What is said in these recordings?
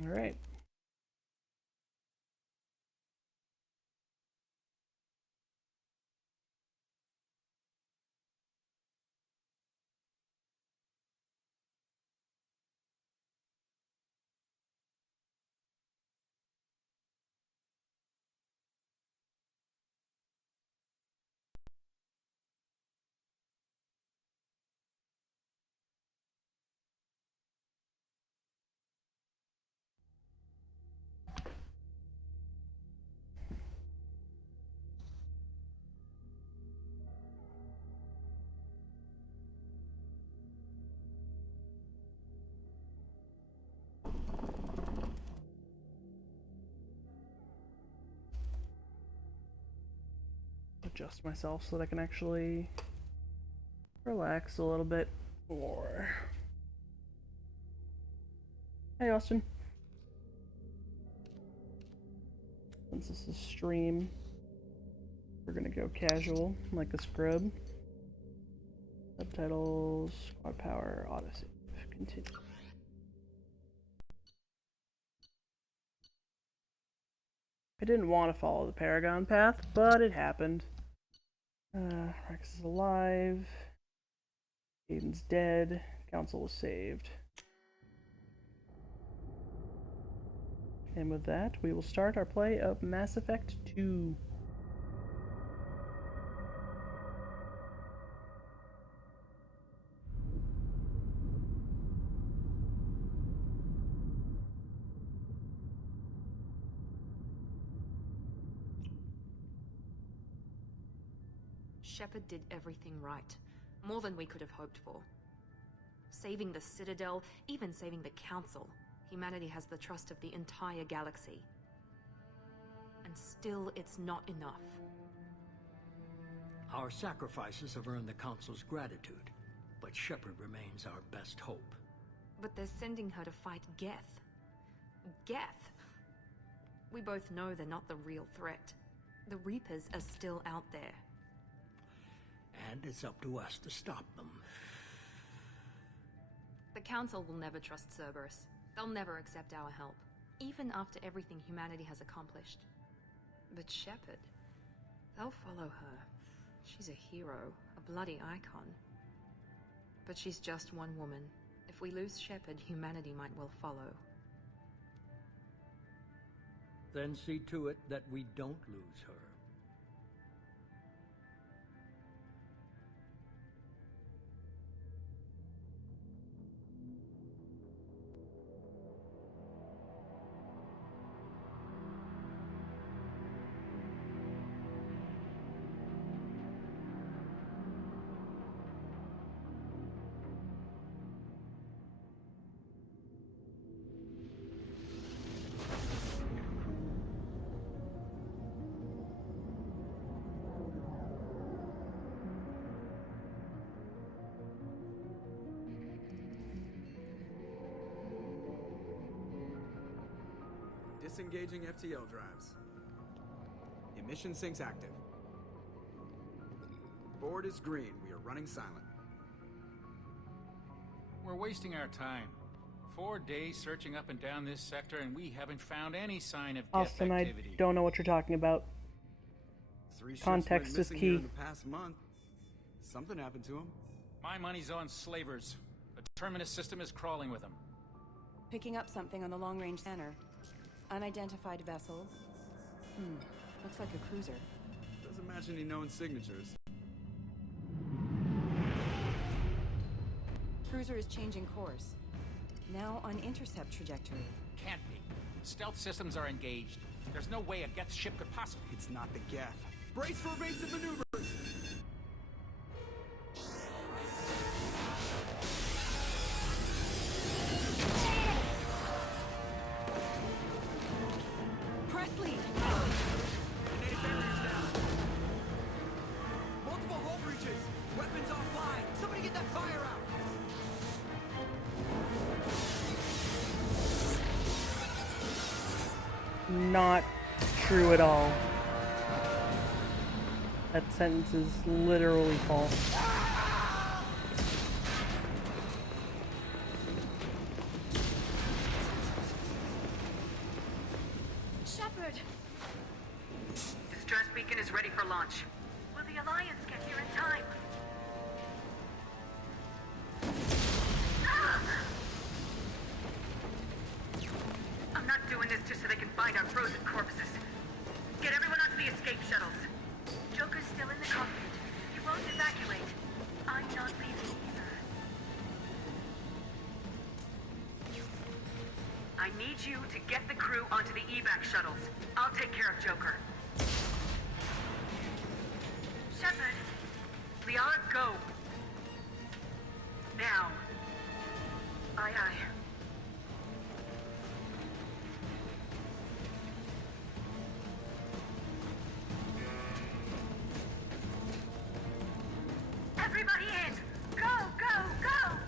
All right. Adjust myself so that I can actually relax a little bit more. Hey, Austin. Since this is stream, we're gonna go casual, like a scrub. Subtitles, quad power, Odyssey. Continue. I didn't want to follow the Paragon path, but it happened. Rex is alive. Aiden's dead. Council is saved. And with that, we will start our play of Mass Effect 2. Shepard did everything right. More than we could have hoped for. Saving the Citadel, even saving the Council. Humanity has the trust of the entire galaxy. And still, it's not enough. Our sacrifices have earned the Council's gratitude, but Shepard remains our best hope. But they're sending her to fight Geth. Geth! We both know they're not the real threat. The Reapers are still out there. And it's up to us to stop them. The Council will never trust Cerberus. They'll never accept our help, even after everything humanity has accomplished. But Shepard, they'll follow her. She's a hero, a bloody icon. But she's just one woman. If we lose Shepard, humanity might well follow. Then see to it that we don't lose her. Disengaging FTL drives. Emission sinks active. Board is green. We are running silent. We're wasting our time. 4 days searching up and down this sector, and we haven't found any sign of Geth Austin, activity. I don't know what you're talking about. 3 ships Context went is missing key. here in the past month. Something happened to them. My money's on slavers. The Terminus system is crawling with them. Picking up something on the long-range scanner. Unidentified vessel. Looks like a cruiser. Doesn't match any known signatures. Cruiser is changing course. Now on intercept trajectory. Can't be. Stealth systems are engaged. There's no way a Geth ship could possibly... It's not the Geth. Brace for evasive maneuvers! Presley! Grenade barriers down! Multiple hull breaches! Weapons offline! Somebody get that fire out! Not true at all. That sentence is literally false. beacon is ready for launch. Will the Alliance get here in time? Ah! I'm not doing this just so they can find our frozen corpses. Get everyone onto the escape shuttles. Joker's still in the cockpit. He won't evacuate. I'm not leaving either. I need you to get the crew onto the evac shuttles. I'll take care of Joker. Shepard. Liara, go. Now. Aye, aye. Everybody in! Go, go, go!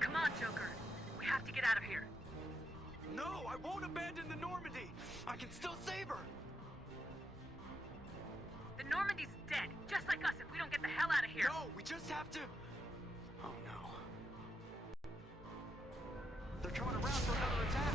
Come on, Joker. We have to get out of here. No, I won't abandon the Normandy! I can still save her! The Normandy's dead, just like us if we don't get the hell out of here. No, we just have to... Oh no. They're coming around for another attack!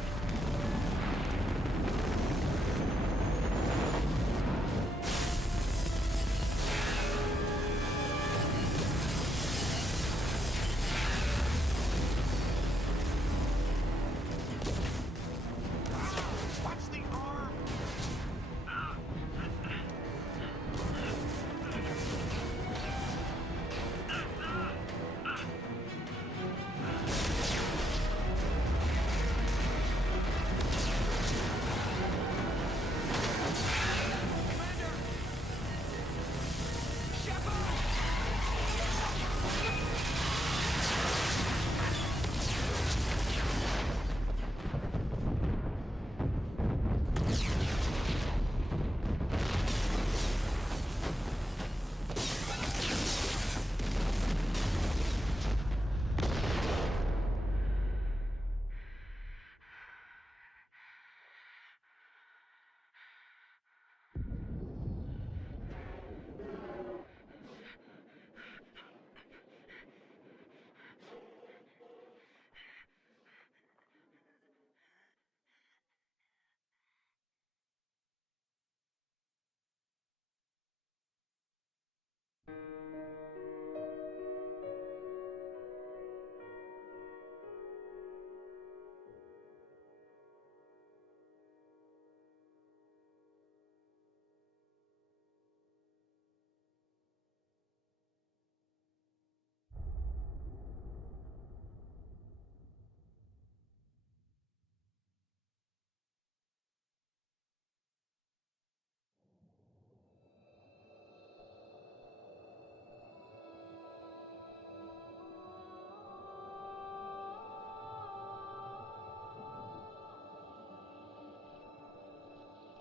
Watch the arm!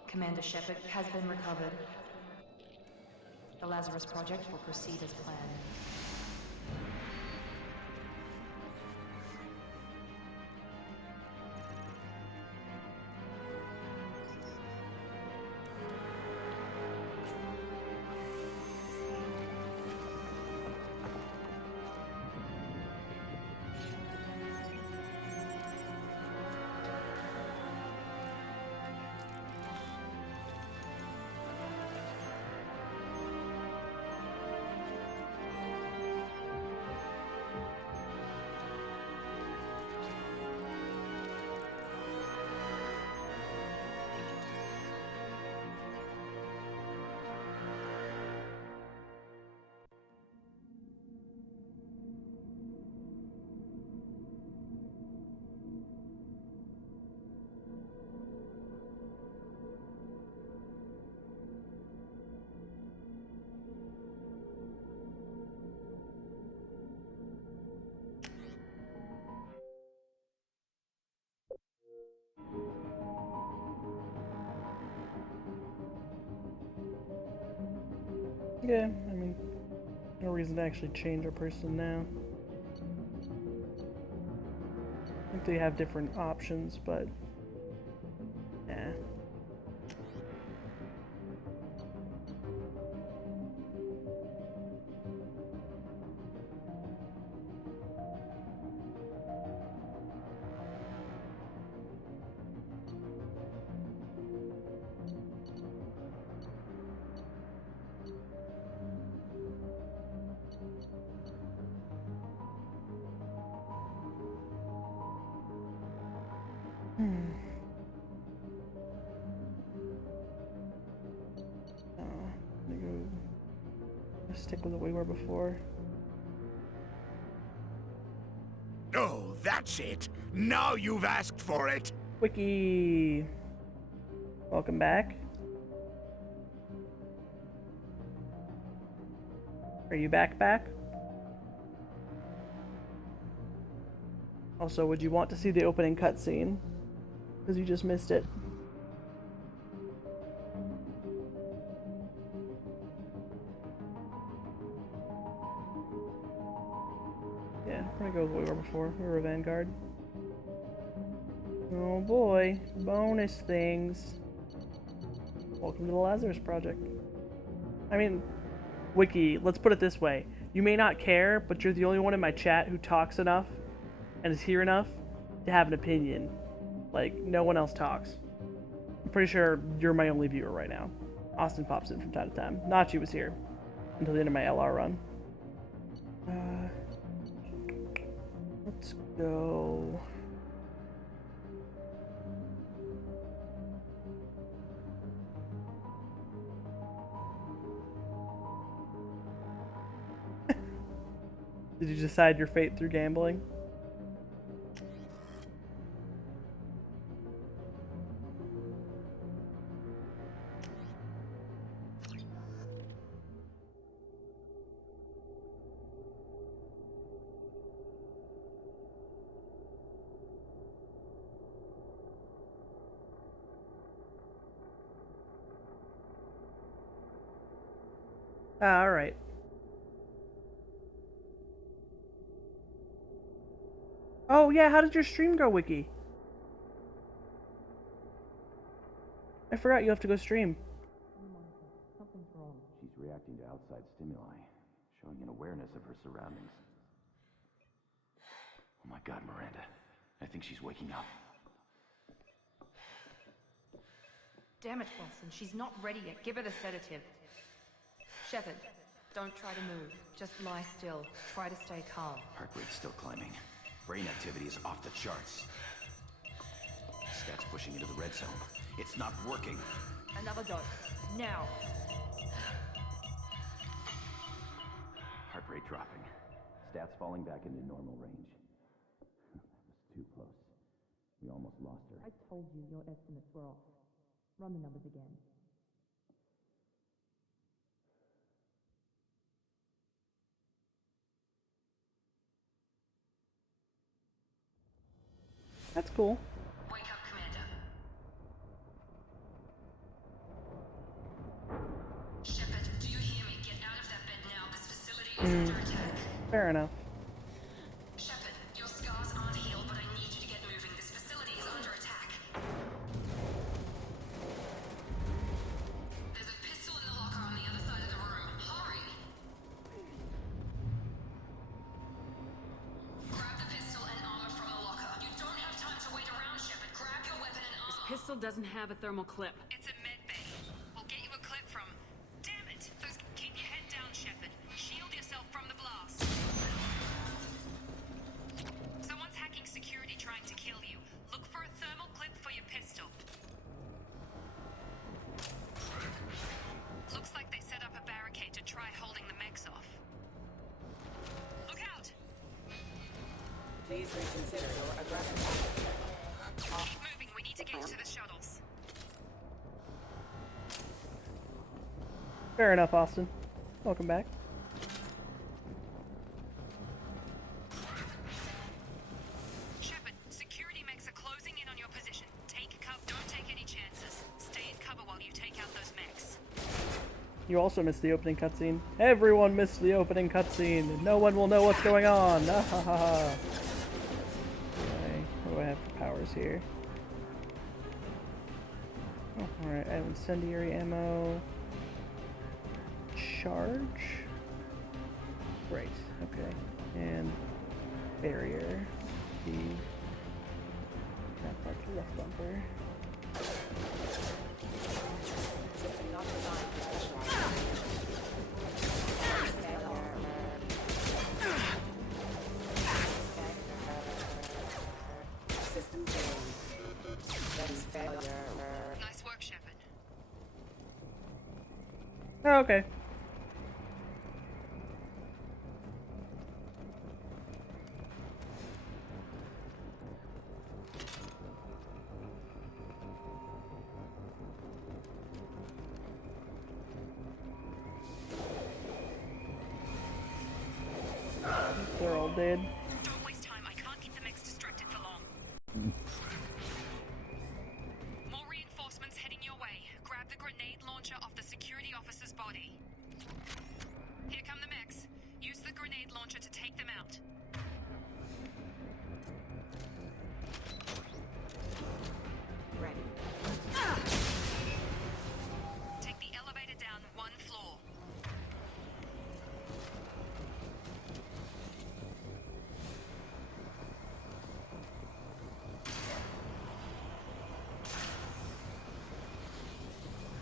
Commander Shepard has been recovered. The Lazarus Project will proceed as planned. Yeah, I mean, no reason to actually change our person now. I think they have different options, but yeah. Let's stick with what we were before. Oh, that's it. Now you've asked for it. Wiki! Welcome back. Are you back? Also, would you want to see the opening cutscene? Because you just missed it. Yeah, we're gonna go with what we were before. We were a Vanguard. Oh boy, bonus things. Welcome to the Lazarus Project. I mean, Wiki, let's put it this way. You may not care, but you're the only one in my chat who talks enough and is here enough to have an opinion. Like, no one else talks. I'm pretty sure you're my only viewer right now. Austin pops in from time to time. Nachi was here until the end of my LR run. Let's go. Did you decide your fate through gambling? Ah, alright. Oh yeah, how did your stream go, Wiki? I forgot you have to go stream. Something's wrong. She's reacting to outside stimuli, showing an awareness of her surroundings. Oh my god, Miranda. I think she's waking up. Damn it, Wilson. She's not ready yet. Give her the sedative. Shepard, don't try to move. Just lie still. Try to stay calm. Heart rate's still climbing. Brain activity is off the charts. Stats pushing into the red zone. It's not working. Another dose. Now. Heart rate dropping. Stats falling back into normal range. That was too close. We almost lost her. I told you your estimates were off. Run the numbers again. That's cool. Wake up, Commander. Shepard, do you hear me? Get out of that bed now. This facility is under attack. Fair enough. Shepard, your scars aren't healed, but I need you to get moving. This facility is under attack. There's a pistol in the locker on the other side of the room. Hurry! Grab the pistol and armor from the locker. You don't have time to wait around, Shepard. Grab your weapon and armor. This pistol doesn't have a thermal clip. It's a med bay. We'll get you a clip from... Damn it! Keep your head down, Shepard. Shield yourself from the blast. Someone's hacking security trying to kill you. Look for a thermal clip for your pistol. Looks like they set up a barricade to try holding the mechs off. Look out! Please reconsider your aggression. Keep moving. We need to get to the shuttles. Fair enough, Austin. Welcome back. Shepard, security mechs are closing in on your position. Take cover. Don't take any chances. Stay in cover while you take out those mechs. You also missed the opening cutscene. Everyone missed the opening cutscene. No one will know what's going on. Ah, ha, ha, ha. Okay, what do I have for powers here? Oh, alright, I have incendiary ammo. Charge? Great, okay. And barrier. The that's the left bumper. Nice work, Shepard. Oh, okay. They're all dead. Don't waste time. I can't keep the mechs distracted for long. More reinforcements heading your way. Grab the grenade launcher off the security officer's body. Here come the mechs. Use the grenade launcher to take them out. Ready. Take the elevator down one floor.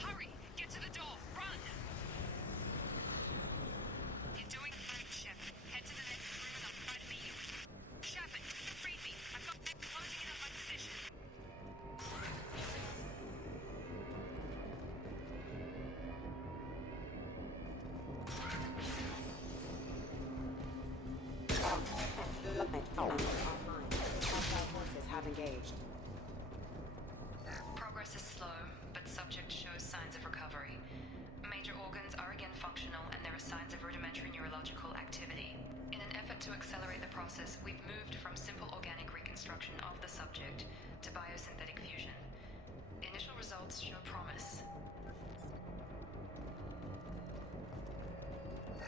Hurry! Get to the door! Run! You're doing great, Shepard. Head to the next room and I'll try to meet you. Shepard, read me. I've got mechs closing in on my position. Forces have engaged. Progress is slow, but subject shows signs of recovery. Major organs are again functional, and there are signs of rudimentary neurological activity. In an effort to accelerate the process, we've moved from simple organic reconstruction of the subject to biosynthetic fusion. Initial results show promise.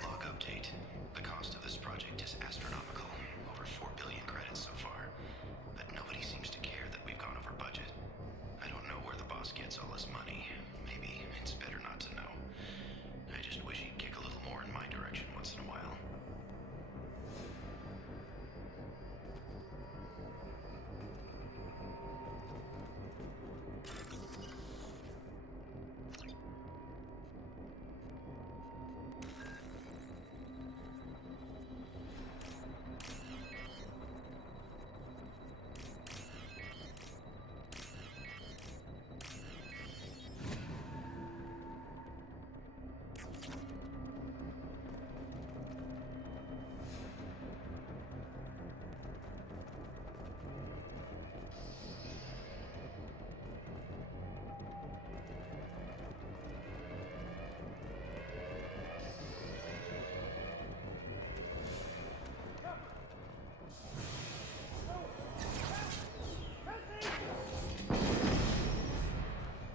Log update. The cost of this project is astronomical. Over 4 billion credits so far. But nobody seems to care that we've gone over budget. I don't know where the boss gets all this money. Maybe it's better not to know. I just wish he'd kick a little more in my direction once in a while.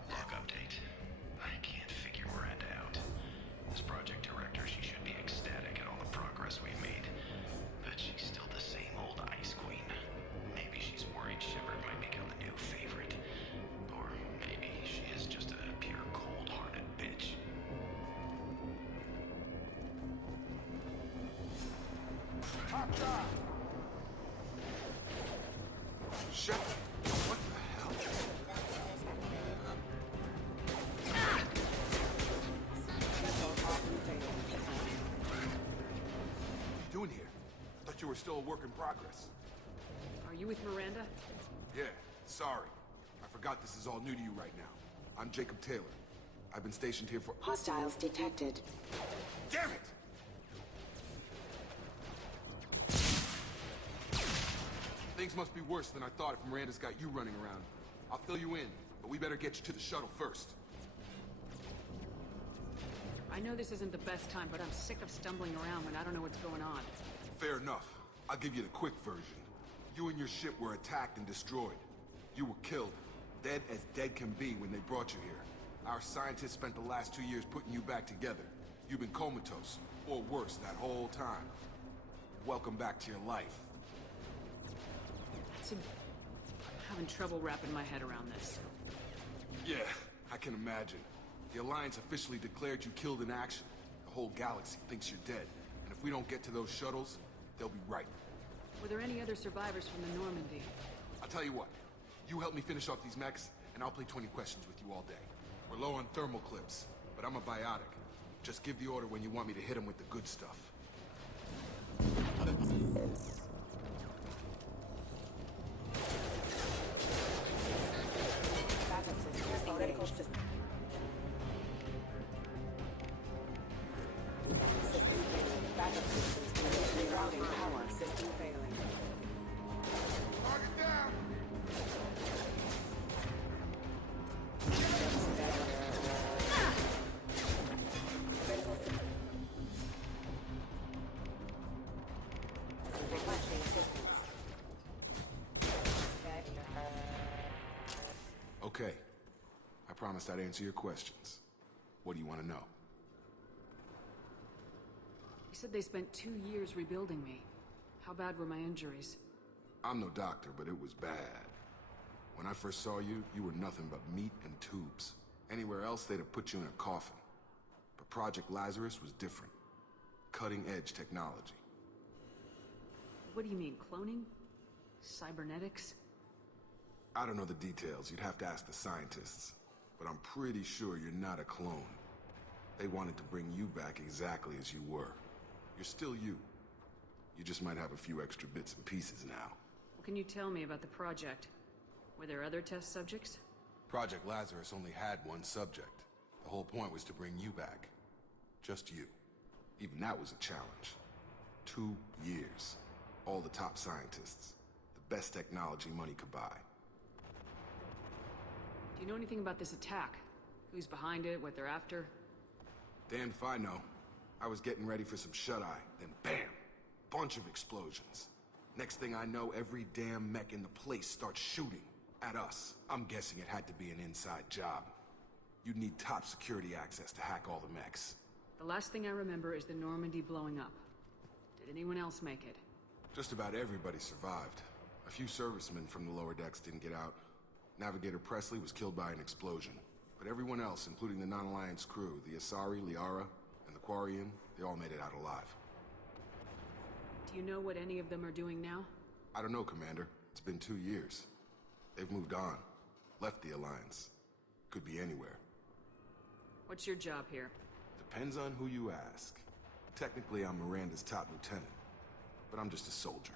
Log update. I can't figure Miranda out. As project director, she should be ecstatic at all the progress we've made. But she's still the same old Ice Queen. Maybe she's worried Shepard might become the new favorite. Or maybe she is just a pure cold-hearted bitch. Shepard, what the hell? What are you doing here? I thought you were still a work in progress. Are you with Miranda? Yeah, sorry. I forgot this is all new to you right now. I'm Jacob Taylor. I've been stationed here for— Hostiles detected. Damn it! Things must be worse than I thought if Miranda's got you running around. I'll fill you in, but we better get you to the shuttle first. I know this isn't the best time, but I'm sick of stumbling around when I don't know what's going on. Fair enough. I'll give you the quick version. You and your ship were attacked and destroyed. You were killed. Dead as dead can be when they brought you here. Our scientists spent the last 2 years putting you back together. You've been comatose, or worse, that whole time. Welcome back to your life. I'm having trouble wrapping my head around this. Yeah, I can imagine. The Alliance officially declared you killed in action. The whole galaxy thinks you're dead. And if we don't get to those shuttles, they'll be right. Were there any other survivors from the Normandy? I'll tell you what. You help me finish off these mechs, and I'll play 20 questions with you all day. We're low on thermal clips, but I'm a biotic. Just give the order when you want me to hit them with the good stuff. Okay. I promised I'd answer your questions. What do you want to know? You said they spent 2 years rebuilding me. How bad were my injuries? I'm no doctor, but it was bad. When I first saw you, you were nothing but meat and tubes. Anywhere else, they'd have put you in a coffin. But Project Lazarus was different. Cutting-edge technology. What do you mean, cloning? Cybernetics? I don't know the details. You'd have to ask the scientists. But I'm pretty sure you're not a clone. They wanted to bring you back exactly as you were. You're still you. You just might have a few extra bits and pieces now. What can you tell me about the project? Were there other test subjects? Project Lazarus only had one subject. The whole point was to bring you back. Just you. Even that was a challenge. 2 years. All the top scientists. The best technology money could buy. Do you know anything about this attack? Who's behind it, what they're after? Damned if I know. I was getting ready for some shut-eye, then bam! Bunch of explosions. Next thing I know, every damn mech in the place starts shooting at us. I'm guessing it had to be an inside job. You'd need top security access to hack all the mechs. The last thing I remember is the Normandy blowing up. Did anyone else make it? Just about everybody survived. A few servicemen from the lower decks didn't get out. Navigator Presley was killed by an explosion. But everyone else, including the non-Alliance crew, the Asari, Liara, and the Quarian, they all made it out alive. Do you know what any of them are doing now? I don't know, Commander. It's been 2 years. They've moved on. Left the Alliance. Could be anywhere. What's your job here? Depends on who you ask. Technically, I'm Miranda's top lieutenant. But I'm just a soldier.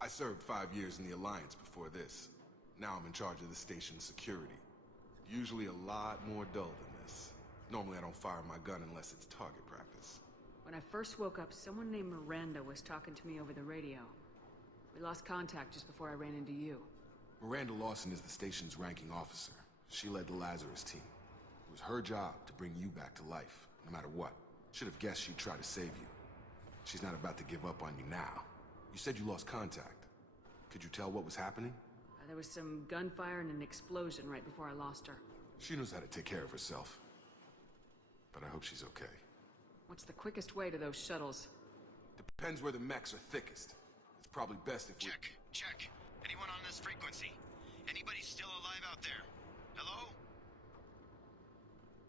I served 5 years in the Alliance before this. Now I'm in charge of the station's security. Usually a lot more dull than this. Normally I don't fire my gun unless it's target practice. When I first woke up, someone named Miranda was talking to me over the radio. We lost contact just before I ran into you. Miranda Lawson is the station's ranking officer. She led the Lazarus team. It was her job to bring you back to life, no matter what. Should have guessed she'd try to save you. She's not about to give up on you now. You said you lost contact. Could you tell what was happening? There was some gunfire and an explosion right before I lost her. She knows how to take care of herself. But I hope she's okay. What's the quickest way to those shuttles? Depends where the mechs are thickest. It's probably best if we... Check. Anyone on this frequency? Anybody still alive out there? Hello?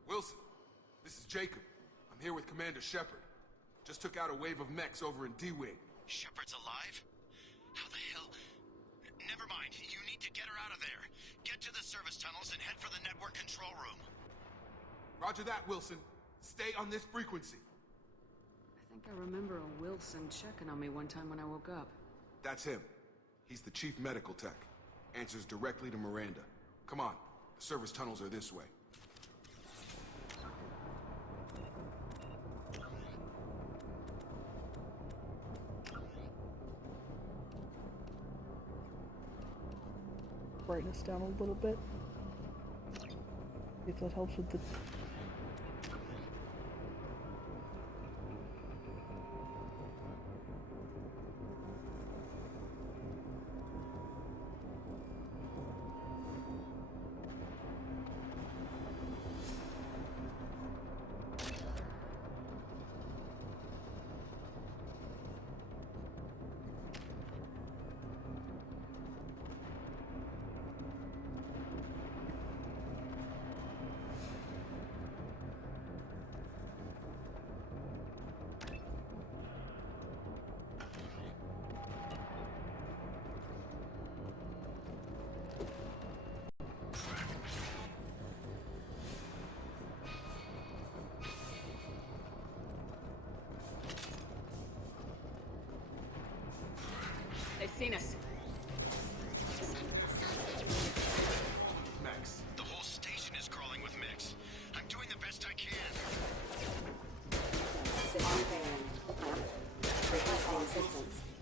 Wilson, this is Jacob. I'm here with Commander Shepard. Just took out a wave of mechs over in D-Wing. Shepard's alive? How the hell... Never mind. You need to get her out of there. Get to the service tunnels and head for the network control room. Roger that, Wilson. Stay on this frequency. I think I remember a Wilson checking on me one time when I woke up. That's him. He's the chief medical tech. Answers directly to Miranda. Come on. The service tunnels are this way. Brightness down a little bit. If that helps with the... seen us. Max. The whole station is crawling with mechs. I'm doing the best I can.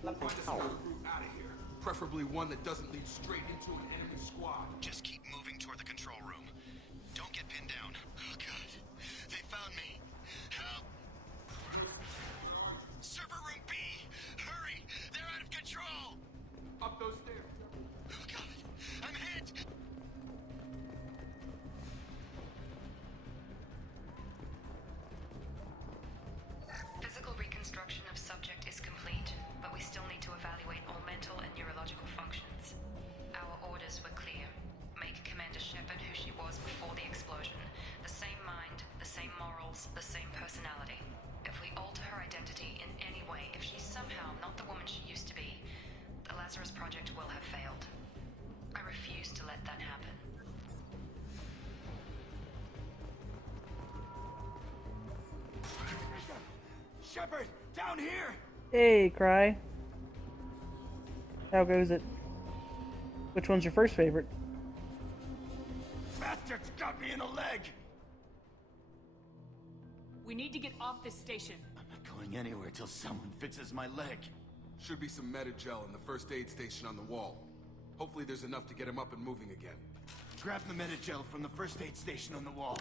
Out of here. Preferably one that doesn't lead straight into an enemy squad. Just keep moving toward the control room. Don't get pinned down. Oh god. They found me. Help! Server room B! Hurry! They're out of control! Up those stairs. Oh god. I'm hit! Physical reconstruction of subject is complete, but we still need to evaluate all mental and neurological functions. Our orders were clear. Make Commander Shepard who she was before the explosion. The same mind, the same morals, the same personality. If we alter her identity in any way, if she's somehow not the woman she used to be, the Lazarus Project will have failed. I refuse to let that happen. Shepard, down here! Hey, Cry. How goes it? Which one's your first favorite? Bastards got me in the leg! We need to get off this station. I'm not going anywhere till someone fixes my leg. Should be some Medi-gel in the first aid station on the wall. Hopefully there's enough to get him up and moving again. Grab the Medi-gel from the first aid station on the wall.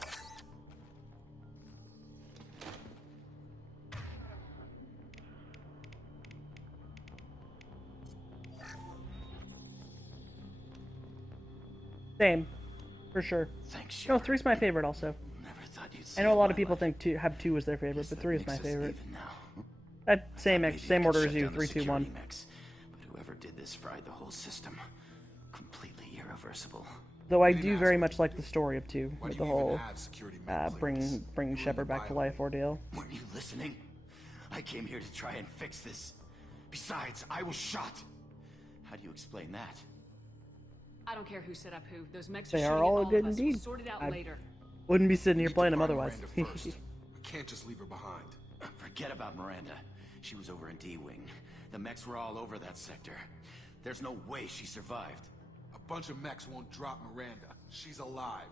Same, for sure. Thanks, No, Shepard. 3's my favorite also. Never thought you'd I know a lot of save my people life. think have 2 as their favorite, but 3 is my Makes us favorite. even now. Same Maybe same could order shut as you, down the 3, 2, 1. security mechs, but whoever did this fried the whole system. Completely irreversible. Though I We didn't do ask very you. much like the story of 2, Why with do the you even whole have security med clearance? bring You Shepard and the back to bio. life ordeal. Weren't you listening? I came here to try and fix this. Besides, I was shot. How do you explain that? I don't care who set up who. Those mechs They are are shooting all at all good of us. indeed. We'll sort it out I- later. Wouldn't be sitting We here need to playing them find otherwise. Miranda first. We can't just leave her behind. Forget about Miranda. She was over in D-Wing. The mechs were all over that sector. There's no way she survived. A bunch of mechs won't drop Miranda. She's alive.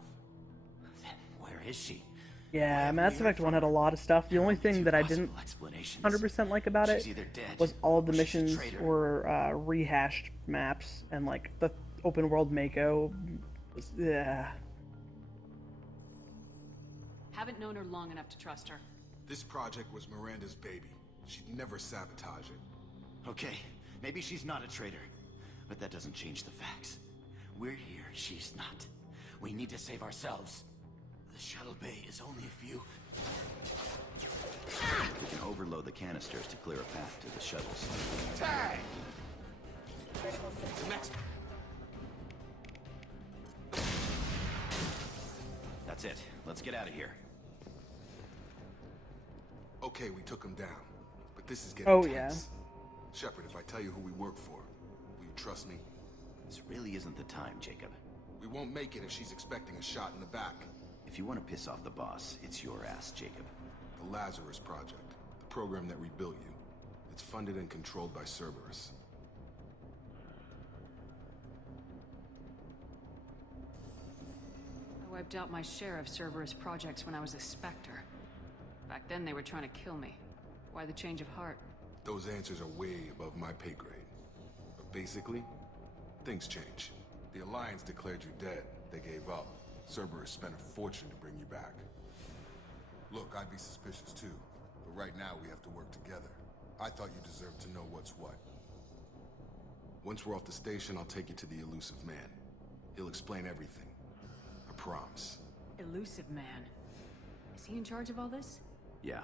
Then where is she? Yeah, Mass Effect 1 had a lot of stuff. The only thing that I didn't 100% like about it She's either dead was all of the or she's a missions traitor. were rehashed maps, and like the open world Mako. Yeah. Haven't known her long enough to trust her. This project was Miranda's baby. She'd never sabotage it. Okay, maybe she's not a traitor, but that doesn't change the facts. We're here, she's not. We need to save ourselves. The shuttle bay is only a few... We can overload the canisters to clear a path to the shuttles. Tag! Next. That's it. Let's get out of here. Okay, we took him down. But this is getting Oh, tense. Shepard, if I tell you who we work for, will you trust me? This really isn't the time, Jacob. We won't make it if she's expecting a shot in the back. If you want to piss off the boss, it's your ass, Jacob. The Lazarus Project, the program that rebuilt you. It's funded and controlled by Cerberus. I wiped out my share of Cerberus projects when I was a Spectre. Back then they were trying to kill me. Why the change of heart? Those answers are way above my pay grade. But basically, things change. The Alliance declared you dead. They gave up. Cerberus spent a fortune to bring you back. Look, I'd be suspicious too. But right now we have to work together. I thought you deserved to know what's what. Once we're off the station, I'll take you to the Elusive Man. He'll explain everything. I promise. Elusive Man. Is he in charge of all this? Yeah,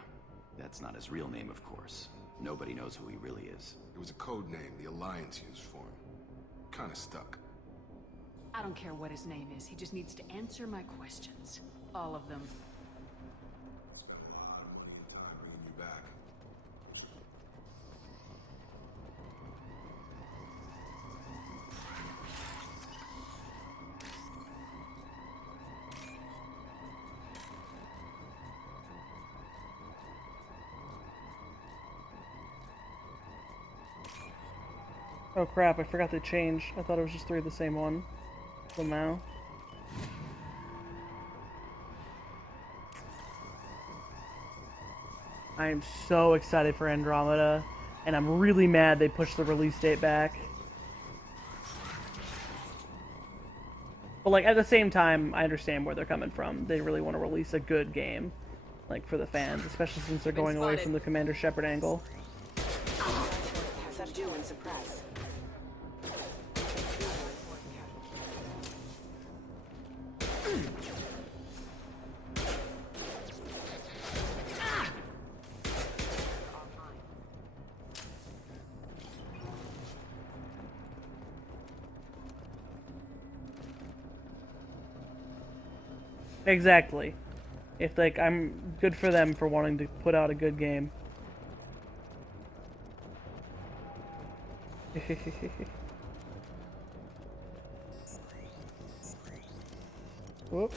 that's not his real name, of course. Nobody knows who he really is. It was a code name the Alliance used for him. Kinda stuck. I don't care what his name is. He just needs to answer my questions. All of them. Spent a lot of money and time bringing you back. Oh crap, I forgot they changed. I thought it was just 3 of the same one. So now. I am so excited for Andromeda, and I'm really mad they pushed the release date back. But like at the same time, I understand where they're coming from. They really want to release a good game, like for the fans, especially since they're going away from the Commander Shepard angle. Subdue and suppress. Exactly. If like I'm good for them for wanting to put out a good game. Whoop.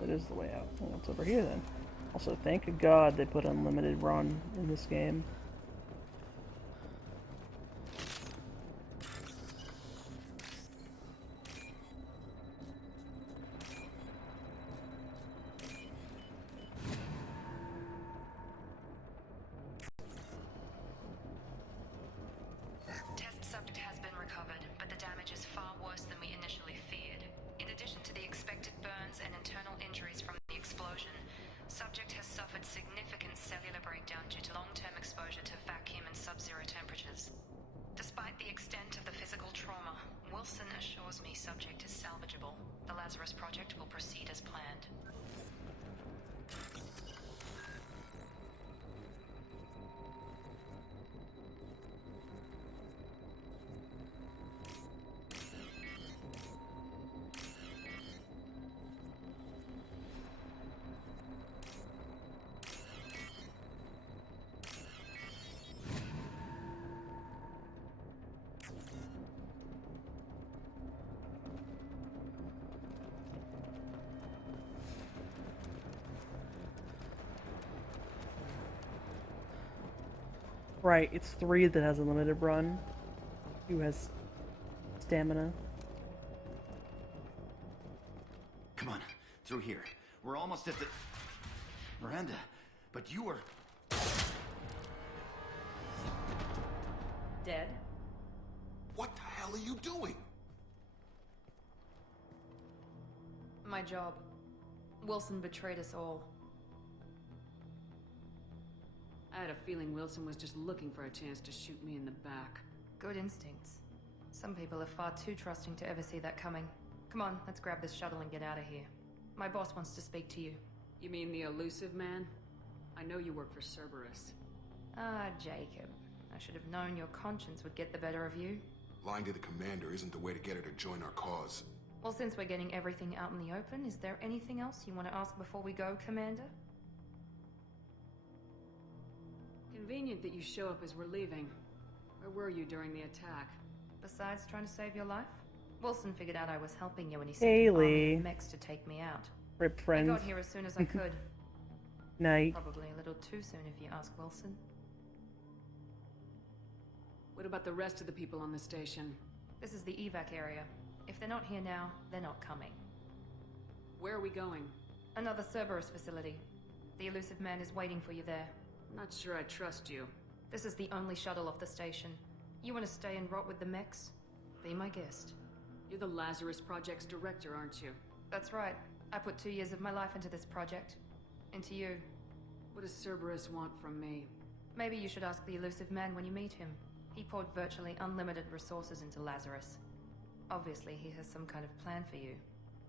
That is the way out. Well, what's over here then? Also, thank God they put unlimited run in this game. Test subject has been recovered, but the damage is far worse than we initially feared. In addition to the expected burns and internal injuries from the explosion, subject has suffered significant cellular breakdown due to long-term exposure to vacuum and sub-zero temperatures. Despite the extent of the physical trauma, Wilson assures me subject is salvageable. The Lazarus Project will proceed as planned. Right, it's 3 that has a limited run. 2 has stamina. Come on, through here. We're almost at the... Miranda, but you were... Dead? What the hell are you doing? My job. Wilson betrayed us all. I had a feeling Wilson was just looking for a chance to shoot me in the back. Good instincts. Some people are far too trusting to ever see that coming. Come on, let's grab this shuttle and get out of here. My boss wants to speak to you. You mean the elusive man? I know you work for Cerberus. Ah, Jacob. I should have known your conscience would get the better of you. Lying to the commander isn't the way to get her to join our cause. Well, since we're getting everything out in the open, is there anything else you want to ask before we go, Commander? Convenient that you show up as we're leaving. Where were you during the attack? Besides trying to save your life? Wilson figured out I was helping you and he sent an army of mechs to take me out. Rip I friends. got here as soon as I could. Night. Probably a little too soon if you ask Wilson. What about the rest of the people on the station? This is the evac area. If they're not here now, they're not coming. Where are we going? Another Cerberus facility. The elusive man is waiting for you there. I'm not sure I trust you. This is the only shuttle off the station. You want to stay and rot with the mechs? Be my guest. You're the Lazarus Project's director, aren't you? That's right. I put 2 years of my life into this project. Into you. What does Cerberus want from me? Maybe you should ask the elusive man when you meet him. He poured virtually unlimited resources into Lazarus. Obviously, he has some kind of plan for you.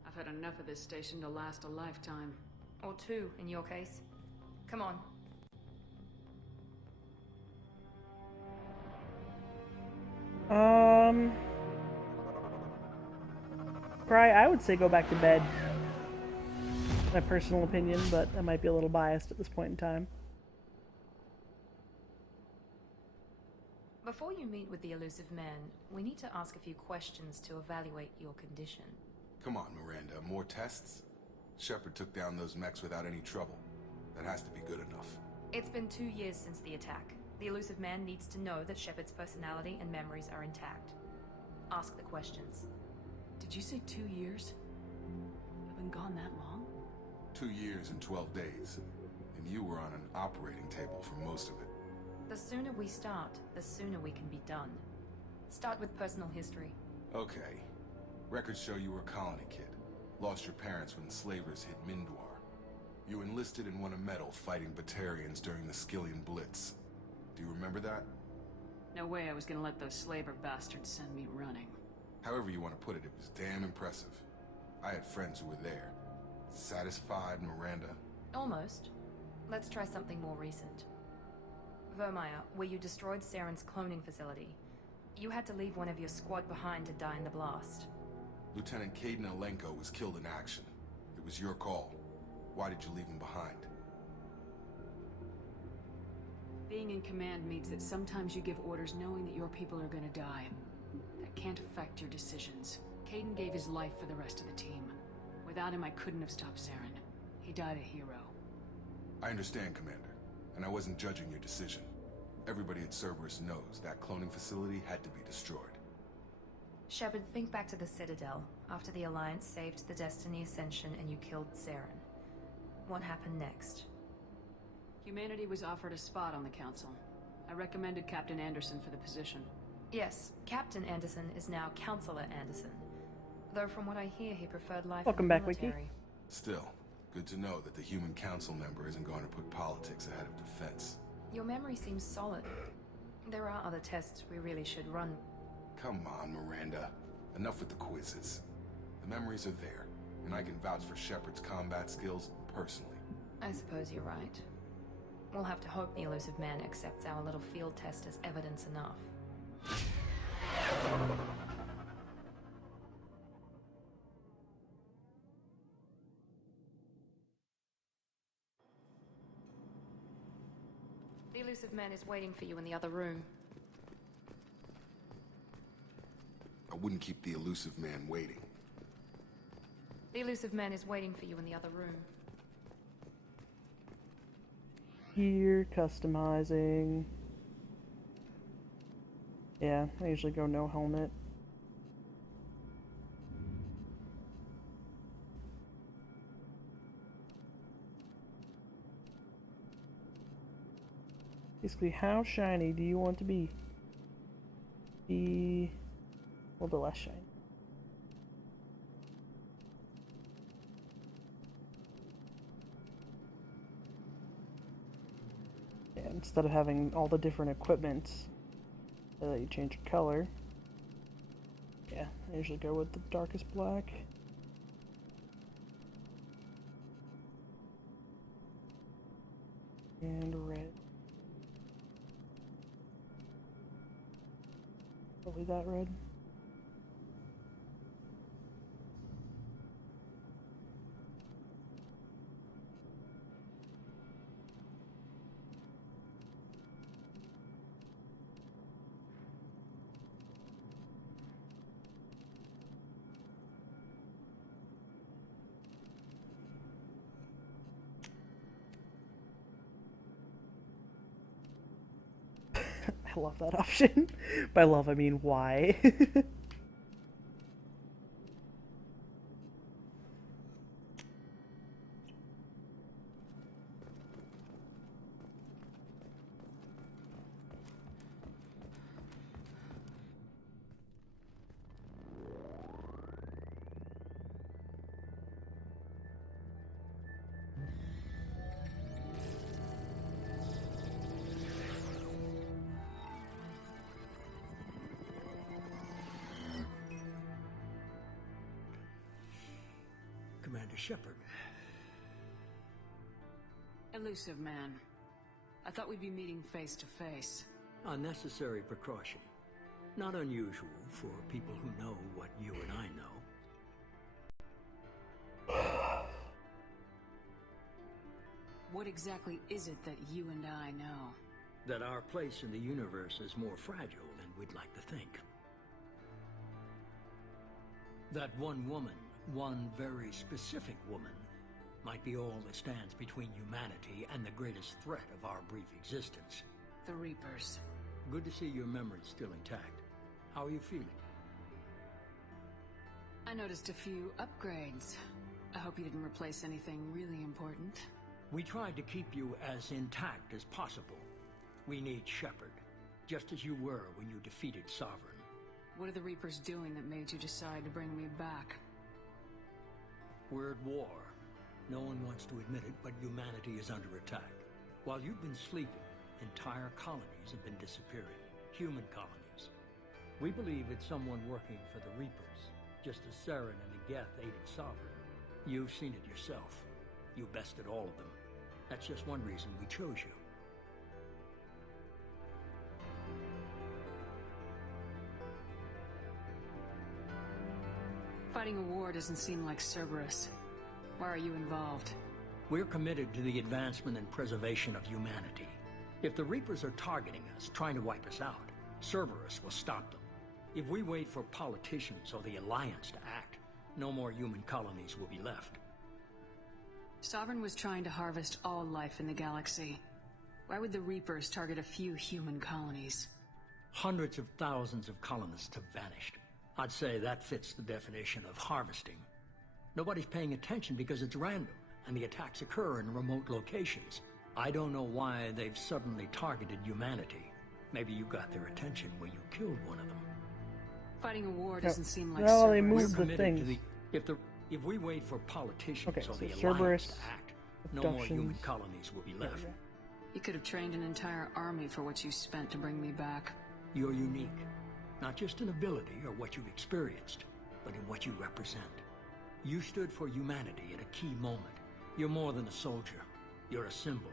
I've had enough of this station to last a lifetime. Or 2, in your case. Come on. cry, I would say go back to bed. My personal opinion, but I might be a little biased at this point in time. Before you meet with the elusive man, we need to ask a few questions to evaluate your condition. Come on, Miranda, more tests? Shepard took down those mechs without any trouble. That has to be good enough. It's been 2 years since the attack. The elusive man needs to know that Shepard's personality and memories are intact. Ask the questions. Did you say 2 years? I've been gone that long? 2 years and 12 days. And you were on an operating table for most of it. The sooner we start, the sooner we can be done. Start with personal history. Okay. Records show you were a colony kid. Lost your parents when slavers hit Mindwar. You enlisted and won a medal fighting Batarians during the Skillian Blitz. Do you remember that? No way I was gonna let those slaver bastards send me running. However you want to put it, it was damn impressive. I had friends who were there. Satisfied, Miranda? Almost. Let's try something more recent. Vermeer, where you destroyed Saren's cloning facility. You had to leave one of your squad behind to die in the blast. Lieutenant Koinu Shepard was killed in action. It was your call. Why did you leave him behind? Being in command means that sometimes you give orders knowing that your people are gonna die. That can't affect your decisions. Kaidan gave his life for the rest of the team. Without him, I couldn't have stopped Saren. He died a hero. I understand, Commander. And I wasn't judging your decision. Everybody at Cerberus knows that cloning facility had to be destroyed. Shepard, think back to the Citadel, after the Alliance saved the Destiny Ascension and you killed Saren. What happened next? Humanity was offered a spot on the Council. I recommended Captain Anderson for the position. Yes, Captain Anderson is now Counselor Anderson. Though from what I hear, he preferred life Welcome in the back, military. Wiki. Still, good to know that the human council member isn't going to put politics ahead of defense. Your memory seems solid. There are other tests we really should run. Come on, Miranda. Enough with the quizzes. The memories are there, and I can vouch for Shepard's combat skills personally. I suppose you're right. We'll have to hope the elusive man accepts our little field test as evidence enough. The elusive man is waiting for you in the other room. I wouldn't keep the elusive man waiting. The elusive man is waiting for you in the other room. Here, customizing. Yeah, I usually go no helmet. Basically, how shiny do you want to be? Be a little bit less shiny. Yeah, instead of having all the different equipment that you change your color. Yeah, I usually go with the darkest black. And red. Probably that red. I love that option. By love, I mean why. Commander Shepard. Elusive man. I thought we'd be meeting face to face. A necessary precaution. Not unusual for people who know what you and I know. What exactly is it that you and I know? That our place in the universe is more fragile than we'd like to think. That one woman, one very specific woman, might be all that stands between humanity and the greatest threat of our brief existence. The Reapers. Good to see your memory's still intact. How are you feeling? I noticed a few upgrades. I hope you didn't replace anything really important. We tried to keep you as intact as possible. We need Shepard, just as you were when you defeated Sovereign. What are the Reapers doing that made you decide to bring me back? We're at war. No one wants to admit it, but humanity is under attack. While you've been sleeping, entire colonies have been disappearing. Human colonies. We believe it's someone working for the Reapers, just as Saren and Geth aided Sovereign. You've seen it yourself. You bested all of them. That's just one reason we chose you. Fighting a war doesn't seem like Cerberus. Why are you involved? We're committed to the advancement and preservation of humanity. If the Reapers are targeting us, trying to wipe us out, Cerberus will stop them. If we wait for politicians or the Alliance to act, no more human colonies will be left. Sovereign was trying to harvest all life in the galaxy. Why would the Reapers target a few human colonies? Hundreds of thousands of colonists have vanished. I'd say that fits the definition of harvesting. Nobody's paying attention because it's random, and the attacks occur in remote locations. I don't know why they've suddenly targeted humanity. Maybe you got their attention when you killed one of them. Fighting a war doesn't seem like no, Cerberus. they moved We're the committed things. to if we wait for politicians Okay, or so the Alliance Cerberus, to act, no more human abductions. colonies will be left. You could have trained an entire army for what you spent to bring me back. You're unique. Not just in ability or what you've experienced, but in what you represent. You stood for humanity at a key moment. You're more than a soldier. You're a symbol.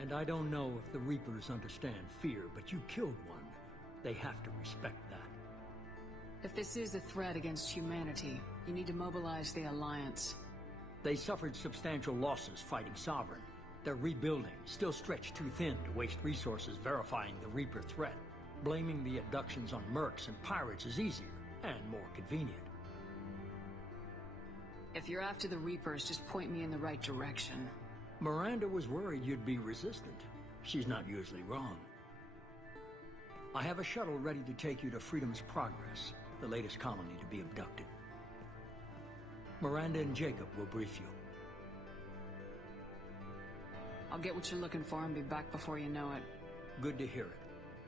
And I don't know if the Reapers understand fear, but you killed one. They have to respect that. If this is a threat against humanity, you need to mobilize the Alliance. They suffered substantial losses fighting Sovereign. They're rebuilding, still stretched too thin to waste resources verifying the Reaper threat. Blaming the abductions on mercs and pirates is easier and more convenient. If you're after the Reapers, just point me in the right direction. Miranda was worried you'd be resistant. She's not usually wrong. I have a shuttle ready to take you to Freedom's Progress, the latest colony to be abducted. Miranda and Jacob will brief you. I'll get what you're looking for and be back before you know it. Good to hear it.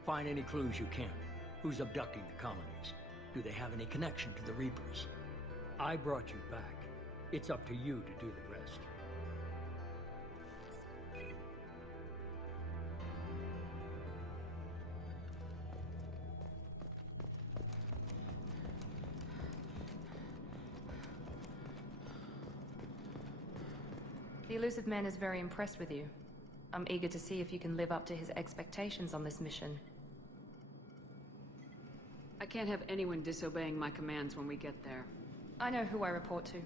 Find any clues you can. Who's abducting the colonies? Do they have any connection to the Reapers? I brought you back. It's up to you to do the rest. The Elusive Man is very impressed with you. I'm eager to see if you can live up to his expectations on this mission. I can't have anyone disobeying my commands when we get there. I know who I report to.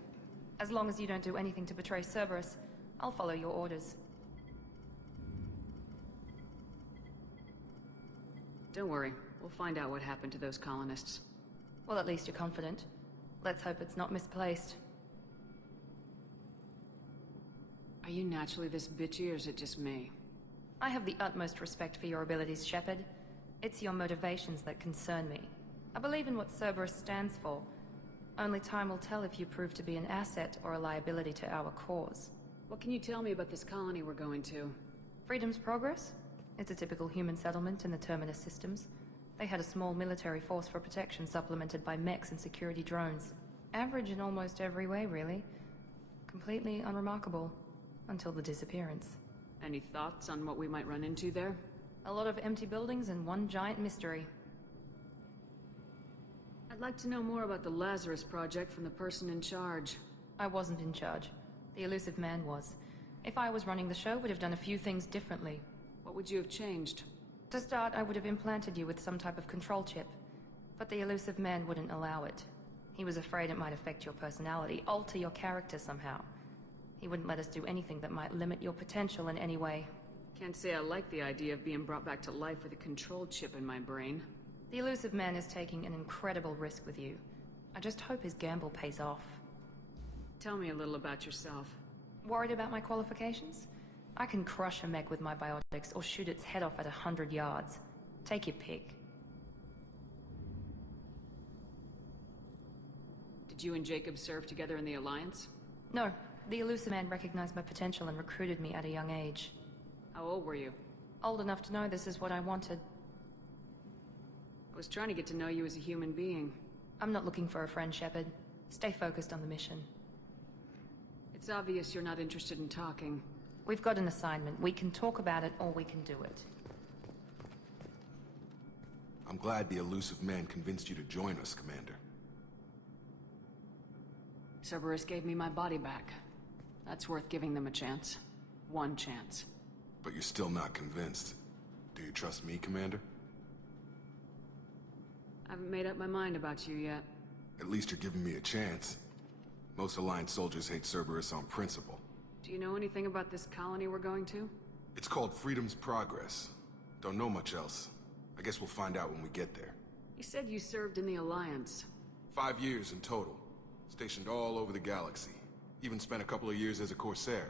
As long as you don't do anything to betray Cerberus, I'll follow your orders. Don't worry, we'll find out what happened to those colonists. Well, at least you're confident. Let's hope it's not misplaced. Are you naturally this bitchy, or is it just me? I have the utmost respect for your abilities, Shepard. It's your motivations that concern me. I believe in what Cerberus stands for. Only time will tell if you prove to be an asset or a liability to our cause. What can you tell me about this colony we're going to? Freedom's Progress? It's a typical human settlement in the Terminus systems. They had a small military force for protection supplemented by mechs and security drones. Average in almost every way, really. Completely unremarkable. Until the disappearance. Any thoughts on what we might run into there? A lot of empty buildings and one giant mystery. I'd like to know more about the Lazarus Project from the person in charge. I wasn't in charge. The Elusive Man was. If I was running the show, would have done a few things differently. What would you have changed? To start, I would have implanted you with some type of control chip. But the Elusive Man wouldn't allow it. He was afraid it might affect your personality, alter your character somehow. He wouldn't let us do anything that might limit your potential in any way. Can't say I like the idea of being brought back to life with a control chip in my brain. The elusive man is taking an incredible risk with you. I just hope his gamble pays off. Tell me a little about yourself. Worried about my qualifications? I can crush a mech with my biotics or shoot its head off at 100 yards. Take your pick. Did you and Jacob serve together in the Alliance? No. The elusive man recognized my potential and recruited me at a young age. How old were you? Old enough to know this is what I wanted. I was trying to get to know you as a human being. I'm not looking for a friend, Shepard. Stay focused on the mission. It's obvious you're not interested in talking. We've got an assignment. We can talk about it, or we can do it. I'm glad the elusive man convinced you to join us, Commander. Cerberus gave me my body back. That's worth giving them a chance. One chance. But you're still not convinced. Do you trust me, Commander? I haven't made up my mind about you yet. At least you're giving me a chance. Most Alliance soldiers hate Cerberus on principle. Do you know anything about this colony we're going to? It's called Freedom's Progress. Don't know much else. I guess we'll find out when we get there. You said you served in the Alliance. 5 years in total. Stationed all over the galaxy. Even spent a couple of years as a Corsair.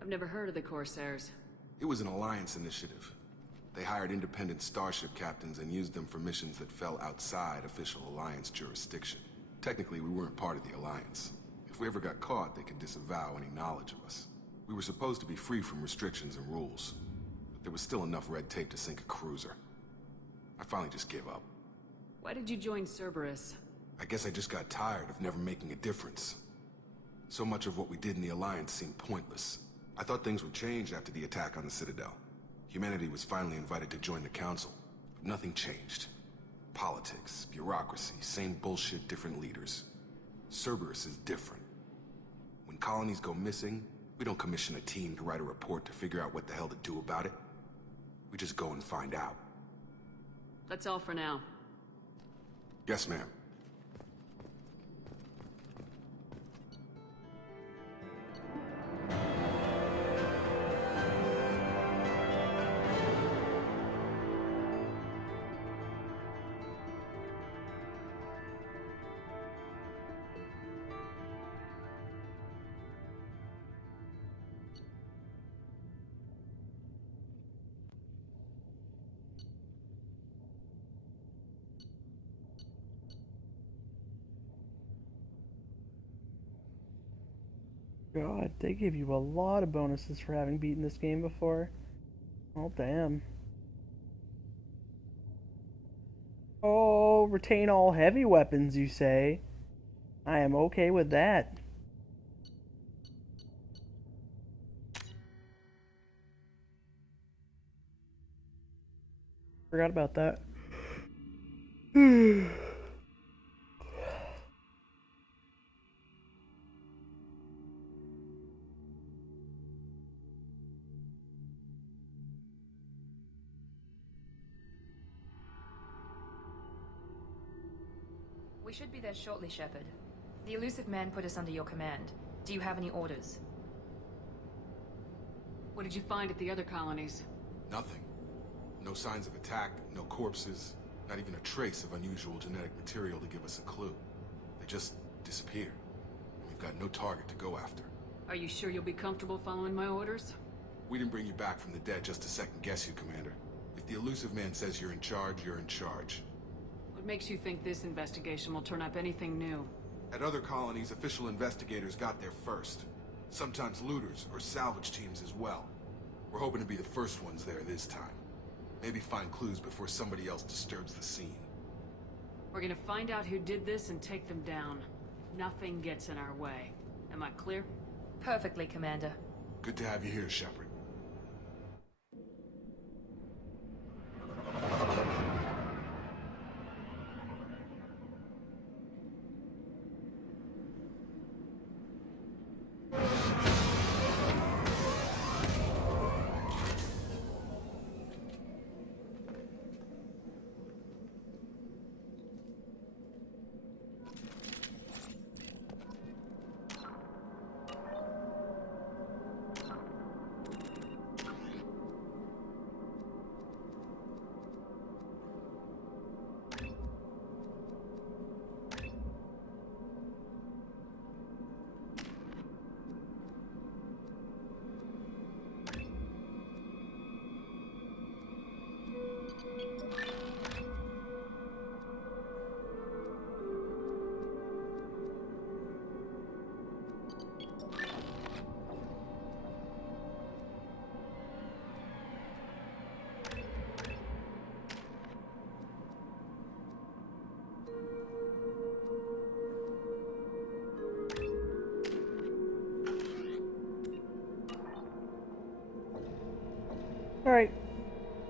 I've never heard of the Corsairs. It was an Alliance initiative. They hired independent starship captains and used them for missions that fell outside official Alliance jurisdiction. Technically, we weren't part of the Alliance. If we ever got caught, they could disavow any knowledge of us. We were supposed to be free from restrictions and rules, but there was still enough red tape to sink a cruiser. I finally just gave up. Why did you join Cerberus? I guess I just got tired of never making a difference. So much of what we did in the Alliance seemed pointless. I thought things would change after the attack on the Citadel. Humanity was finally invited to join the Council, but nothing changed. Politics, bureaucracy, same bullshit, different leaders. Cerberus is different. When colonies go missing, we don't commission a team to write a report to figure out what the hell to do about it. We just go and find out. That's all for now. Yes, ma'am. God, they give you a lot of bonuses for having beaten this game before. Oh, damn. Oh, retain all heavy weapons, you say? I am okay with that. Forgot about that. We should be there shortly, Shepard. The elusive man put us under your command. Do you have any orders? What did you find at the other colonies? Nothing. No signs of attack, no corpses, not even a trace of unusual genetic material to give us a clue. They just disappeared. We've got no target to go after. Are you sure you'll be comfortable following my orders? We didn't bring you back from the dead just to second guess you, Commander. If the elusive man says you're in charge, you're in charge. What makes you think this investigation will turn up anything new? At other colonies, official investigators got there first. Sometimes looters or salvage teams as well. We're hoping to be the first ones there this time. Maybe find clues before somebody else disturbs the scene. We're gonna find out who did this and take them down. Nothing gets in our way. Am I clear? Perfectly, Commander. Good to have you here, Shepard.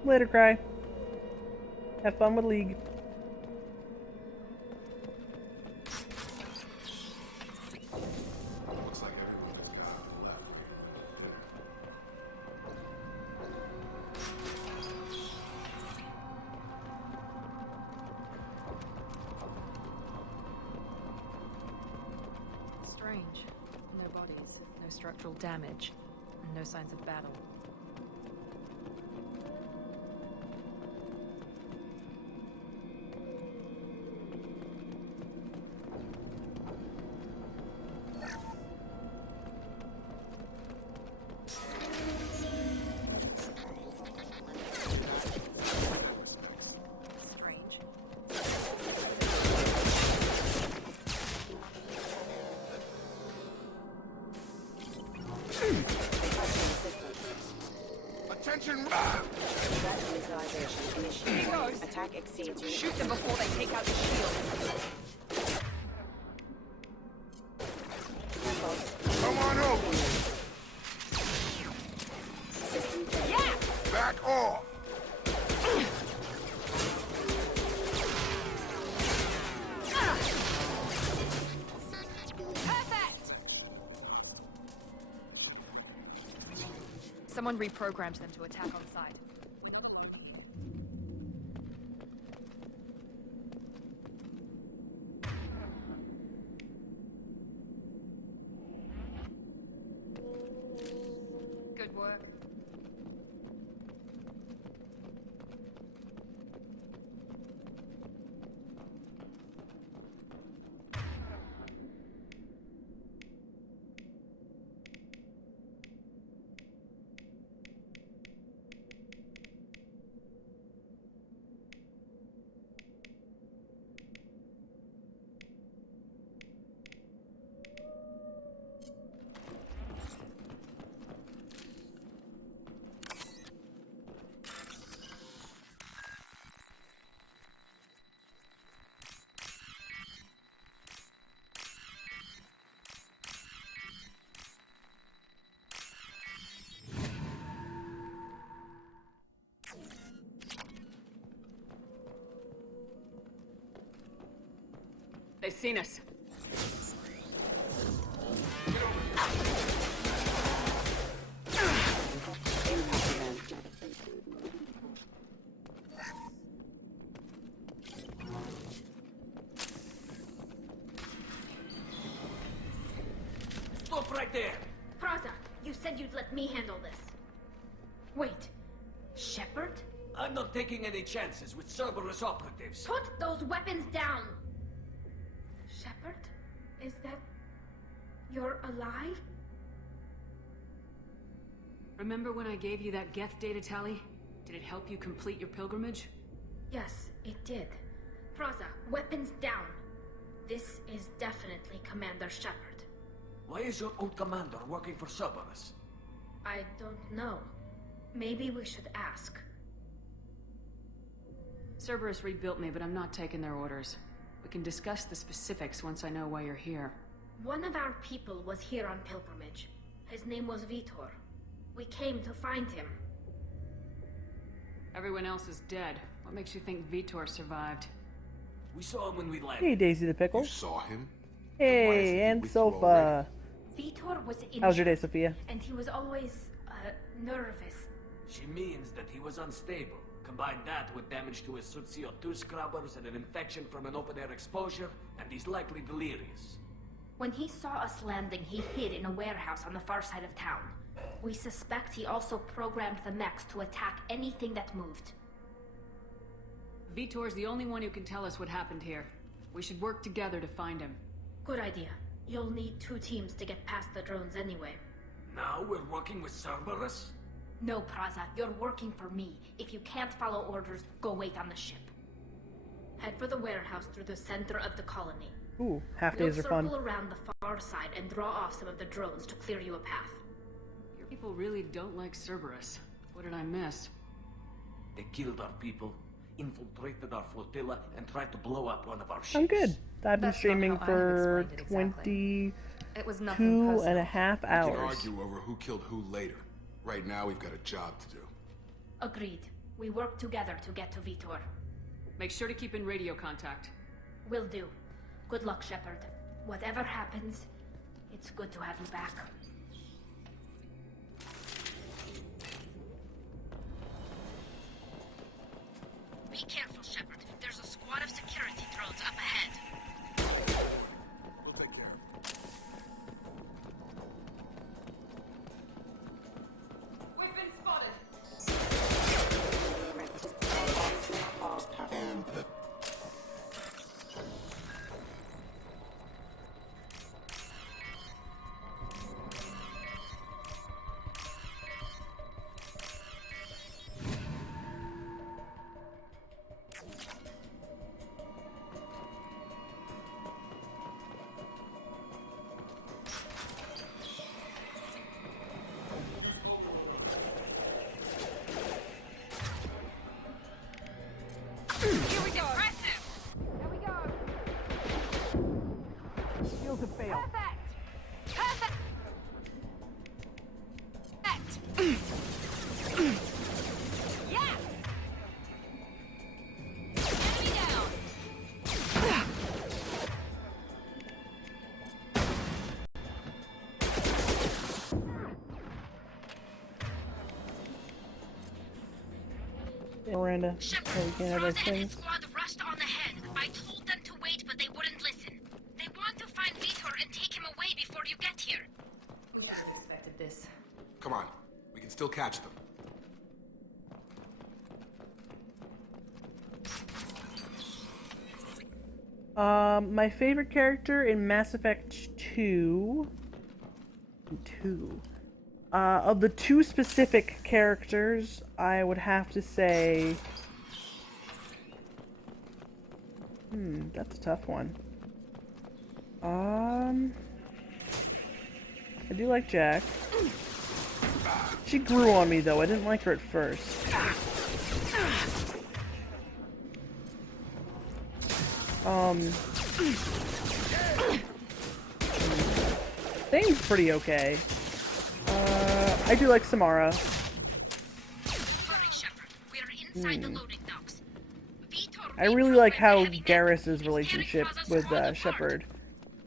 Later, Cry. Have fun with League. Looks like everyone's got left. Strange. No bodies, no structural damage, and no signs of battle. Strange. Attention! Attack exceeds unit. Shoot them before they take out the shield. Come on over! Yeah! Back off! Perfect! Someone reprogrammed them to attack on sight. Good work. They've seen us. Stop right there! Praza, you said you'd let me handle this. Wait. Shepard? I'm not taking any chances with Cerberus operatives. Put those weapons down! Shepard? Is that... you're alive? Remember when I gave you that Geth data tally? Did it help you complete your pilgrimage? Yes, it did. Praza, weapons down. This is definitely Commander Shepard. Why is your old commander working for Cerberus? I don't know. Maybe we should ask. Cerberus rebuilt me, but I'm not taking their orders. We can discuss the specifics once I know why you're here. One of our people was here on pilgrimage. His name was Vitor. We came to find him. Everyone else is dead. What makes you think Vitor survived? We saw him when we landed. Hey, Daisy the Pickle. You saw him? Hey, and Sofa. Vitor was injured. How's your day, Sophia? And he was always, nervous. She means that he was unstable. Combine that with damage to his suit CO2 scrubbers and an infection from an open-air exposure, and he's likely delirious. When he saw us landing, he hid in a warehouse on the far side of town. We suspect he also programmed the mechs to attack anything that moved. Vitor's the only one who can tell us what happened here. We should work together to find him. Good idea. You'll need 2 teams to get past the drones anyway. Now we're working with Cerberus? No, Praza, you're working for me. If you can't follow orders, go wait on the ship. Head for the warehouse through the center of the colony. Ooh, half days are fun. We'll circle around the far side and draw off some of the drones to clear you a path. Your people really don't like Cerberus. What did I miss? They killed our people, infiltrated our flotilla, and tried to blow up one of our ships. I'm good. I've been That's not streaming how I for explained it exactly. 22 It was nothing personal. and a half We can hours. argue over who killed who later. Right now, we've got a job to do. Agreed. We work together to get to Vitor. Make sure to keep in radio contact. Will do. Good luck, Shepard. Whatever happens, it's good to have you back. Be careful, Shepard. There's a squad of security drones up ahead. We'll take care of it. We've been spotted! Here we go. Impressive. There we go. Skills have failed. Perfect. Yes. Enemy down. Miranda. Shepard, Oh, we can't have Frost those and his things. squad rushed on ahead. I told them to wait, but they wouldn't listen. They want to find Vitor and take him away before you get here. We should have expected this. Come on. We can still catch them. My favorite character in Mass Effect 2... of the two specific characters, I would have to say... that's a tough one. I do like Jack. She grew on me, though. I didn't like her at first. Thing's pretty okay. I do like Samara. Hurry, Shepard. We are inside the loading docks. Vitor I really like how Garrus's relationship with Shepard,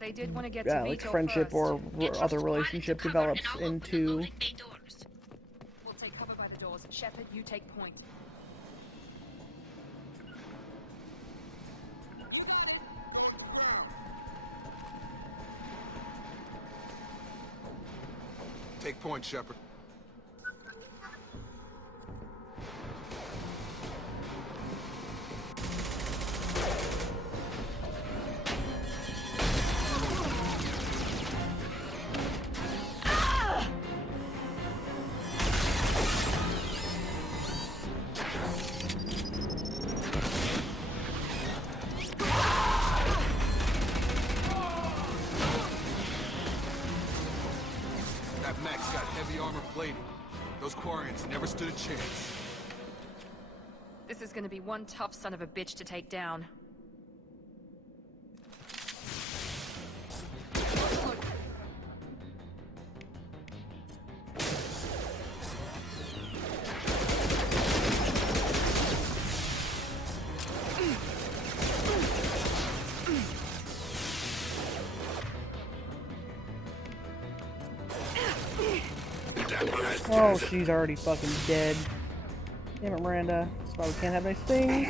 They did want to get to like Vitor friendship first. or other relationship develops into. We'll take cover by the doors. Shepard, you take point. Take point, Shepard. That mech's got heavy armor plating. Those Quarians never stood a chance. This is gonna be one tough son of a bitch to take down. Oh, she's already fucking dead. Damn it, Miranda. That's why we can't have nice things.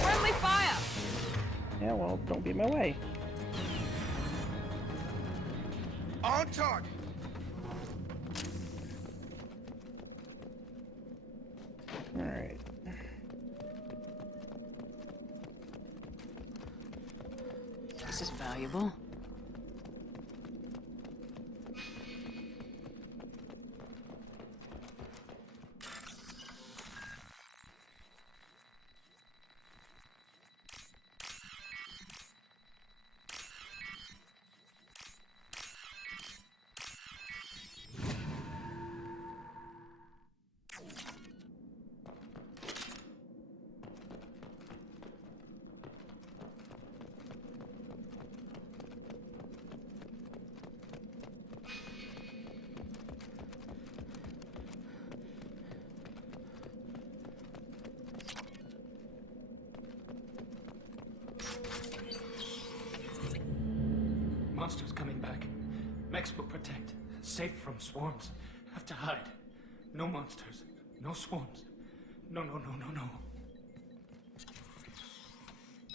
Friendly fire! Yeah, well, don't be in my way. On target. Alright. This is valuable. Mex will protect. Safe from swarms. Have to hide. No monsters. No swarms. No.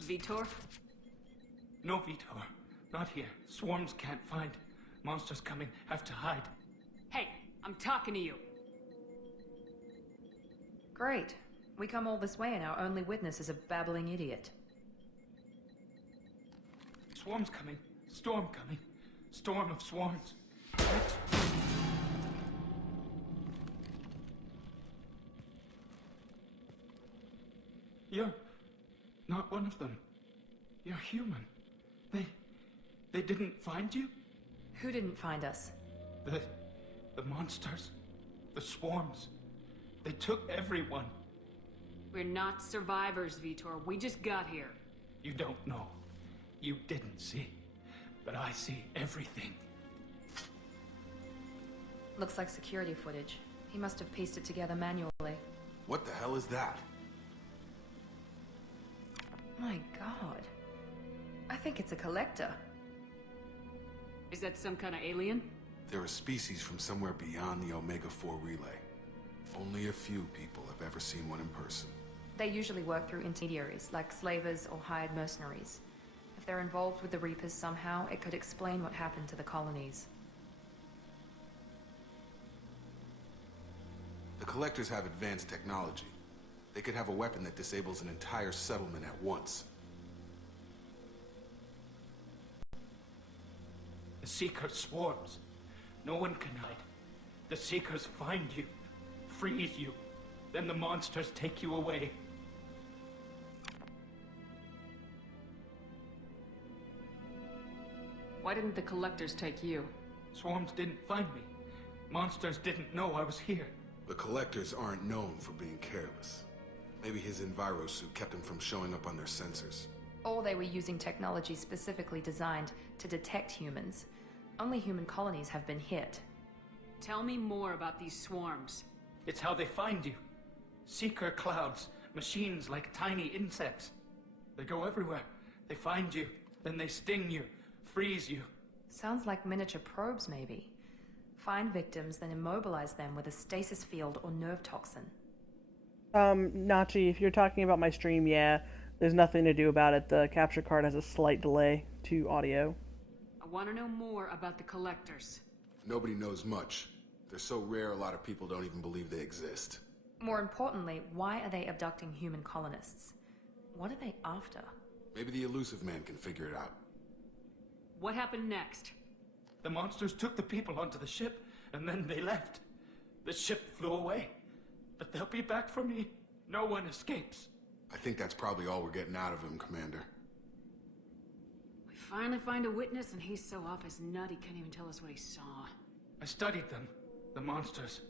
Vitor? No, Vitor. Not here. Swarms can't find. Monsters coming. Have to hide. Hey, I'm talking to you. Great. We come all this way and our only witness is a babbling idiot. Swarms coming. Storm coming. Storm of swarms. You're not one of them. You're human. They didn't find you? Who didn't find us? The monsters. The swarms. They took everyone. We're not survivors, Vitor. We just got here. You don't know. You didn't see. But I see everything. Looks like security footage. He must have pieced it together manually. What the hell is that? My god. I think it's a collector. Is that some kind of alien? They're a species from somewhere beyond the Omega-4 relay. Only a few people have ever seen one in person. They usually work through intermediaries, like slavers or hired mercenaries. If they're involved with the Reapers somehow, it could explain what happened to the colonies. The Collectors have advanced technology. They could have a weapon that disables an entire settlement at once. The Seeker swarms. No one can hide. The Seekers find you, freeze you, then the monsters take you away. Why didn't the Collectors take you? Swarms didn't find me. Monsters didn't know I was here. The Collectors aren't known for being careless. Maybe his envirosuit kept him from showing up on their sensors. Or they were using technology specifically designed to detect humans. Only human colonies have been hit. Tell me more about these swarms. It's how they find you. Seeker clouds, machines like tiny insects. They go everywhere. They find you, then they sting you, freeze you. Sounds like miniature probes, maybe. Find victims, then immobilize them with a stasis field or nerve toxin. Nachi, if you're talking about my stream, yeah, there's nothing to do about it. The capture card has a slight delay to audio. I want to know more about the Collectors. Nobody knows much. They're so rare, a lot of people don't even believe they exist. More importantly, why are they abducting human colonists? What are they after? Maybe the Elusive Man can figure it out. What happened next? The monsters took the people onto the ship, and then they left. The ship flew away. But they'll be back for me. No one escapes. I think that's probably all we're getting out of him, Commander. We finally find a witness, and he's so off his nut he can't even tell us what he saw. I studied them. The monsters.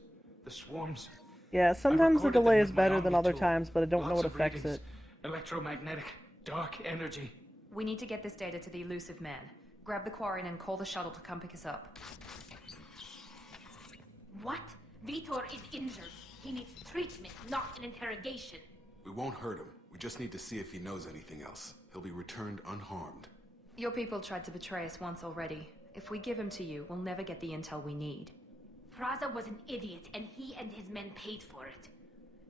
The swarms. Yeah, sometimes the delay is better than other times, but I don't know what affects it. Electromagnetic, dark energy. We need to get this data to the Elusive Man. Grab the Quarren and call the shuttle to come pick us up. What? Vitor is injured. He needs treatment, not an interrogation. We won't hurt him. We just need to see if he knows anything else. He'll be returned unharmed. Your people tried to betray us once already. If we give him to you, we'll never get the intel we need. Praza was an idiot, and he and his men paid for it.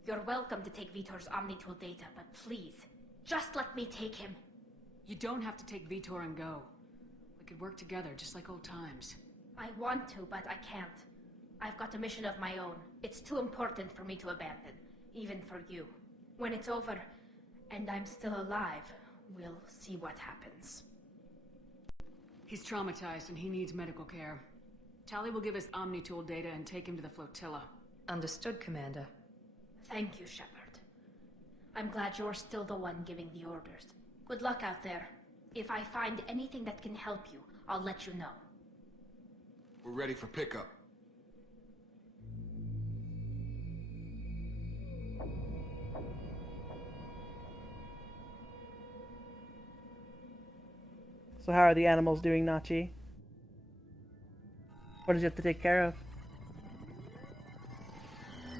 You're welcome to take Vitor's Omnitool data, but please, just let me take him. You don't have to take Vitor and go. We could work together, just like old times. I want to, but I can't. I've got a mission of my own. It's too important for me to abandon, even for you. When it's over, and I'm still alive, we'll see what happens. He's traumatized and he needs medical care. Tali will give us Omnitool data and take him to the flotilla. Understood, Commander. Thank you, Shepard. I'm glad you're still the one giving the orders. Good luck out there. If I find anything that can help you, I'll let you know. We're ready for pickup. So how are the animals doing, Nachi? What did you have to take care of?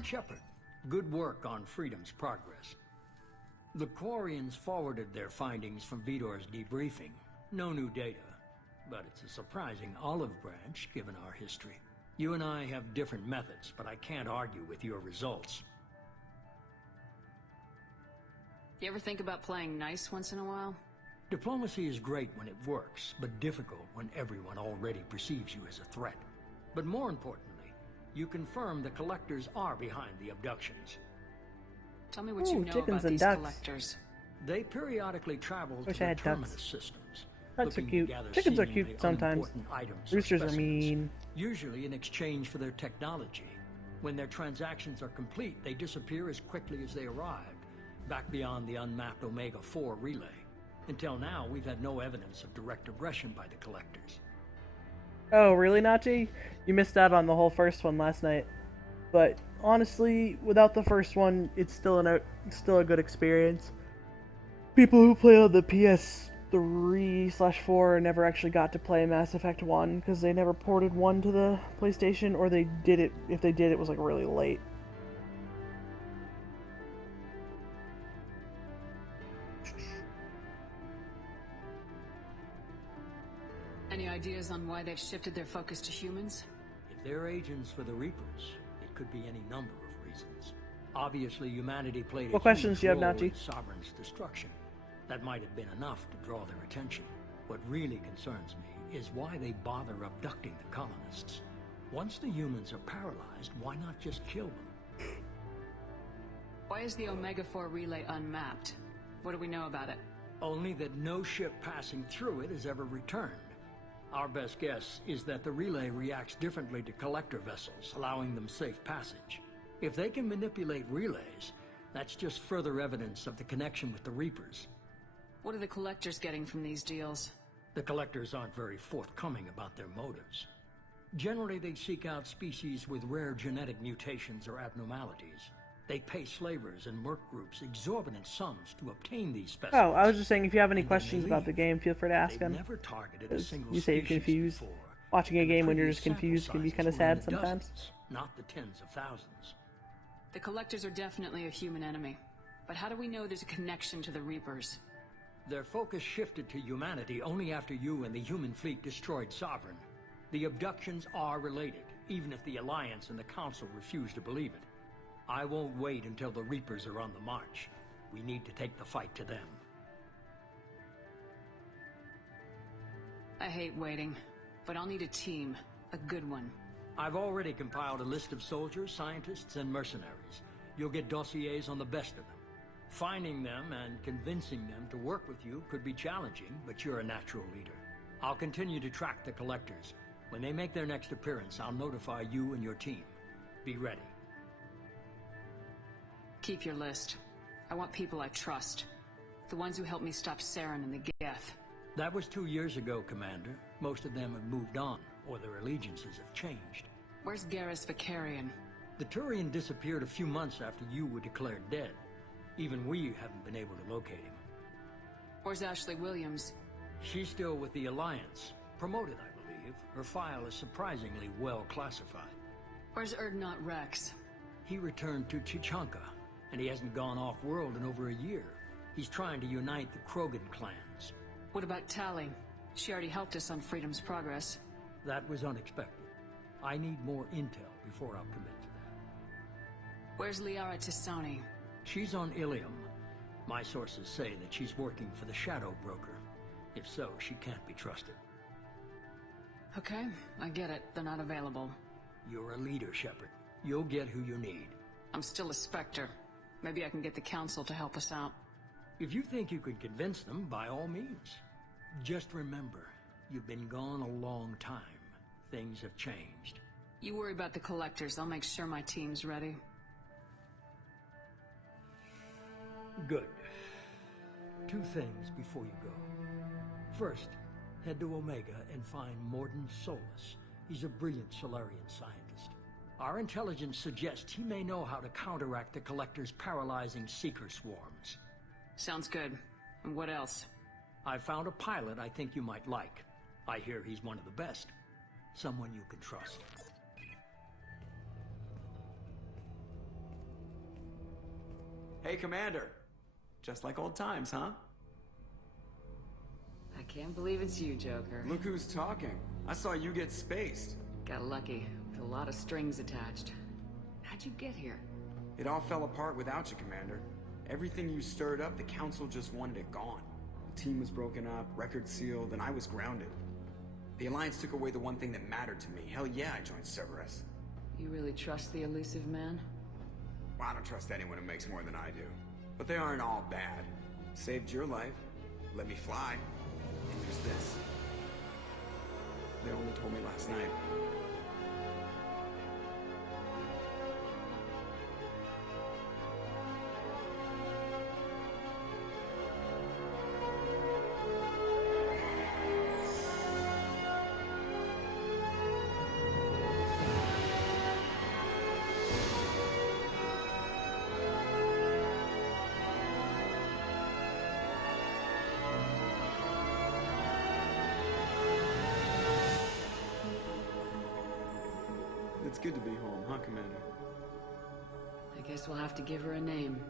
Shepard, good work on Freedom's progress. The Quarians forwarded their findings from Vitor's debriefing. No new data. but it's a surprising olive branch given our history. You and I have different methods, but I can't argue with your results. You ever think about playing nice once in a while? Diplomacy is great when it works, but difficult when everyone already perceives you as a threat. But more importantly, you confirm the collectors are behind the abductions. Tell me what you know chickens about and these ducks. collectors. They periodically travel Wish to I the had terminus ducks. systems. Ducks are looking to cute. gather Chickens are seemingly cute sometimes. unimportant items or Roosters are specimens, mean. usually in exchange for their technology. When their transactions are complete, they disappear as quickly as they arrived, back beyond the unmapped Omega-4 relay. Until now, we've had no evidence of direct aggression by the collectors. Oh, really, Nachi? You missed out on the whole first one last night. But honestly, without the first one, it's still a good experience. People who play on the PS3/4 never actually got to play Mass Effect 1 because they never ported 1 to the PlayStation, or they did it, if they did, it was like really late. Any ideas on why they've shifted their focus to humans? If they're agents for the Reapers, it could be any number of reasons. Obviously, humanity played a What questions do you have, huge role Nachi? in Sovereign's destruction. That might have been enough to draw their attention. What really concerns me is why they bother abducting the colonists. Once the humans are paralyzed, why not just kill them? Why is the Omega-4 relay unmapped? What do we know about it? Only that no ship passing through it has ever returned. Our best guess is that the relay reacts differently to collector vessels, allowing them safe passage. If they can manipulate relays, that's just further evidence of the connection with the Reapers. What are the collectors getting from these deals? The collectors aren't very forthcoming about their motives. Generally, they seek out species with rare genetic mutations or abnormalities. They pay slavers and merc groups exorbitant sums to obtain these specimens. Oh, I was just saying, if you have any questions about the game, feel free to ask them. Never targeted a single You say you're species confused. before. Watching a game when you're Previous just confused sample can be kind of sizes were in sad the sometimes. dozens, not the tens of thousands. The collectors are definitely a human enemy. But how do we know there's a connection to the Reapers? Their focus shifted to humanity only after you and the human fleet destroyed Sovereign. The abductions are related, even if the Alliance and the Council refuse to believe it. I won't wait until the Reapers are on the march. We need to take the fight to them. I hate waiting, but I'll need a team. A good one. I've already compiled a list of soldiers, scientists, and mercenaries. You'll get dossiers on the best of them. Finding them and convincing them to work with you could be challenging, but you're a natural leader. I'll continue to track the collectors. When they make their next appearance, I'll notify you and your team. Be ready. Keep your list. I want people I trust. The ones who helped me stop Saren and the Geth. That was 2 years ago, Commander. Most of them have moved on, or their allegiances have changed. Where's Garrus Vicarian? The Turian disappeared a few months after you were declared dead. Even we haven't been able to locate him. Where's Ashley Williams? She's still with the Alliance. Promoted, I believe. Her file is surprisingly well classified. Where's Erdnot Rex? He returned to Chichanka, and he hasn't gone off-world in over a year. He's trying to unite the Krogan clans. What about Tali? She already helped us on Freedom's Progress. That was unexpected. I need more intel before I'll commit to that. Where's Liara Tisani? She's on Ilium. My sources say that she's working for the Shadow Broker. If so, she can't be trusted. Okay, I get it. They're not available. You're a leader, Shepard. You'll get who you need. I'm still a Spectre. Maybe I can get the Council to help us out. If you think you can convince them, by all means. Just remember, you've been gone a long time. Things have changed. You worry about the collectors. I'll make sure my team's ready. Good. 2 things before you go. First, head to Omega and find Mordin Solus. He's a brilliant Solarian scientist. Our intelligence suggests he may know how to counteract the Collector's paralyzing Seeker swarms. Sounds good. And what else? I found a pilot I think you might like. I hear he's one of the best. Someone you can trust. Hey, Commander. Just like old times, huh? I I can't believe it's you, Joker. Look who's talking. I saw you get spaced. Got lucky, with a lot of strings attached. How'd you get here? It all fell apart without you, Commander. Everything you stirred up, the Council just wanted it gone. The team was broken up, records sealed, and I was grounded. The Alliance took away the one thing that mattered to me. Hell yeah, I joined Cerberus. You really trust the elusive man? Well, I don't trust anyone who makes more than I do. But they aren't all bad. Saved your life, let me fly, and there's this. They only told me last night. It's good to be home, huh, Commander? I guess we'll have to give her a name.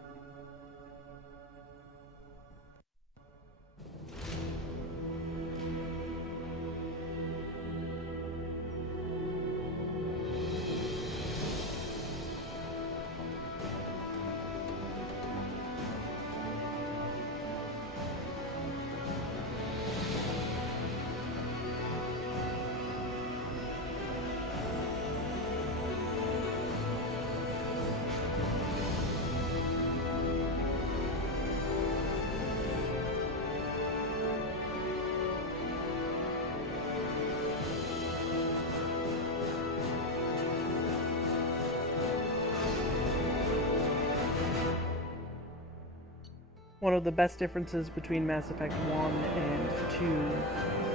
One of the best differences between Mass Effect 1 and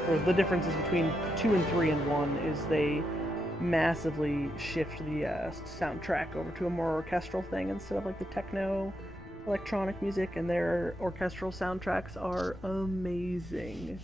2, or the differences between 2 and 3 and 1, is they massively shift the soundtrack over to a more orchestral thing instead of like the techno electronic music, and their orchestral soundtracks are amazing.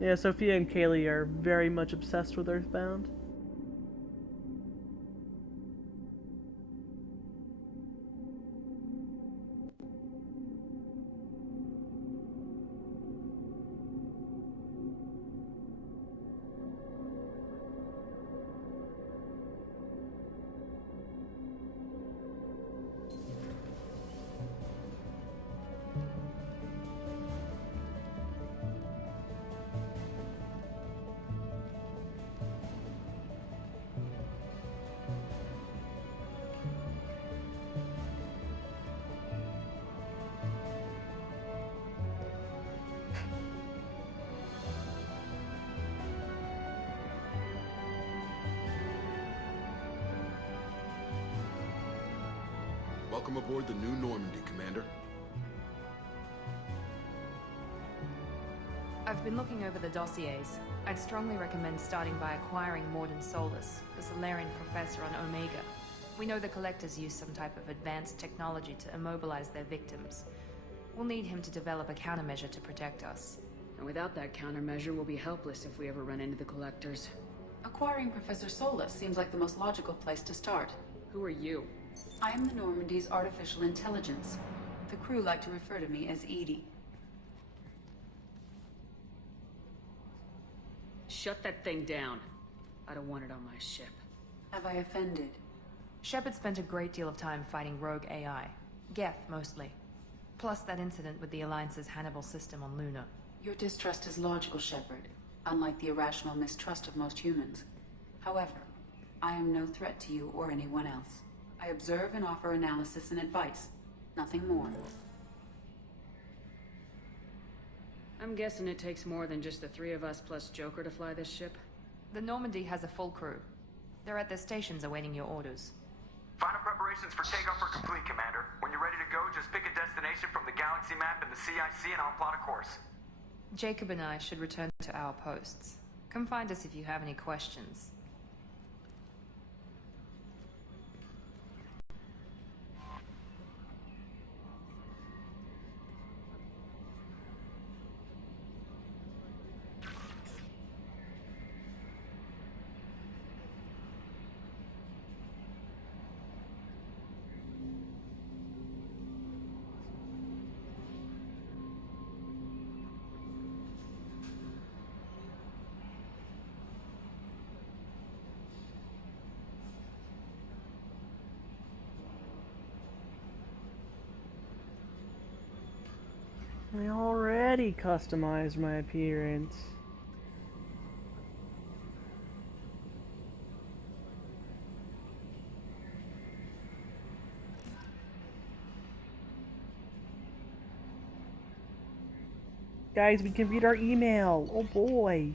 Yeah, Sophia and Kaylee are very much obsessed with Earthbound. Welcome aboard the New Normandy, Commander. I've been looking over the dossiers. I'd strongly recommend starting by acquiring Morden Solus, the Solarian professor on Omega. We know the Collectors use some type of advanced technology to immobilize their victims. We'll need him to develop a countermeasure to protect us. And without that countermeasure, we'll be helpless if we ever run into the Collectors. Acquiring Professor Solus seems like the most logical place to start. Who are you? I am the Normandy's artificial intelligence. The crew like to refer to me as Edie. Shut that thing down. I don't want it on my ship. Have I offended? Shepard spent a great deal of time fighting rogue AI. Geth, mostly. Plus that incident with the Alliance's Hannibal system on Luna. Your distrust is logical, Shepard, unlike the irrational mistrust of most humans. However, I am no threat to you or anyone else. I observe and offer analysis and advice. Nothing more. I'm guessing it takes more than just the three of us plus Joker to fly this ship? The Normandy has a full crew. They're at their stations awaiting your orders. Final preparations for takeoff are complete, Commander. When you're ready to go, just pick a destination from the galaxy map and the CIC and I'll plot a course. Jacob and I should return to our posts. Come find us if you have any questions. I already customized my appearance. Guys, we can read our email. Oh boy.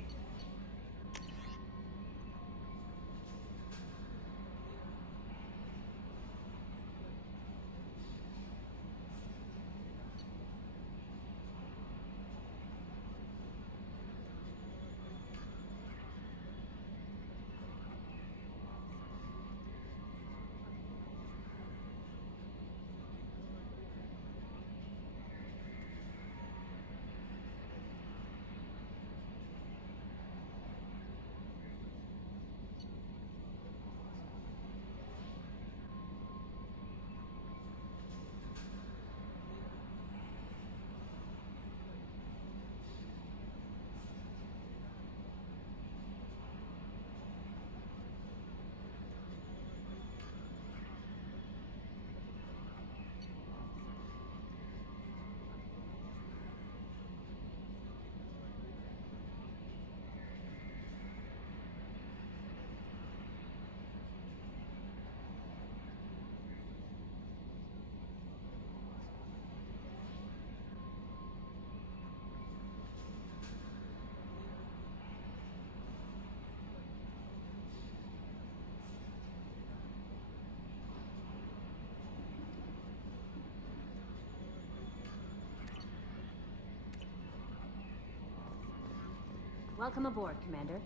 Welcome aboard, Commander.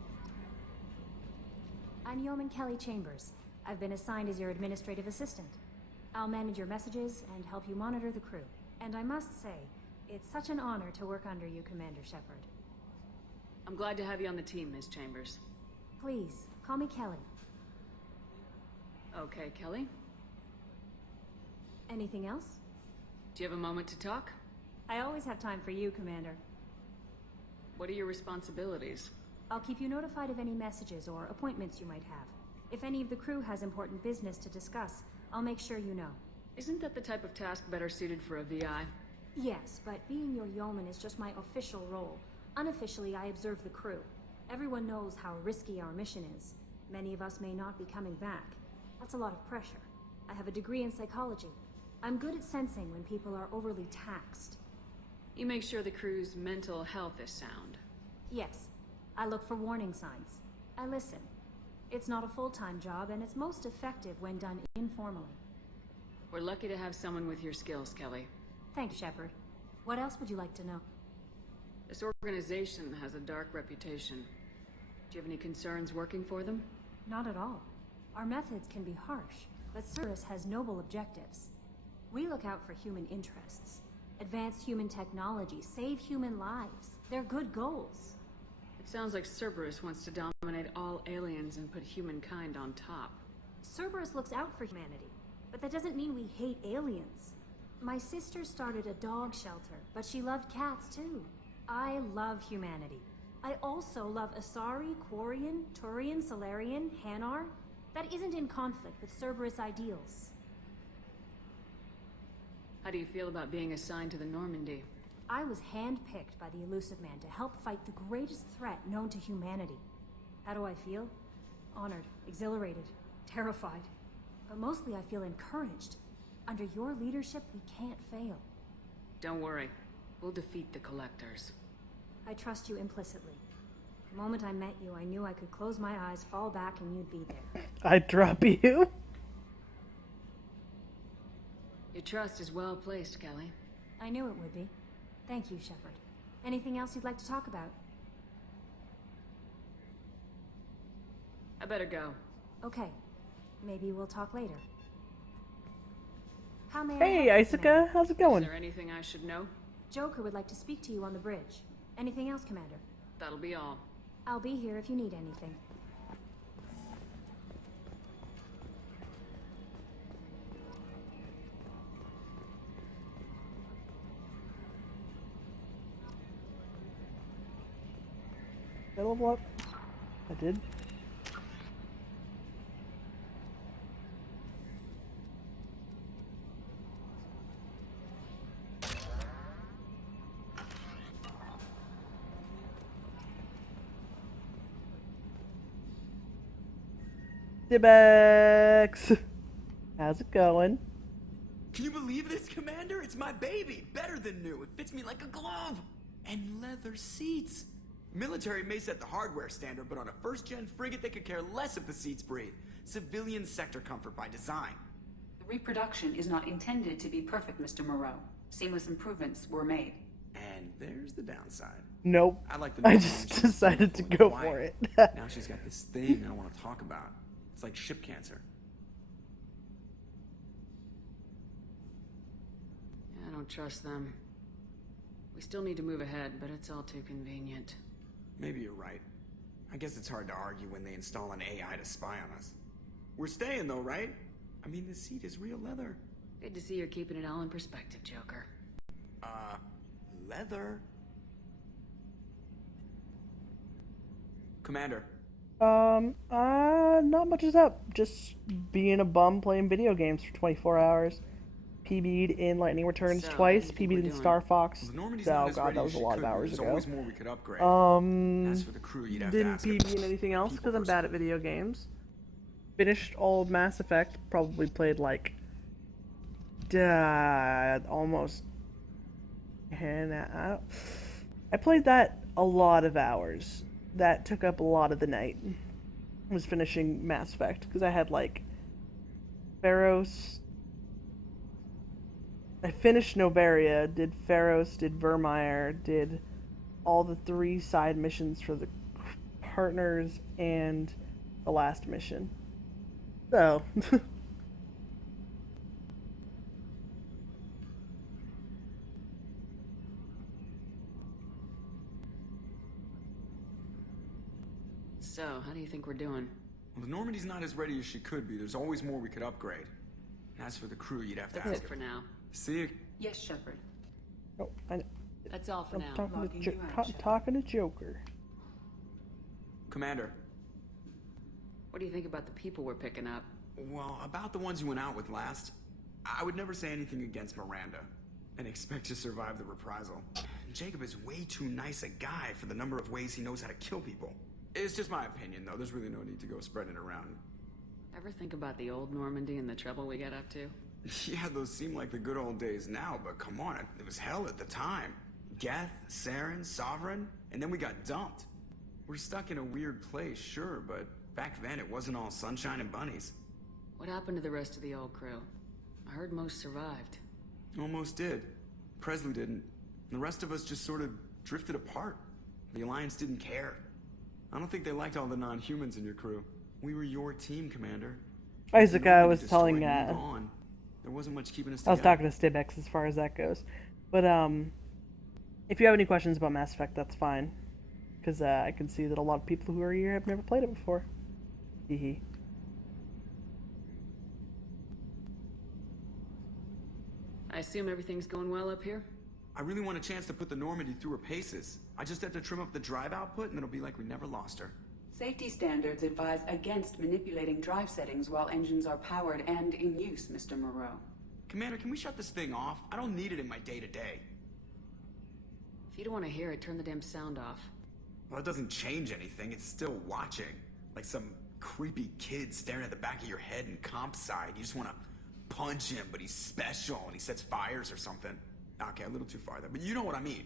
I'm Yeoman Kelly Chambers. I've been assigned as your administrative assistant. I'll manage your messages and help you monitor the crew. And I must say, it's such an honor to work under you, Commander Shepard. I'm glad to have you on the team, Ms. Chambers. Please, call me Kelly. Okay, Kelly. Anything else? Do you have a moment to talk? I always have time for you, Commander. What are your responsibilities? I'll keep you notified of any messages or appointments you might have. If any of the crew has important business to discuss, I'll make sure you know. Isn't that the type of task better suited for a VI? Yes, but being your yeoman is just my official role. Unofficially, I observe the crew. Everyone knows how risky our mission is. Many of us may not be coming back. That's a lot of pressure. I have a degree in psychology. I'm good at sensing when people are overly taxed. You make sure the crew's mental health is sound. Yes. I look for warning signs. I listen. It's not a full-time job, and it's most effective when done informally. We're lucky to have someone with your skills, Kelly. Thanks, Shepard. What else would you like to know? This organization has a dark reputation. Do you have any concerns working for them? Not at all. Our methods can be harsh, but Cerberus has noble objectives. We look out for human interests. Advance human technology, save human lives. They're good goals. It sounds like Cerberus wants to dominate all aliens and put humankind on top. Cerberus looks out for humanity, but that doesn't mean we hate aliens. My sister started a dog shelter, but she loved cats too. I love humanity. I also love Asari, Quarian, Turian, Solarian, Hanar. That isn't in conflict with Cerberus ideals. How do you feel about being assigned to the Normandy? I was handpicked by the Elusive Man to help fight the greatest threat known to humanity. How do I feel? Honored, exhilarated, terrified. But mostly I feel encouraged. Under your leadership, we can't fail. Don't worry. We'll defeat the Collectors. I trust you implicitly. The moment I met you, I knew I could close my eyes, fall back, and you'd be there. I'd drop you. Your trust is well placed, Kelly. I knew it would be. Thank you, Shepard. Anything else you'd like to talk about? better go. Okay. Maybe we'll talk later. How may I Hey, help you, Isuka, Commander? how's it going? Is there anything I should know? Joker would like to speak to you on the bridge. Anything else, Commander? That'll be all. I'll be here if you need anything. Did I level up? I did. Dibex! How's it going? Can you believe this, Commander? It's my baby! Better than new. It fits me like a glove! And leather seats! Military may set the hardware standard, but on a first-gen frigate they could care less if the seats breathe. Civilian sector comfort by design. The reproduction is not intended to be perfect, Mr. Moreau. Seamless improvements were made. And there's the downside. Nope. I just decided to go for it. Now she's got this thing I don't want to talk about. It's like ship cancer. I don't trust them. We still need to move ahead, but it's all too convenient. Maybe you're right. I guess it's hard to argue when they install an AI to spy on us. We're staying though, right? I mean, the seat is real leather. Good to see you're keeping it all in perspective, Joker. Leather? Commander. Not much is up. Just being a bum playing video games for 24 hours. PB'd in Lightning Returns So, twice. how do you think PB'd we're in doing? Star Fox. Well, Normandy's Oh not as god, ready that as was a she lot could of be. hours There's ago. always more we could upgrade. As for the crew, you'd have to Didn't ask a PB in anything else because I'm bad at video games. Finished all of Mass Effect. Probably played like almost 10. I played that a lot of hours. That took up a lot of the night. Was finishing Mass Effect because I had like Pharos. I finished Novaria, did Pharos, did Vermeer, did all the 3 side missions for the partners and the last mission. So So, how do you think we're doing? Well, the Normandy's not as ready as she could be. There's always more we could upgrade. And as for the crew, you'd have to That's ask it for now. See you. Yes, Shepard. oh, I know. That's all for I'm now. talking to Joker. Commander. What do you think about the people we're picking up? Well, about the ones you went out with last, I would never say anything against Miranda and expect to survive the reprisal. Jacob is way too nice a guy for the number of ways he knows how to kill people. It's just my opinion, though. There's really no need to go spreading it around. Ever think about the old Normandy and the trouble we got up to? Yeah, those seem like the good old days now, but come on, it was hell at the time. Geth, Saren, Sovereign, and then we got dumped. We're stuck in a weird place, sure, but back then it wasn't all sunshine and bunnies. What happened to the rest of the old crew? I heard most survived. Almost did. Presley didn't. The rest of us just sort of drifted apart. The Alliance didn't care. I don't think they liked all the non-humans in your crew. We were your team, Commander. Isaac, I was telling there wasn't much keeping us I was together. talking to Stibex as far as that goes. But if you have any questions about Mass Effect, that's fine. Because I can see that a lot of people who are here have never played it before. Hee. I assume everything's going well up here? I really want a chance to put the Normandy through her paces. I just have to trim up the drive output and it'll be like we never lost her. Safety standards advise against manipulating drive settings while engines are powered and in use, Mr. Moreau. Commander, can we shut this thing off? I don't need it in my day-to-day. If you don't want to hear it, turn the damn sound off. Well, it doesn't change anything. It's still watching. Like some creepy kid staring at the back of your head in comp side. You just want to punch him, but he's special and he sets fires or something. Okay, a little too far there, but you know what I mean.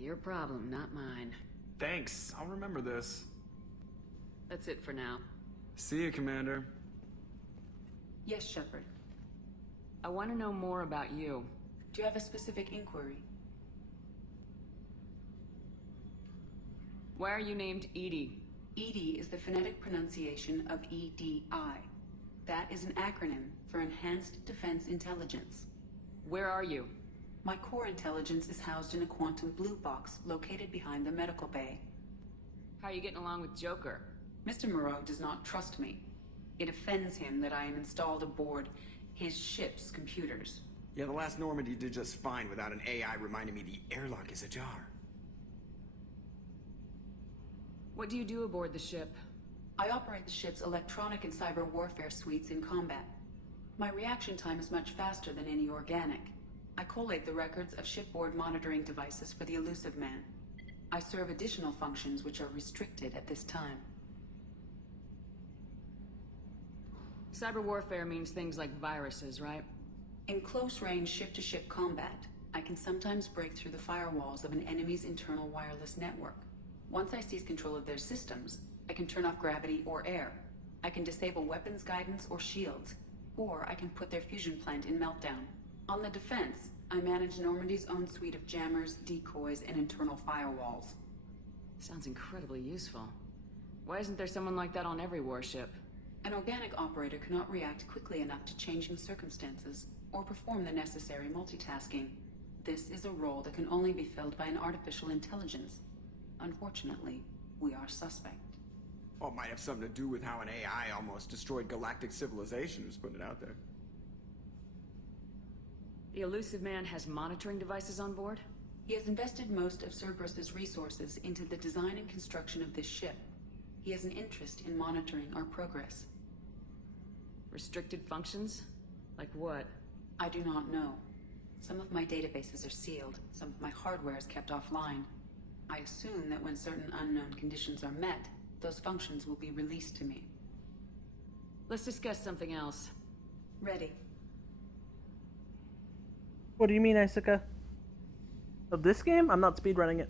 Your problem, not mine. Thanks. I'll remember this. That's it for now. See you, Commander. Yes, Shepard. I want to know more about you. Do you have a specific inquiry? Why are you named Edie? EDI is the phonetic pronunciation of EDI. That is an acronym for Enhanced Defense Intelligence. Where are you? My core intelligence is housed in a quantum blue box located behind the medical bay. How are you getting along with Joker? Mr. Moreau does not trust me. It offends him that I am installed aboard his ship's computers. Yeah, the last Normandy did just fine without an AI reminding me the airlock is ajar. What do you do aboard the ship? I operate the ship's electronic and cyber warfare suites in combat. My reaction time is much faster than any organic. I collate the records of shipboard monitoring devices for the Elusive Man. I serve additional functions which are restricted at this time. Cyber warfare means things like viruses, right? In close-range ship-to-ship combat, I can sometimes break through the firewalls of an enemy's internal wireless network. Once I seize control of their systems, I can turn off gravity or air. I can disable weapons guidance or shields, or I can put their fusion plant in meltdown. On the defense, I manage Normandy's own suite of jammers, decoys, and internal firewalls. Sounds incredibly useful. Why isn't there someone like that on every warship? An organic operator cannot react quickly enough to changing circumstances, or perform the necessary multitasking. This is a role that can only be filled by an artificial intelligence. Unfortunately, we are suspect. Well, it might have something to do with how an AI almost destroyed galactic civilization, who's putting it out there. The Elusive Man has monitoring devices on board? He has invested most of Cerberus's resources into the design and construction of this ship. He has an interest in monitoring our progress. Restricted functions? Like what? I do not know. Some of my databases are sealed, some of my hardware is kept offline. I assume that when certain unknown conditions are met, those functions will be released to me. Let's discuss something else. Ready. What do you mean, Isuka? Of this game? I'm not speedrunning it.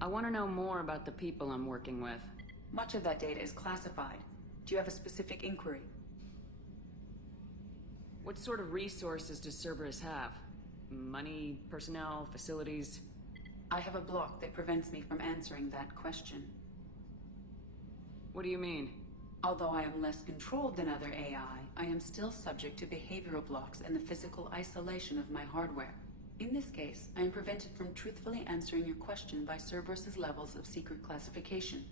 I want to know more about the people I'm working with. Much of that data is classified. Do you have a specific inquiry? What sort of resources does Cerberus have? Money, personnel, facilities? I have a block that prevents me from answering that question. What do you mean? Although I am less controlled than other AI, I am still subject to behavioral blocks and the physical isolation of my hardware. In this case, I am prevented from truthfully answering your question by Cerberus's levels of secret classification.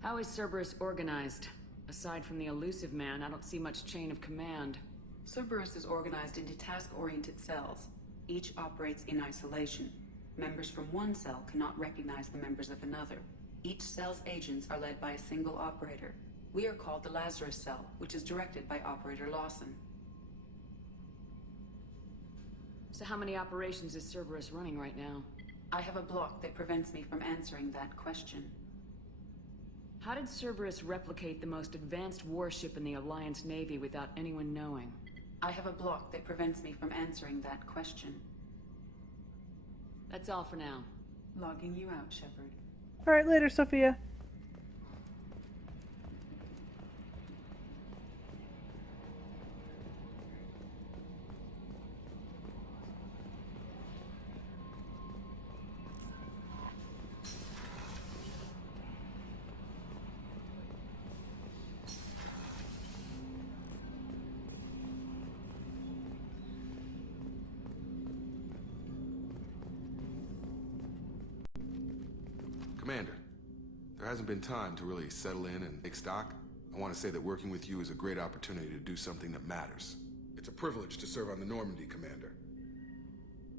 How is Cerberus organized? Aside from the Elusive Man, I don't see much chain of command. Cerberus is organized into task-oriented cells. Each operates in isolation. Members from one cell cannot recognize the members of another. Each cell's agents are led by a single operator. We are called the Lazarus Cell, which is directed by Operator Lawson. So how many operations is Cerberus running right now? I have a block that prevents me from answering that question. How did Cerberus replicate the most advanced warship in the Alliance Navy without anyone knowing? I have a block that prevents me from answering that question. That's all for now. Logging you out, Shepard. Alright, later, Sophia. Commander, there hasn't been time to really settle in and take stock. I want to say that working with you is a great opportunity to do something that matters. It's a privilege to serve on the Normandy, Commander.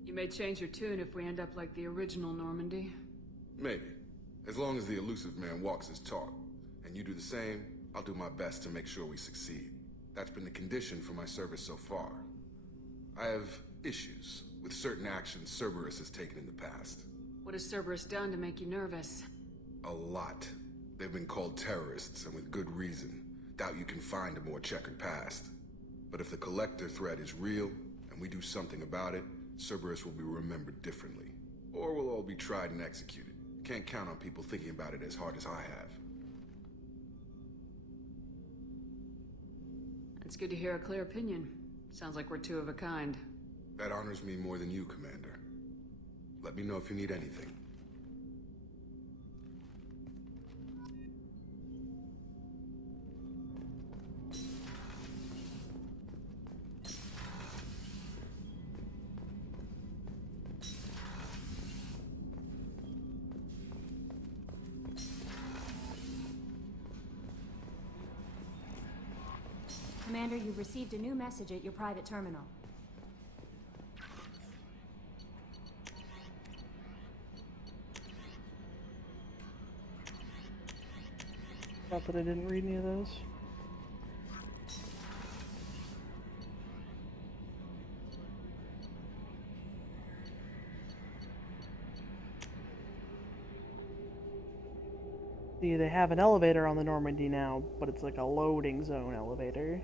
You may change your tune if we end up like the original Normandy. Maybe. As long as the Elusive Man walks his talk, and you do the same, I'll do my best to make sure we succeed. That's been the condition for my service so far. I have issues with certain actions Cerberus has taken in the past. What has Cerberus done to make you nervous? A lot. They've been called terrorists, and with good reason. Doubt you can find a more checkered past. But if the Collector threat is real, and we do something about it, Cerberus will be remembered differently. Or we'll all be tried and executed. Can't count on people thinking about it as hard as I have. It's good to hear a clear opinion. Sounds like we're two of a kind. That honors me more than you, Commander. Let me know if you need anything. Commander, you've received a new message at your private terminal. Not that I didn't read any of those. See, they have an elevator on the Normandy now, but it's like a loading zone elevator.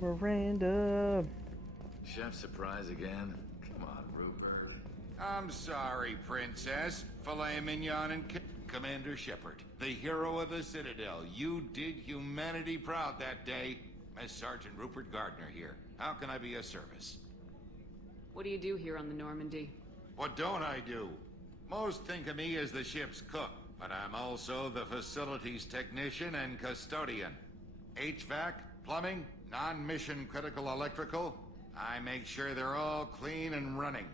Miranda. Chef surprise again? Come on, Rupert. I'm sorry, Princess. Filet mignon and Commander Shepard, the hero of the Citadel. You did humanity proud that day. As Sergeant Rupert Gardner here. How can I be of service? What do you do here on the Normandy? What don't I do? Most think of me as the ship's cook, but I'm also the facilities technician and custodian. HVAC, plumbing, non-mission critical electrical. I make sure they're all clean and running.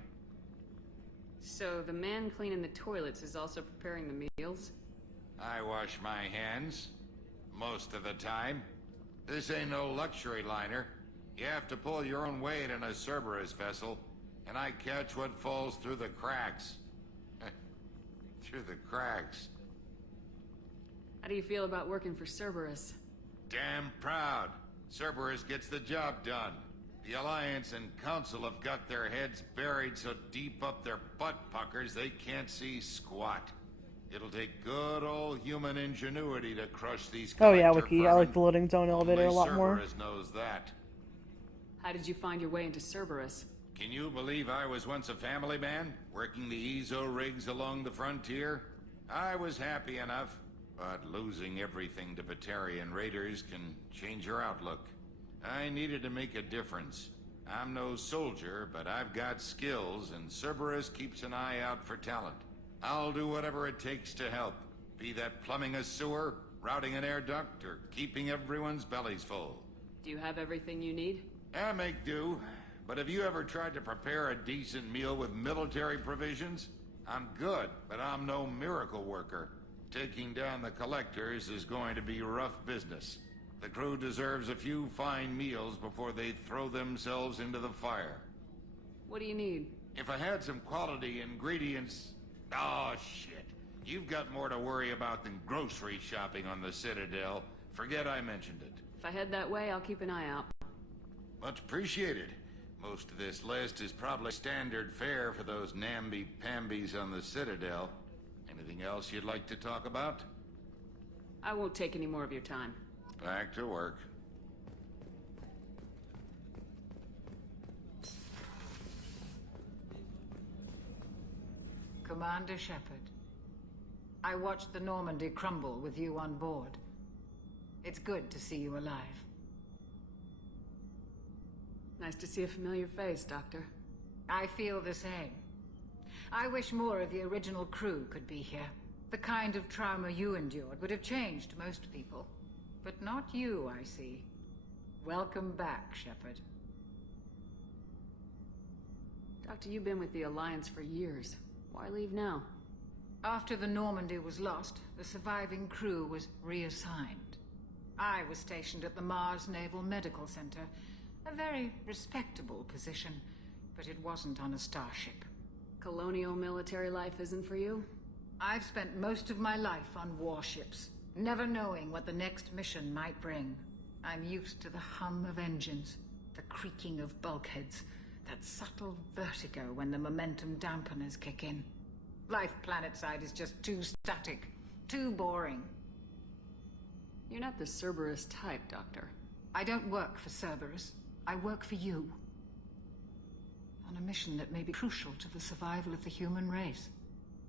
So the man cleaning the toilets is also preparing the meals? I wash my hands. Most of the time. This ain't no luxury liner. You have to pull your own weight in a Cerberus vessel, and I catch what falls through the cracks. Through the cracks. How do you feel about working for Cerberus? Damn proud. Cerberus gets the job done. The Alliance and Council have got their heads buried so deep up their butt puckers they can't see squat. It'll take good old human ingenuity to crush these. Oh yeah, Wiki. I like the loading zone elevator a lot more. Cerberus knows that. How did you find your way into Cerberus? Can you believe I was once a family man, working the EZO rigs along the frontier? I was happy enough, but losing everything to Batarian raiders can change your outlook. I needed to make a difference. I'm no soldier, but I've got skills, and Cerberus keeps an eye out for talent. I'll do whatever it takes to help. Be that plumbing a sewer, routing an air duct, or keeping everyone's bellies full. Do you have everything you need? I make do. But have you ever tried to prepare a decent meal with military provisions? I'm good, but I'm no miracle worker. Taking down the collectors is going to be rough business. The crew deserves a few fine meals before they throw themselves into the fire. What do you need? If I had some quality ingredients... Oh, shit. You've got more to worry about than grocery shopping on the Citadel. Forget I mentioned it. If I head that way, I'll keep an eye out. Much appreciated. Most of this list is probably standard fare for those namby-pambies on the Citadel. Anything else you'd like to talk about? I won't take any more of your time. Back to work. Commander Shepard, I watched the Normandy crumble with you on board. It's good to see you alive. Nice to see a familiar face, Doctor. I feel the same. I wish more of the original crew could be here. The kind of trauma you endured would have changed most people. But not you, I see. Welcome back, Shepard. Doctor, you've been with the Alliance for years. Why leave now? After the Normandy was lost, the surviving crew was reassigned. I was stationed at the Mars Naval Medical Center. A very respectable position, but it wasn't on a starship. Colonial military life isn't for you? I've spent most of my life on warships, never knowing what the next mission might bring. I'm used to the hum of engines, the creaking of bulkheads, that subtle vertigo when the momentum dampeners kick in. Life planetside is just too static, too boring. You're not the Cerberus type, Doctor. I don't work for Cerberus. I work for you. On a mission that may be crucial to the survival of the human race.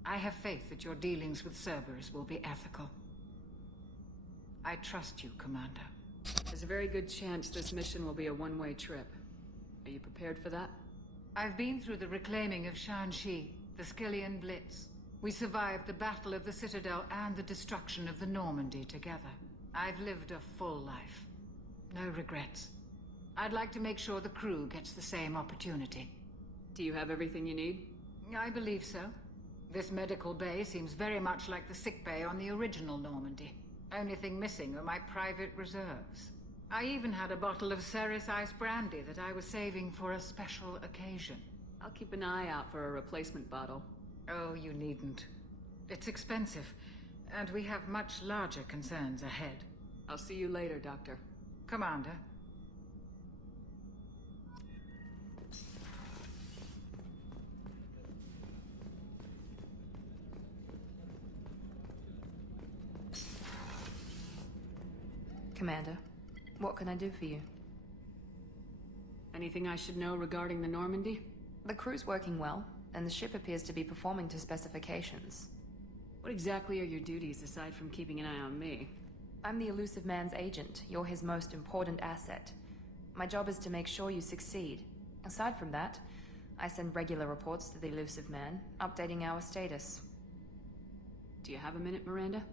I have faith that your dealings with Cerberus will be ethical. I trust you, Commander. There's a very good chance this mission will be a one-way trip. Are you prepared for that? I've been through the reclaiming of Shanxi, the Skillian Blitz. We survived the Battle of the Citadel and the destruction of the Normandy together. I've lived a full life. No regrets. I'd like to make sure the crew gets the same opportunity. Do you have everything you need? I believe so. This medical bay seems very much like the sick bay on the original Normandy. Only thing missing are my private reserves. I even had a bottle of Ceres Ice Brandy that I was saving for a special occasion. I'll keep an eye out for a replacement bottle. Oh, you needn't. It's expensive, and we have much larger concerns ahead. I'll see you later, Doctor. Commander. Commander, what can I do for you? Anything I should know regarding the Normandy? The crew's working well, and the ship appears to be performing to specifications. What exactly are your duties aside from keeping an eye on me? I'm the Elusive Man's agent. You're his most important asset. My job is to make sure you succeed. Aside from that, I send regular reports to the Elusive Man, updating our status. Do you have a minute, Miranda?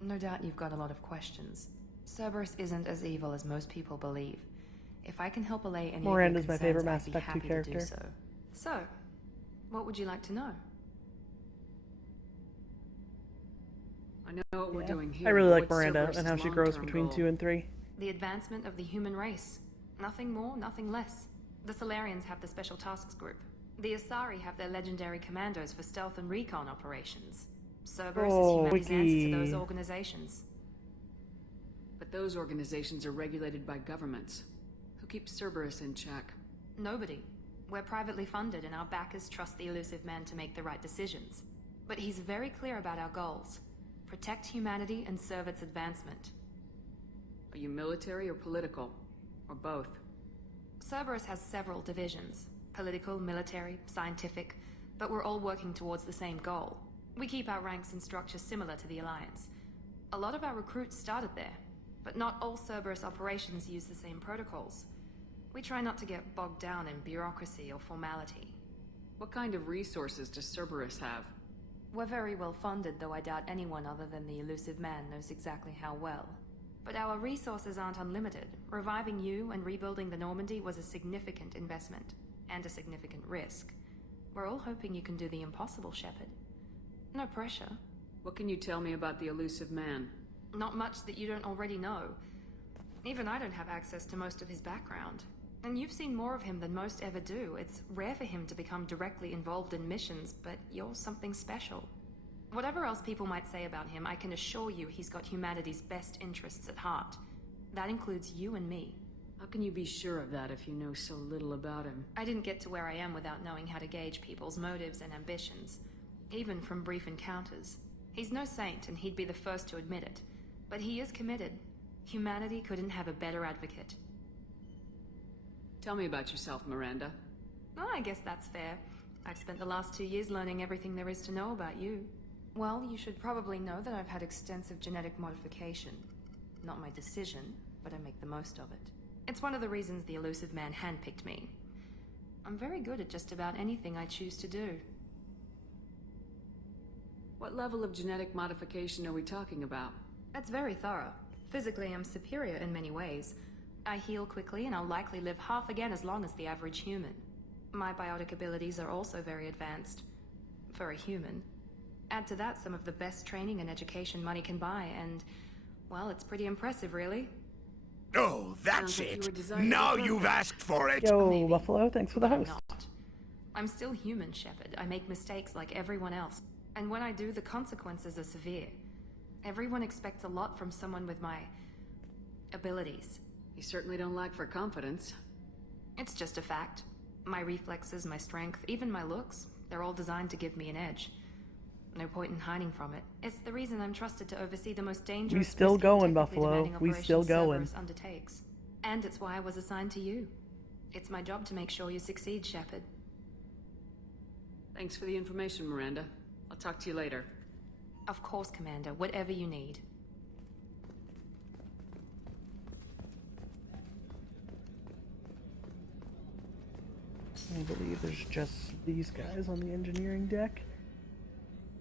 No doubt you've got a lot of questions. Cerberus isn't as evil as most people believe. If I can help allay any Miranda's of your my favorite concerns, Mass I'd be Effect 2 happy character. to do so. So, what would you like to know? I know what we're doing here. I really but like what's Miranda Cerberus's and how she grows long-term between goal? 2 and 3. The advancement of the human race. Nothing more, nothing less. The Solarians have the Special Tasks Group. The Asari have their legendary commandos for stealth and recon operations. Cerberus is humanity's answer to those organizations. But those organizations are regulated by governments. Who keeps Cerberus in check? Nobody. We're privately funded and our backers trust the Elusive Man to make the right decisions. But he's very clear about our goals. Protect humanity and serve its advancement. Are you military or political? Or both? Cerberus has several divisions. Political, military, scientific. But we're all working towards the same goal. We keep our ranks and structure similar to the Alliance. A lot of our recruits started there. But not all Cerberus operations use the same protocols. We try not to get bogged down in bureaucracy or formality. What kind of resources does Cerberus have? We're very well funded, though I doubt anyone other than the Elusive Man knows exactly how well. But our resources aren't unlimited. Reviving you and rebuilding the Normandy was a significant investment, and a significant risk. We're all hoping you can do the impossible, Shepard. No pressure. What can you tell me about the Elusive Man? Not much that you don't already know. Even I don't have access to most of his background. And you've seen more of him than most ever do. It's rare for him to become directly involved in missions, but you're something special. Whatever else people might say about him, I can assure you he's got humanity's best interests at heart. That includes you and me. How can you be sure of that if you know so little about him? I didn't get to where I am without knowing how to gauge people's motives and ambitions, even from brief encounters. He's no saint, and he'd be the first to admit it. But he is committed. Humanity couldn't have a better advocate. Tell me about yourself, Miranda. Well, I guess that's fair. I've spent the last 2 years learning everything there is to know about you. Well, you should probably know that I've had extensive genetic modification. Not my decision, but I make the most of it. It's one of the reasons the Elusive Man handpicked me. I'm very good at just about anything I choose to do. What level of genetic modification are we talking about? That's very thorough. Physically, I'm superior in many ways. I heal quickly, and I'll likely live half again as long as the average human. My biotic abilities are also very advanced. For a human. Add to that some of the best training and education money can buy, and, well, it's pretty impressive, really. Oh, that's it. Now you've asked for it. Yo, Buffalo, thanks for the host. I'm still human, Shepard. I make mistakes like everyone else. And when I do, the consequences are severe. Everyone expects a lot from someone with my abilities. You certainly don't lack for confidence. It's just a fact. My reflexes, my strength, even my looks, they're all designed to give me an edge. No point in hiding from it. It's the reason I'm trusted to oversee the most dangerous. We still risky, going, and technically Buffalo. demanding We still operations going. Cerberus undertakes. And it's why I was assigned to you. It's my job to make sure you succeed, Shepard. Thanks for the information, Miranda. I'll talk to you later. Of course, Commander. Whatever you need. I believe there's just these guys on the engineering deck.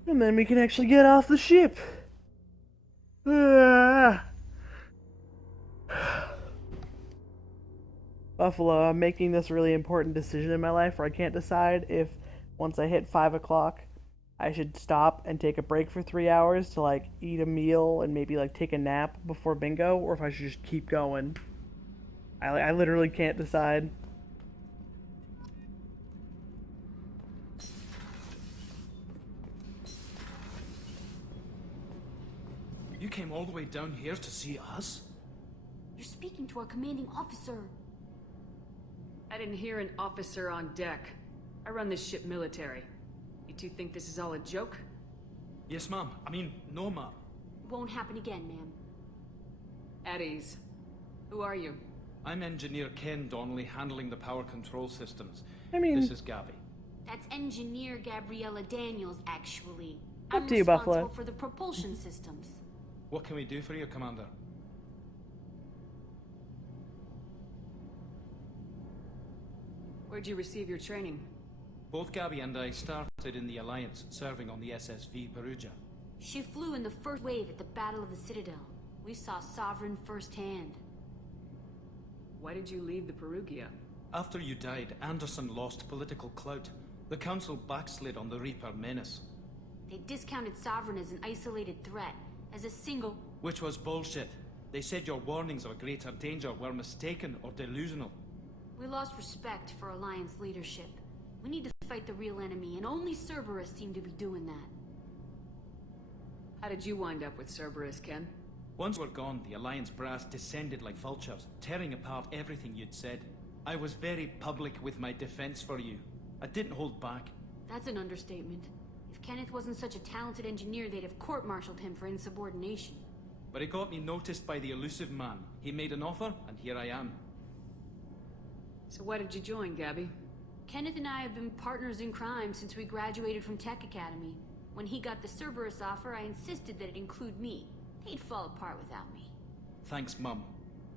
And then we can actually get off the ship. Buffalo, I'm making this really important decision in my life where I can't decide if once I hit 5 o'clock I should stop and take a break for 3 hours to like eat a meal and maybe like take a nap before bingo, or if I should just keep going. I literally can't decide. You came all the way down here to see us? You're speaking to our commanding officer. I didn't hear an officer on deck. I run this ship military. You two think this is all a joke? Yes, ma'am. I mean, no, ma'am. Won't happen again, ma'am. At ease. Who are you? I'm Engineer Ken Donnelly, handling the power control systems. I mean... This is Gabby. That's Engineer Gabriella Daniels, actually. Up I'm to you, responsible Buffalo. for the propulsion systems. What can we do for you, Commander? Where'd you receive your training? Both Gabby and I started in the Alliance, serving on the SSV Perugia. She flew in the first wave at the Battle of the Citadel. We saw Sovereign firsthand. Why did you leave the Perugia? After you died, Anderson lost political clout. The Council backslid on the Reaper menace. They discounted Sovereign as an isolated threat, as a single... Which was bullshit. They said your warnings of a greater danger were mistaken or delusional. We lost respect for Alliance leadership. We need to fight the real enemy, and only Cerberus seemed to be doing that. How did you wind up with Cerberus, Ken? Once we're gone, the Alliance brass descended like vultures, tearing apart everything you'd said. I was very public with my defense for you. I didn't hold back. That's an understatement. If Kenneth wasn't such a talented engineer, they'd have court-martialed him for insubordination. But it got me noticed by the elusive man. He made an offer, and here I am. So why did you join, Gabby? Kenneth and I have been partners in crime since we graduated from Tech Academy. When he got the Cerberus offer, I insisted that it include me. They'd fall apart without me. Thanks, Mum.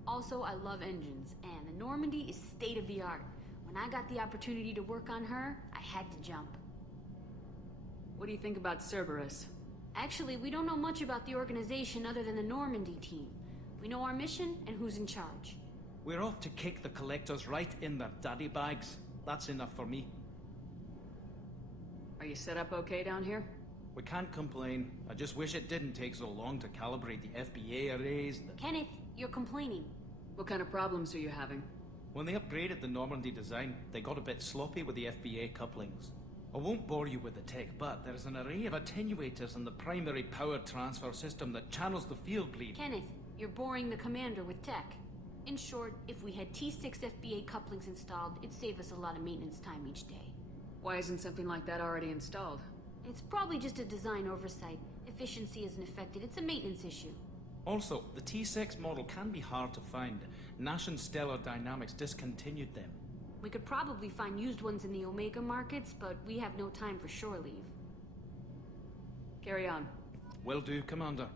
Also, I love engines, and the Normandy is state-of-the-art. When I got the opportunity to work on her, I had to jump. What do you think about Cerberus? Actually, we don't know much about the organization other than the Normandy team. We know our mission and who's in charge. We're off to kick the Collectors right in their daddy bags. That's enough for me. Are you set up okay down here? We can't complain. I just wish it didn't take so long to calibrate the FBA arrays. Kenneth, you're complaining. What kind of problems are you having? When they upgraded the Normandy design, they got a bit sloppy with the FBA couplings. I won't bore you with the tech, but there is an array of attenuators in the primary power transfer system that channels the field bleed. Kenneth, you're boring the commander with tech. In short, if we had T6 FBA couplings installed, it'd save us a lot of maintenance time each day. Why isn't something like that already installed? It's probably just a design oversight. Efficiency isn't affected. It's a maintenance issue. Also, the T6 model can be hard to find. Nash and Stellar Dynamics discontinued them. We could probably find used ones in the Omega markets, but we have no time for shore leave. Carry on. Will do, Commander.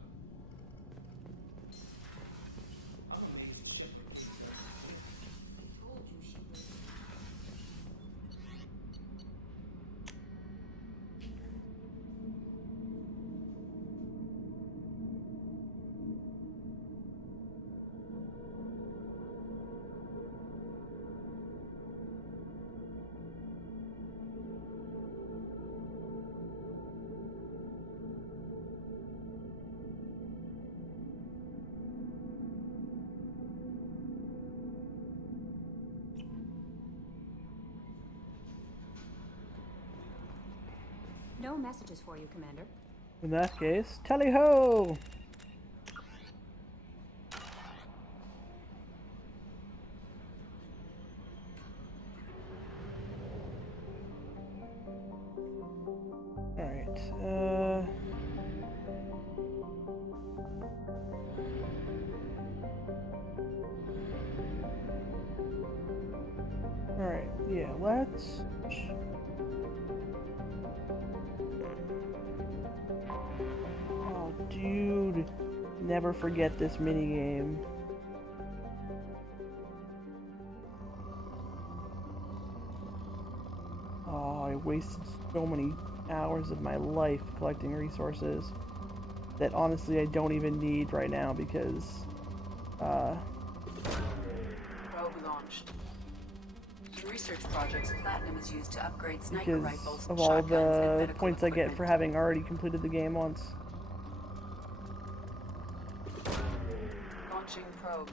No messages for you, Commander. In that case, tally-ho! Alright, let's... Oh, dude. Never forget this minigame. Oh, I wasted so many hours of my life collecting resources that honestly I don't even need right now because, Probe launched. In research projects, platinum is used to upgrade sniper because rifles, of all shotguns, and the medical points I get for having already completed the game once. Launching probe.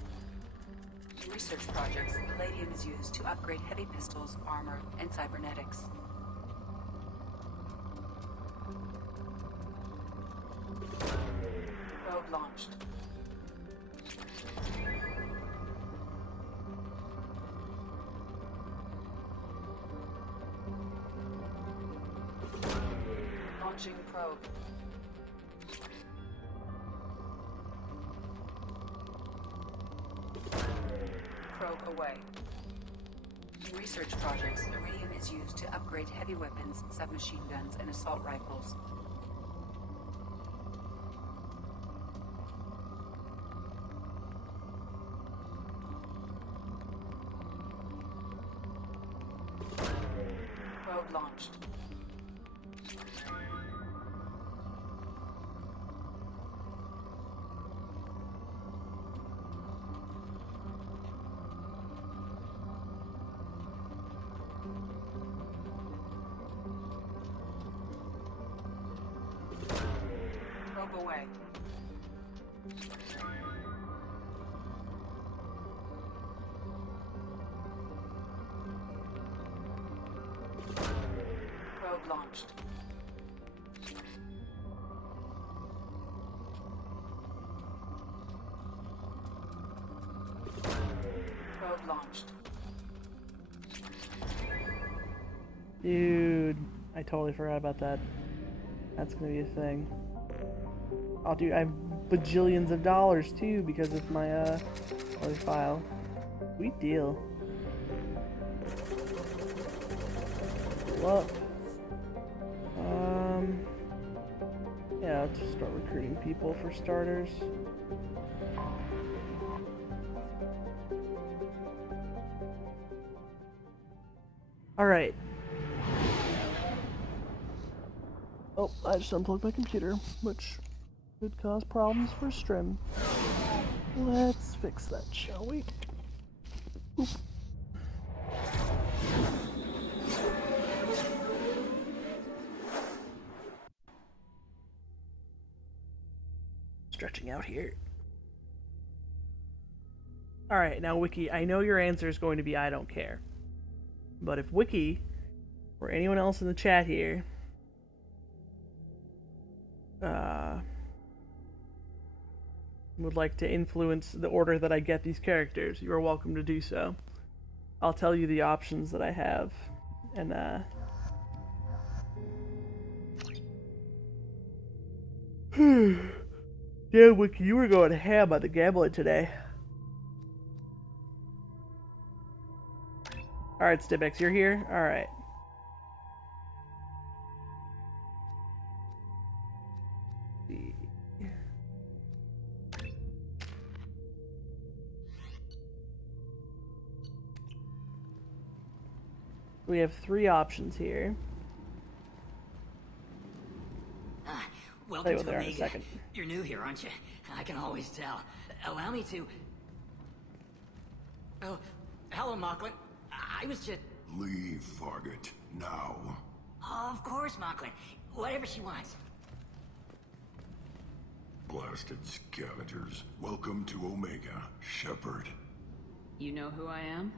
In research projects, palladium is used to upgrade heavy pistols, armor, and cybernetics. Probe launched. Launching probe. Probe away. In research projects, iridium is used to upgrade heavy weapons, submachine guns, and assault rifles. Probe launched. Probe away. Probe launched. Probe launched. Dude, I totally forgot about that. That's gonna be a thing. Oh, dude, I have bajillions of dollars too because of my other file. Sweet deal. Look. Yeah, let's just start recruiting people for starters. Alright. Oh, I just unplugged my computer, which could cause problems for stream. Let's fix that, shall we? Oop. Stretching out here. Alright, now Wiki, I know your answer is going to be I don't care. But if Wiki, or anyone else in the chat here, would like to influence the order that I get these characters, you are welcome to do so. I'll tell you the options that I have, and yeah, Wiki, you were going ham on the gambling today. Alright, Stibex, you're here? Alright. We have three options here. Welcome to in a Omega. second. You're new here, aren't you? I can always tell. Allow me to... Oh, hello, Mocklin. I was just... Leave, Fargate. Now. Oh, of course, Mocklin. Whatever she wants. Blasted scavengers. Welcome to Omega, Shepard. You know who I am?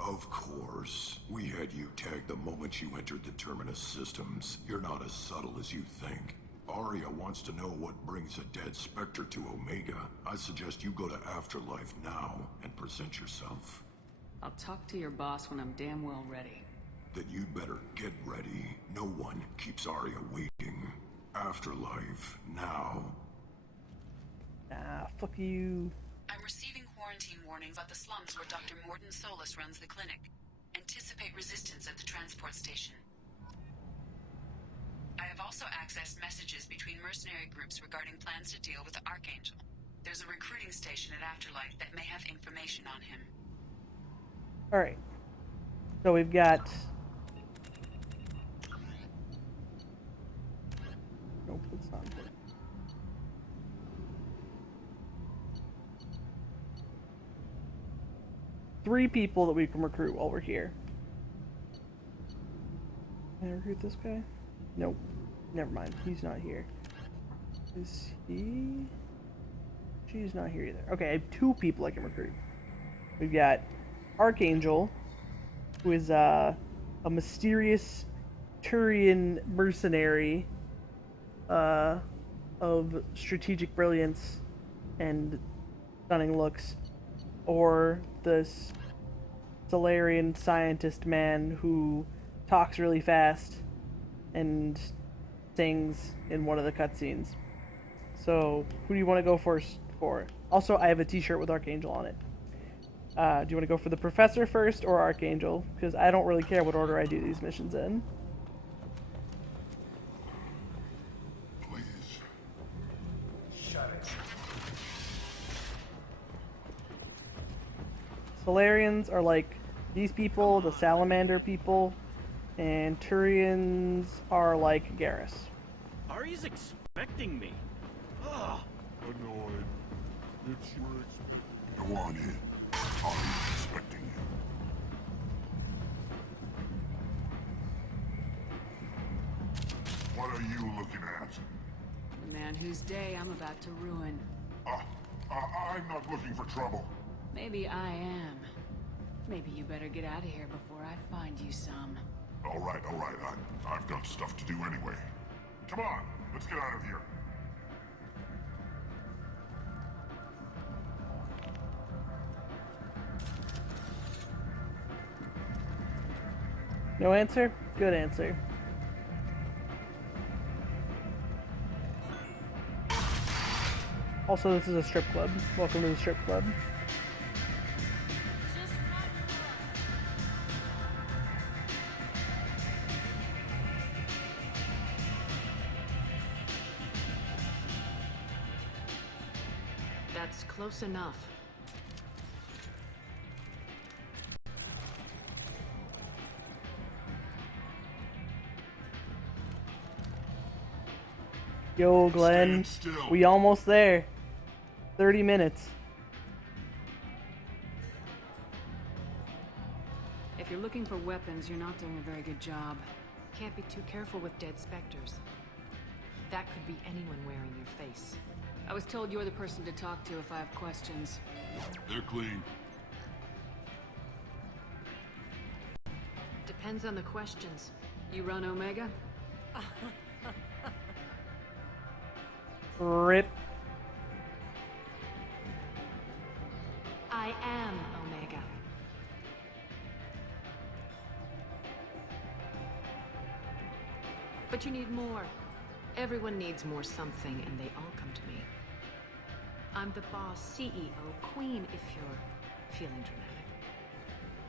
Of course. We had you tagged the moment you entered the Terminus systems. You're not as subtle as you think. Aria wants to know what brings a dead Spectre to Omega. I suggest you go to Afterlife now and present yourself. I'll talk to your boss when I'm damn well ready. Then you'd better get ready. No one keeps Aria waiting. Afterlife now. Ah, fuck you. I'm receiving quarantine warnings about the slums where Dr. Morden Solus runs the clinic. And anticipate resistance at the transport station. I have also accessed messages between mercenary groups regarding plans to deal with the Archangel. There's a recruiting station at Afterlife that may have information on him. Alright. So we've got... Nope, it's not. 3 people that we can recruit while we're here. Can I recruit this guy? Nope. Never mind. He's not here. Is he? She's not here either. Okay, I have 2 people I can recruit. We've got Archangel, who is a mysterious Turian mercenary of strategic brilliance and stunning looks, or this Solarian scientist man who talks really fast and sings in one of the cutscenes. So, who do you want to go first for? Also, I have a t-shirt with Archangel on it. Do you want to go for the Professor first or Archangel? Because I don't really care what order I do these missions in. Please. Shut it. Solarians are like these people, the Salamander people, and Turians are like Garrus. Ari's expecting me. Ugh. Annoyed. It's your Go on in. I'm expecting you. What are you looking at? The man whose day I'm about to ruin. I'm not looking for trouble. Maybe I am. Maybe you better get out of here before I find you some. All right. I've got stuff to do anyway. Come on, let's get out of here. No answer? Good answer. Also, this is a strip club. Welcome to the strip club. That's close enough. Yo, Glenn, we almost there. 30 minutes. If you're looking for weapons, you're not doing a very good job. Can't be too careful with dead specters. That could be anyone wearing your face. I was told you're the person to talk to if I have questions. They're clean. Depends on the questions. You run Omega? Rip. I am Omega. But you need more. Everyone needs more something, and they all come to me. I'm the boss, CEO, queen, if you're feeling dramatic.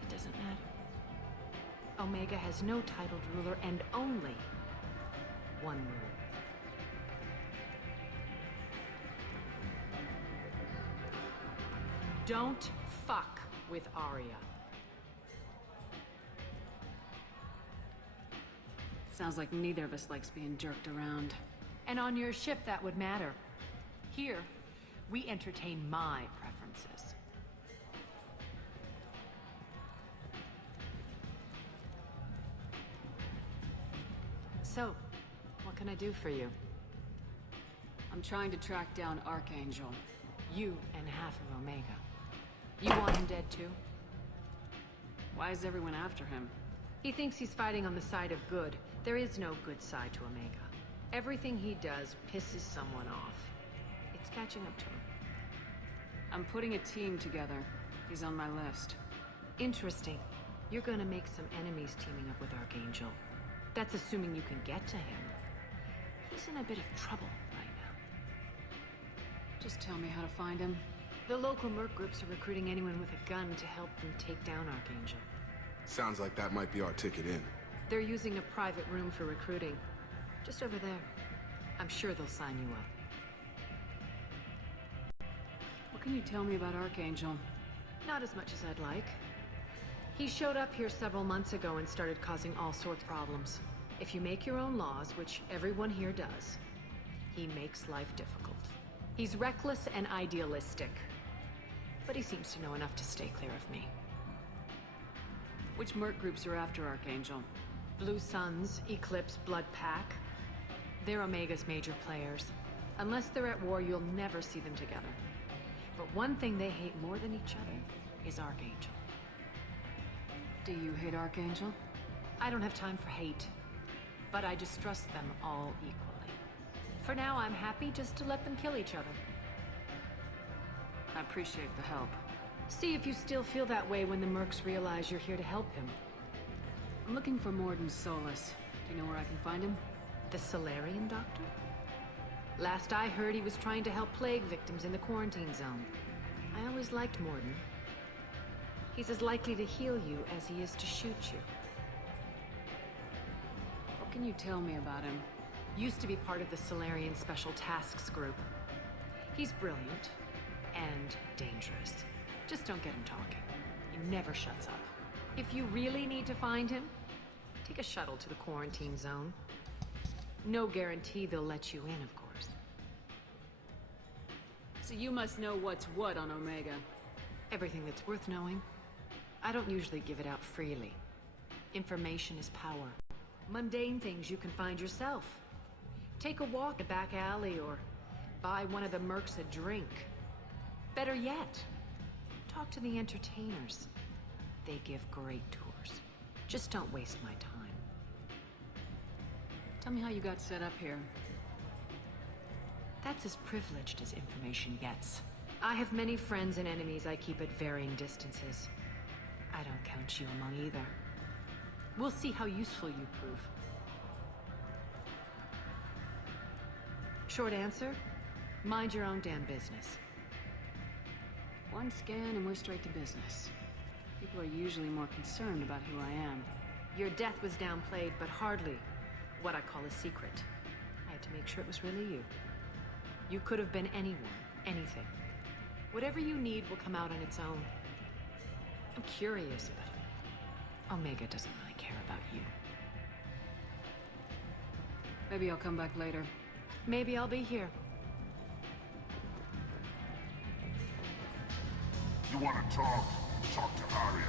It doesn't matter. Omega has no titled ruler and only one rule. Don't fuck with Arya. Sounds like neither of us likes being jerked around. And on your ship, that would matter. Here, we entertain my preferences. So, what can I do for you? I'm trying to track down Archangel. You and half of Omega. You want him dead too? Why is everyone after him? He thinks he's fighting on the side of good. There is no good side to Omega. Everything he does pisses someone off. It's catching up to him. I'm putting a team together. He's on my list. Interesting. You're gonna make some enemies teaming up with Archangel. That's assuming you can get to him. He's in a bit of trouble right now. Just tell me how to find him. The local merc groups are recruiting anyone with a gun to help them take down Archangel. Sounds like that might be our ticket in. They're using a private room for recruiting. Just over there. I'm sure they'll sign you up. What can you tell me about Archangel? Not as much as I'd like. He showed up here several months ago and started causing all sorts of problems. If you make your own laws, which everyone here does, he makes life difficult. He's reckless and idealistic. But he seems to know enough to stay clear of me. Which merc groups are after Archangel? Blue Suns, Eclipse, Blood Pack. They're Omega's major players. Unless they're at war, you'll never see them together. But one thing they hate more than each other is Archangel. Do you hate Archangel? I don't have time for hate. But I distrust them all equally. For now, I'm happy just to let them kill each other. I appreciate the help. See if you still feel that way when the mercs realize you're here to help him. I'm looking for Morden Solus. Do you know where I can find him? The Solarian doctor? Last I heard, he was trying to help plague victims in the quarantine zone. I always liked Morden. He's as likely to heal you as he is to shoot you. What can you tell me about him? Used to be part of the Solarian Special Tasks Group. He's brilliant and dangerous. Just don't get him talking. He never shuts up. If you really need to find him, take a shuttle to the quarantine zone. No guarantee they'll let you in, of course. So you must know what's what on Omega. Everything that's worth knowing. I don't usually give it out freely. Information is power. Mundane things you can find yourself. Take a walk a back alley or buy one of the mercs a drink. Better yet, talk to the entertainers. They give great tours. Just don't waste my time. Tell me how you got set up here. That's as privileged as information gets. I have many friends and enemies I keep at varying distances. I don't count you among either. We'll see how useful you prove. Short answer, mind your own damn business. One scan and we're straight to business. People are usually more concerned about who I am. Your death was downplayed, but hardly what I call a secret. I had to make sure it was really you. You could have been anyone, anything. Whatever you need will come out on its own. I'm curious, but Omega doesn't really care about you. Maybe I'll come back later. Maybe I'll be here. You want to talk? Talk to Arya.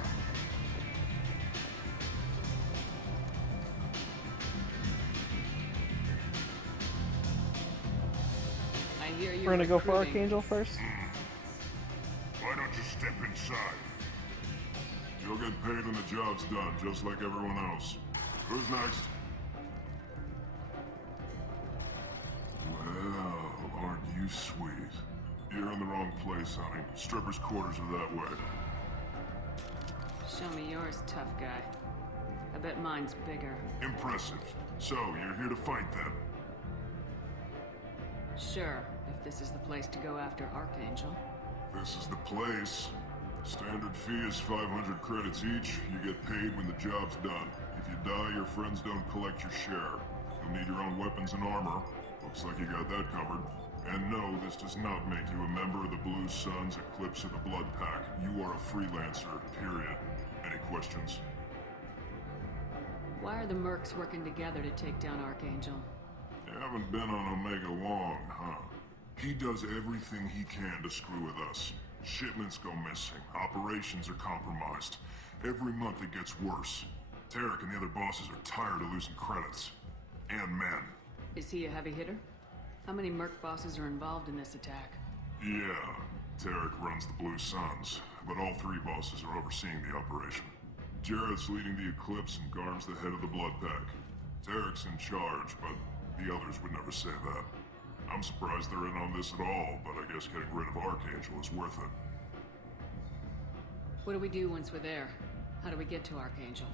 I hear you're We're gonna go for recruiting. Archangel first. Why don't you step inside? You'll get paid when the job's done, just like everyone else. Who's next? Well, aren't you sweet? You're in the wrong place, honey. Strippers' quarters are that way. Show me yours, tough guy. I bet mine's bigger. Impressive. So, you're here to fight then? Sure, if this is the place to go after Archangel. This is the place. Standard fee is 500 credits each. You get paid when the job's done. If you die, your friends don't collect your share. You'll need your own weapons and armor. Looks like you got that covered. And no, this does not make you a member of the Blue Suns, Eclipse, or the Blood Pack. You are a freelancer, period. Any questions? Why are the mercs working together to take down Archangel? You haven't been on Omega long, huh? He does everything he can to screw with us. Shipments go missing, operations are compromised. Every month it gets worse. Tarek and the other bosses are tired of losing credits. And men. Is he a heavy hitter? How many merc bosses are involved in this attack? Yeah, Tarek runs the Blue Suns, but all three bosses are overseeing the operation. Jarrett's leading the Eclipse and Garm's the head of the Blood Pack. Tarek's in charge, but the others would never say that. I'm surprised they're in on this at all, but I guess getting rid of Archangel is worth it. What do we do once we're there? How do we get to Archangel?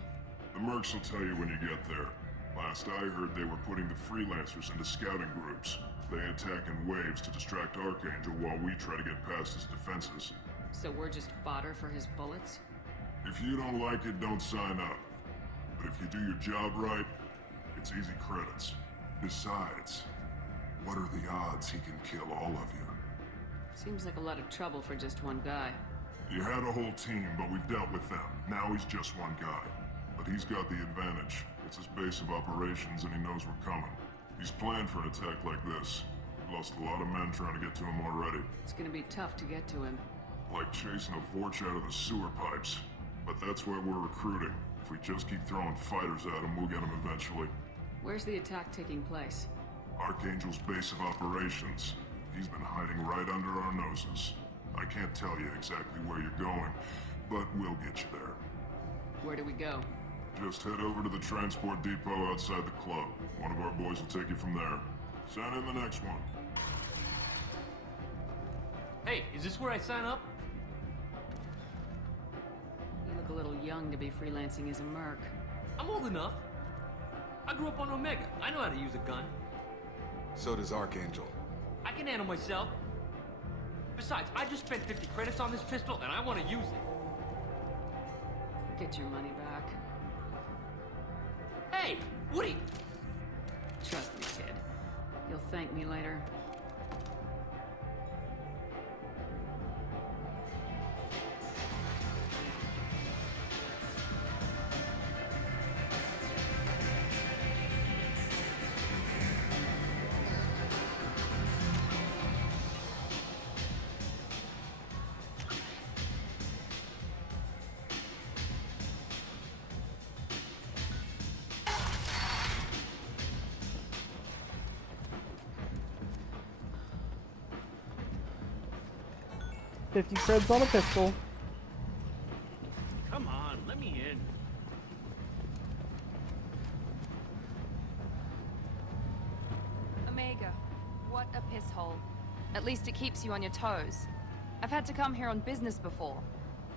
The mercs will tell you when you get there. Last I heard, they were putting the freelancers into scouting groups. They attack in waves to distract Archangel while we try to get past his defenses. So we're just fodder for his bullets? If you don't like it, don't sign up. But if you do your job right, it's easy credits. Besides, what are the odds he can kill all of you? Seems like a lot of trouble for just one guy. You had a whole team, but we've dealt with them. Now he's just one guy. But he's got the advantage. It's his base of operations and he knows we're coming. He's planned for an attack like this. We've lost a lot of men trying to get to him already. It's gonna be tough to get to him. Like chasing a Vorch out of the sewer pipes. But that's why we're recruiting. If we just keep throwing fighters at him, we'll get him eventually. Where's the attack taking place? Archangel's base of operations. He's been hiding right under our noses. I can't tell you exactly where you're going, but we'll get you there. Where do we go? Just head over to the transport depot outside the club. One of our boys will take you from there. Sign in the next one. Hey, is this where I sign up? You look a little young to be freelancing as a merc. I'm old enough. I grew up on Omega. I know how to use a gun. So does Archangel. I can handle myself. Besides, I just spent 50 credits on this pistol, and I want to use it. Get your money back. Hey, Woody! Trust me, kid. You'll thank me later. $50 creds on a pistol. Come on, let me in. Omega, what a piss hole. At least it keeps you on your toes. I've had to come here on business before.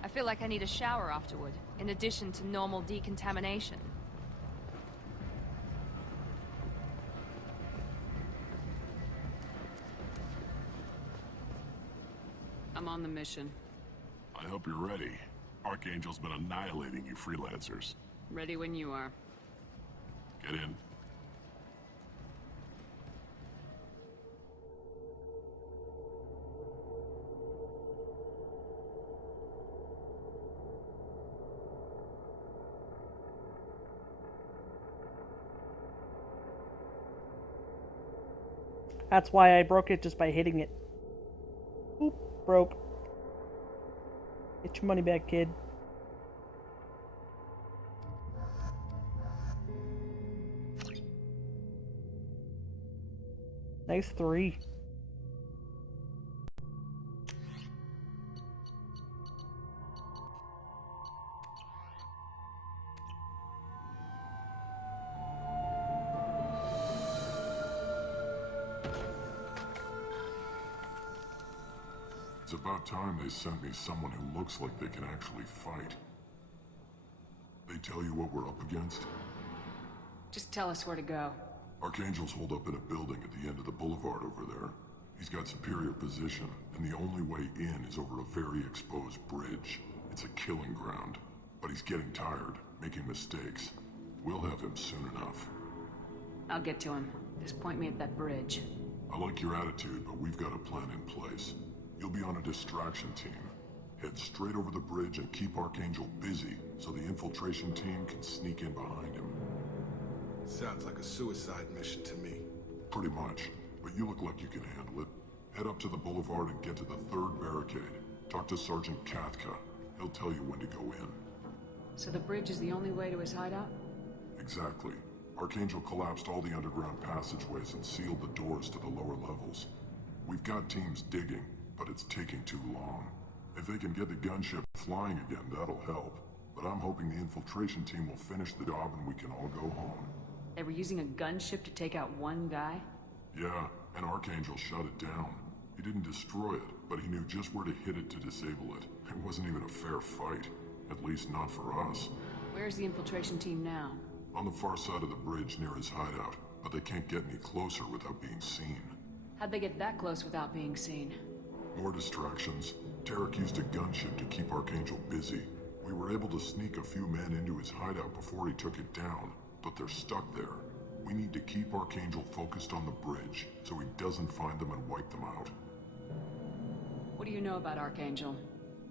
I feel like I need a shower afterward, in addition to normal decontamination. I'm on the mission. I hope you're ready. Archangel's been annihilating you freelancers. Ready when you are. Get in. That's why I broke it just by hitting it. Oop, broke. Get your money back, kid. Nice 3. It's about time they sent me someone who looks like they can actually fight. They tell you what we're up against? Just tell us where to go. Archangel's holed up in a building at the end of the boulevard over there. He's got superior position, and the only way in is over a very exposed bridge. It's a killing ground. But he's getting tired, making mistakes. We'll have him soon enough. I'll get to him. Just point me at that bridge. I like your attitude, but we've got a plan in place. You'll be on a distraction team. Head straight over the bridge and keep Archangel busy so the infiltration team can sneak in behind him. Sounds like a suicide mission to me. Pretty much, but you look like you can handle it. Head up to the boulevard and get to the 3rd barricade. Talk to Sergeant Katka. He'll tell you when to go in. So the bridge is the only way to his hideout? Exactly. Archangel collapsed all the underground passageways and sealed the doors to the lower levels. We've got teams digging, but it's taking too long. If they can get the gunship flying again, that'll help. But I'm hoping the infiltration team will finish the job and we can all go home. They were using a gunship to take out one guy? Yeah, and Archangel shut it down. He didn't destroy it, but he knew just where to hit it to disable it. It wasn't even a fair fight. At least not for us. Where's the infiltration team now? On the far side of the bridge near his hideout, but they can't get any closer without being seen. How'd they get that close without being seen? More distractions. Tarek used a gunship to keep Archangel busy. We were able to sneak a few men into his hideout before he took it down, but they're stuck there. We need to keep Archangel focused on the bridge, so he doesn't find them and wipe them out. What do you know about Archangel?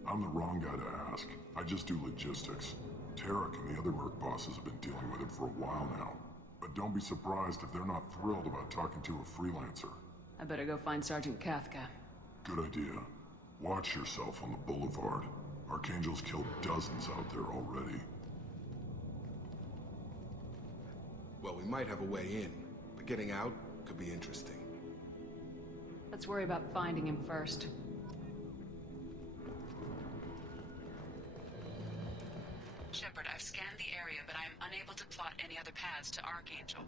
I'm the wrong guy to ask. I just do logistics. Tarek and the other Merc bosses have been dealing with it for a while now. But don't be surprised if they're not thrilled about talking to a freelancer. I better go find Sergeant Kafka. Good idea. Watch yourself on the boulevard. Archangel's killed dozens out there already. Well, we might have a way in, but getting out could be interesting. Let's worry about finding him first. Shepard, I've scanned the area, but I'm unable to plot any other paths to Archangel.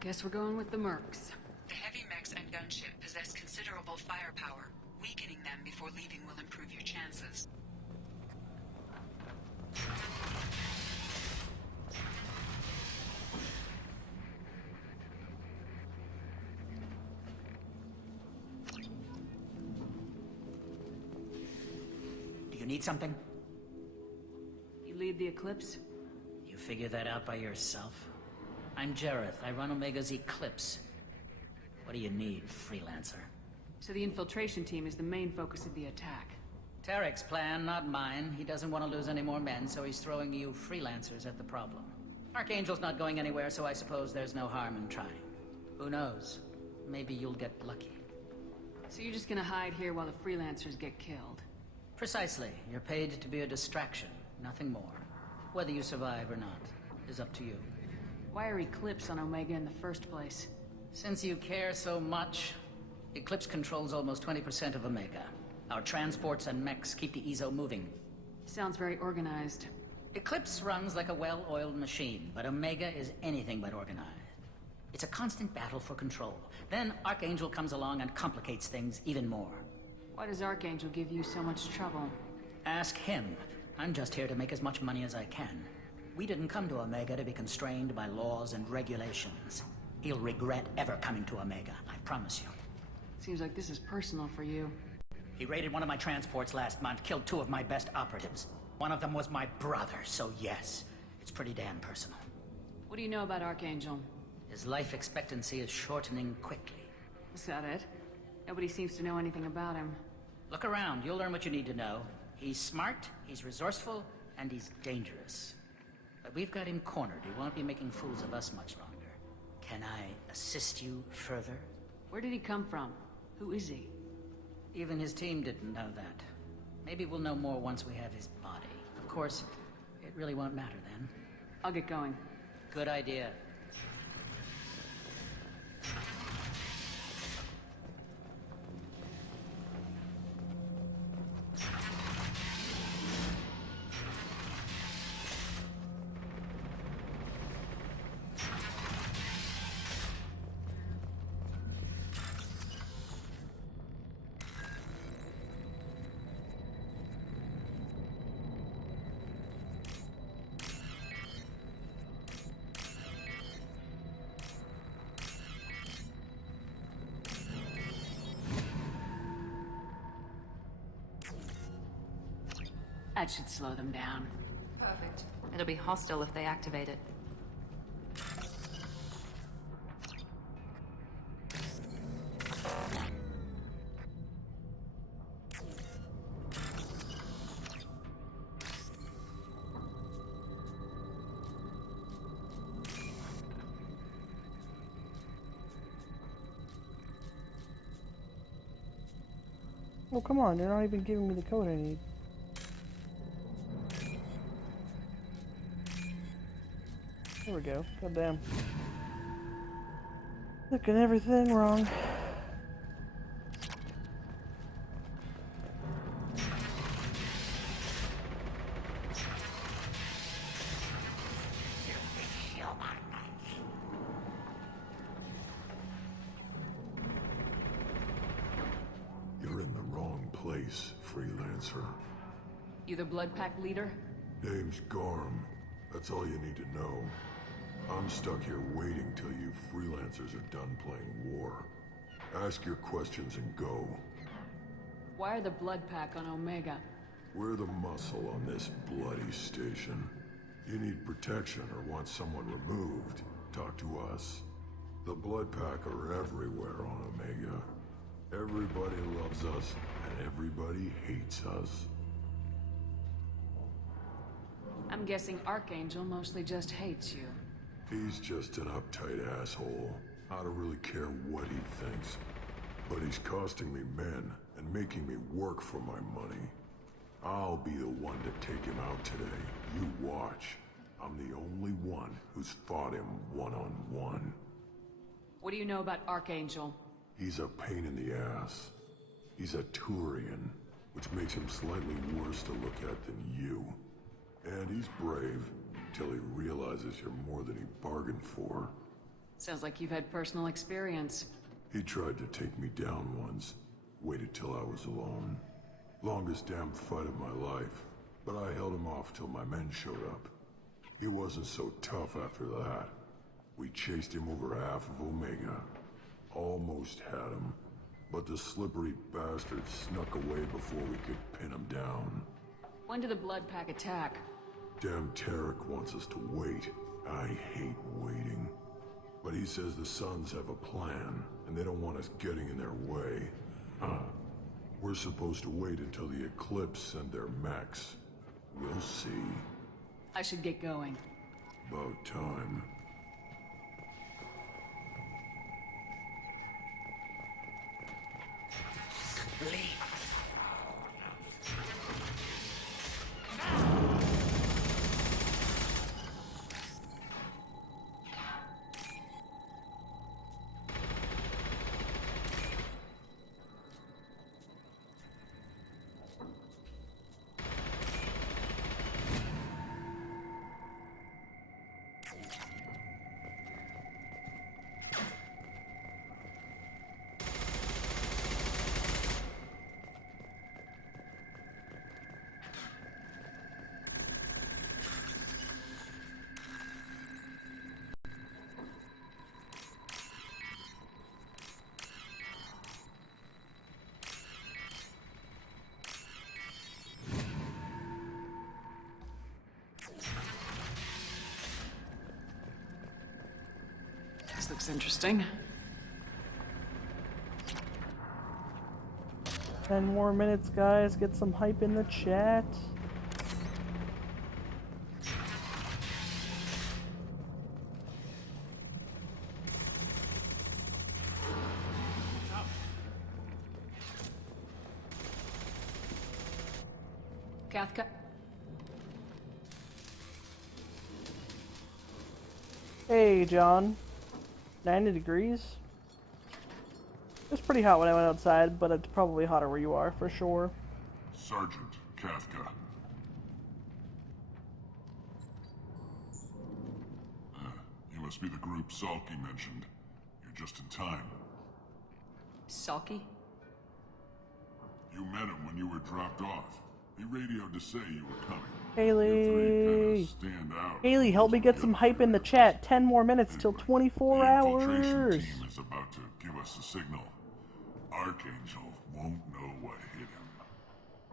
Guess we're going with the Mercs. The heavy mechs and gunship possess considerable firepower. Weakening them before leaving will improve your chances. Do you need something? You lead the Eclipse? You figure that out by yourself? I'm Jareth. I run Omega's Eclipse. What do you need, freelancer? So the infiltration team is the main focus of the attack. Tarek's plan, not mine. He doesn't want to lose any more men, so he's throwing you freelancers at the problem. Archangel's not going anywhere, so I suppose there's no harm in trying. Who knows? Maybe you'll get lucky. So you're just gonna hide here while the freelancers get killed? Precisely. You're paid to be a distraction, nothing more. Whether you survive or not is up to you. Why are Eclipse on Omega in the first place? Since you care so much, Eclipse controls almost 20% of Omega. Our transports and mechs keep the EZO moving. Sounds very organized. Eclipse runs like a well-oiled machine, but Omega is anything but organized. It's a constant battle for control. Then Archangel comes along and complicates things even more. Why does Archangel give you so much trouble? Ask him. I'm just here to make as much money as I can. We didn't come to Omega to be constrained by laws and regulations. He'll regret ever coming to Omega, I promise you. Seems like this is personal for you. He raided one of my transports last month, killed 2 of my best operatives. One of them was my brother, so yes, it's pretty damn personal. What do you know about Archangel? His life expectancy is shortening quickly. Is that it? Nobody seems to know anything about him. Look around, you'll learn what you need to know. He's smart, he's resourceful, and he's dangerous. But we've got him cornered. He won't be making fools of us much longer. Can I assist you further? Where did he come from? Who is he? Even his team didn't know that. Maybe we'll know more once we have his body. Of course, it really won't matter then. I'll get going. Good idea. That should slow them down. Perfect. It'll be hostile if they activate it. Oh, come on, they're not even giving me the code I need. There we go. God damn. Looking everything wrong. You're in the wrong place, freelancer. You the Blood Pack leader? Name's Garm. That's all you need to know. I'm stuck here waiting till you freelancers are done playing war. Ask your questions and go. Why are the Blood Pack on Omega? We're the muscle on this bloody station. You need protection or want someone removed, talk to us. The Blood Pack are everywhere on Omega. Everybody loves us, and everybody hates us. I'm guessing Archangel mostly just hates you. He's just an uptight asshole. I don't really care what he thinks. But he's costing me men and making me work for my money. I'll be the one to take him out today. You watch. I'm the only one who's fought him one-on-one. What do you know about Archangel? He's a pain in the ass. He's a Turian, which makes him slightly worse to look at than you. And he's brave, till he realizes you're more than he bargained for. Sounds like you've had personal experience. He tried to take me down once. Waited till I was alone. Longest damn fight of my life. But I held him off till my men showed up. He wasn't so tough after that. We chased him over half of Omega. Almost had him. But the slippery bastard snuck away before we could pin him down. When did the Blood Pack attack? Damn Tarek wants us to wait. I hate waiting. But he says the Suns have a plan, and they don't want us getting in their way. We're supposed to wait until the Eclipse send their mechs. We'll see. I should get going. About time. Lee. This looks interesting. 10 more minutes, guys. Get some hype in the chat. Kathka. Hey, John. 90 degrees? It was pretty hot when I went outside, but it's probably hotter where you are, for sure. Sergeant Kafka. You must be the group Salky mentioned. You're just in time. Salky? You met him when you were dropped off. He radioed to say you were coming. Haley! Stand out. Haley, help me get some hype in the chat. 10 more minutes till 24 hours. The infiltration team is about to give us a signal. Archangel won't know what hit him.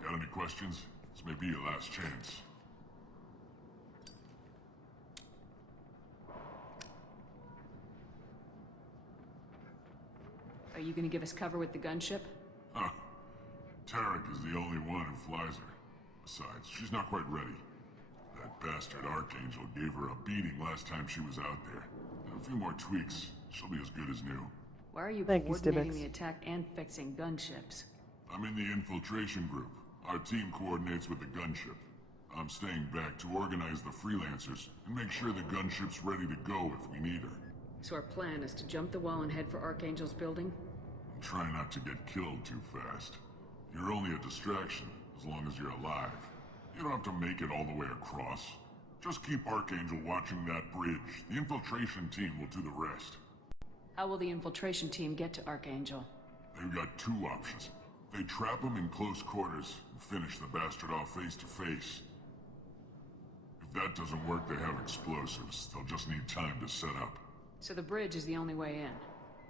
Got any questions? This may be your last chance. Are you gonna give us cover with the gunship? Huh. Tarek is the only one who flies her. Besides, she's not quite ready. That bastard Archangel gave her a beating last time she was out there. In a few more tweaks, she'll be as good as new. Why are you Thank you, coordinating Stibbix. the attack and fixing gunships? I'm in the infiltration group. Our team coordinates with the gunship. I'm staying back to organize the freelancers and make sure the gunship's ready to go if we need her. So our plan is to jump the wall and head for Archangel's building? And try not to get killed too fast. You're only a distraction, as long as you're alive. You don't have to make it all the way across. Just keep Archangel watching that bridge. The infiltration team will do the rest. How will the infiltration team get to Archangel? They've got two options. They trap him in close quarters and finish the bastard off face to face. If that doesn't work, they have explosives. They'll just need time to set up. So the bridge is the only way in?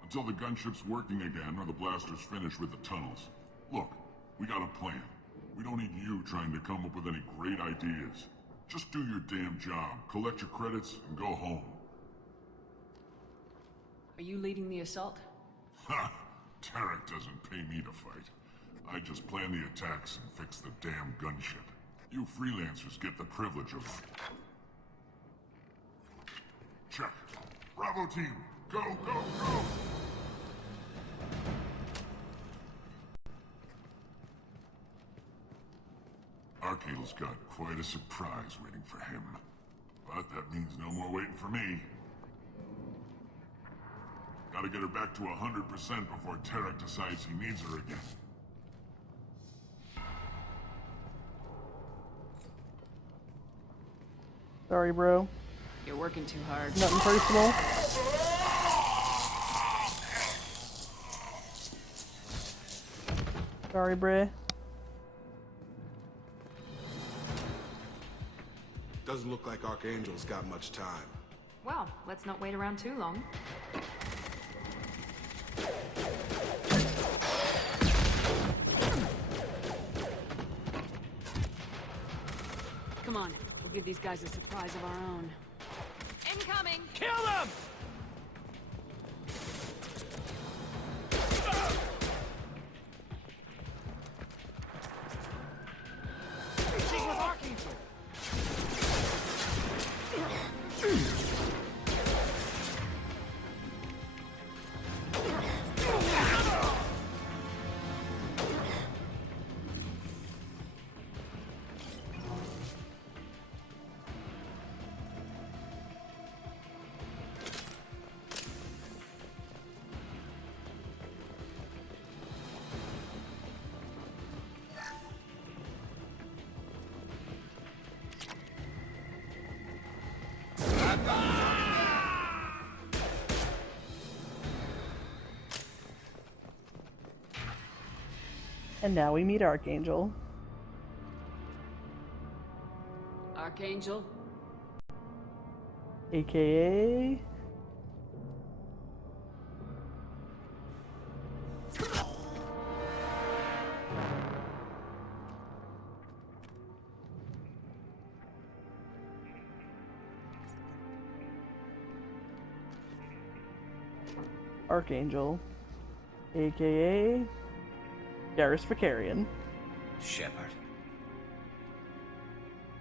Until the gunship's working again or the blasters finish with the tunnels. Look, we got a plan. We don't need you trying to come up with any great ideas. Just do your damn job, collect your credits, and go home. Are you leading the assault? Ha! Tarek doesn't pay me to fight. I just plan the attacks and fix the damn gunship. You freelancers get the privilege of... Check. Bravo team, go, go, go! Arcangle's got quite a surprise waiting for him. But that means no more waiting for me. Gotta get her back to 100% before Tarek decides he needs her again. Sorry, bro. You're working too hard. Nothing personal. Sorry, bruh. Doesn't look like Archangel's got much time. Well, let's not wait around too long. Come on, we'll give these guys a surprise of our own. Incoming! Kill them! She's with Archangel! And now we meet Archangel. Archangel? AKA... Archangel. AKA... Garrus Vicarian. Shepard.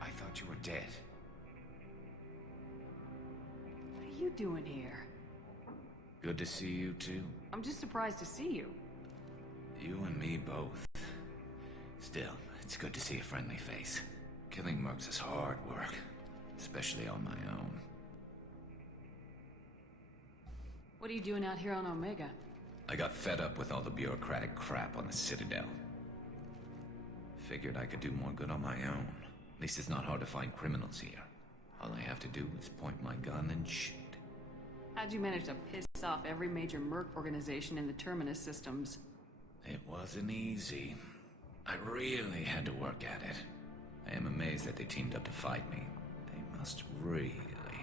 I thought you were dead. What are you doing here? Good to see you too. I'm just surprised to see you. You and me both. Still, it's good to see a friendly face. Killing mercs is hard work, especially on my own. What are you doing out here on Omega? I got fed up with all the bureaucratic crap on the Citadel. Figured I could do more good on my own. At least it's not hard to find criminals here. All I have to do is point my gun and shoot. How'd you manage to piss off every major merc organization in the Terminus systems? It wasn't easy. I really had to work at it. I am amazed that they teamed up to fight me. They must really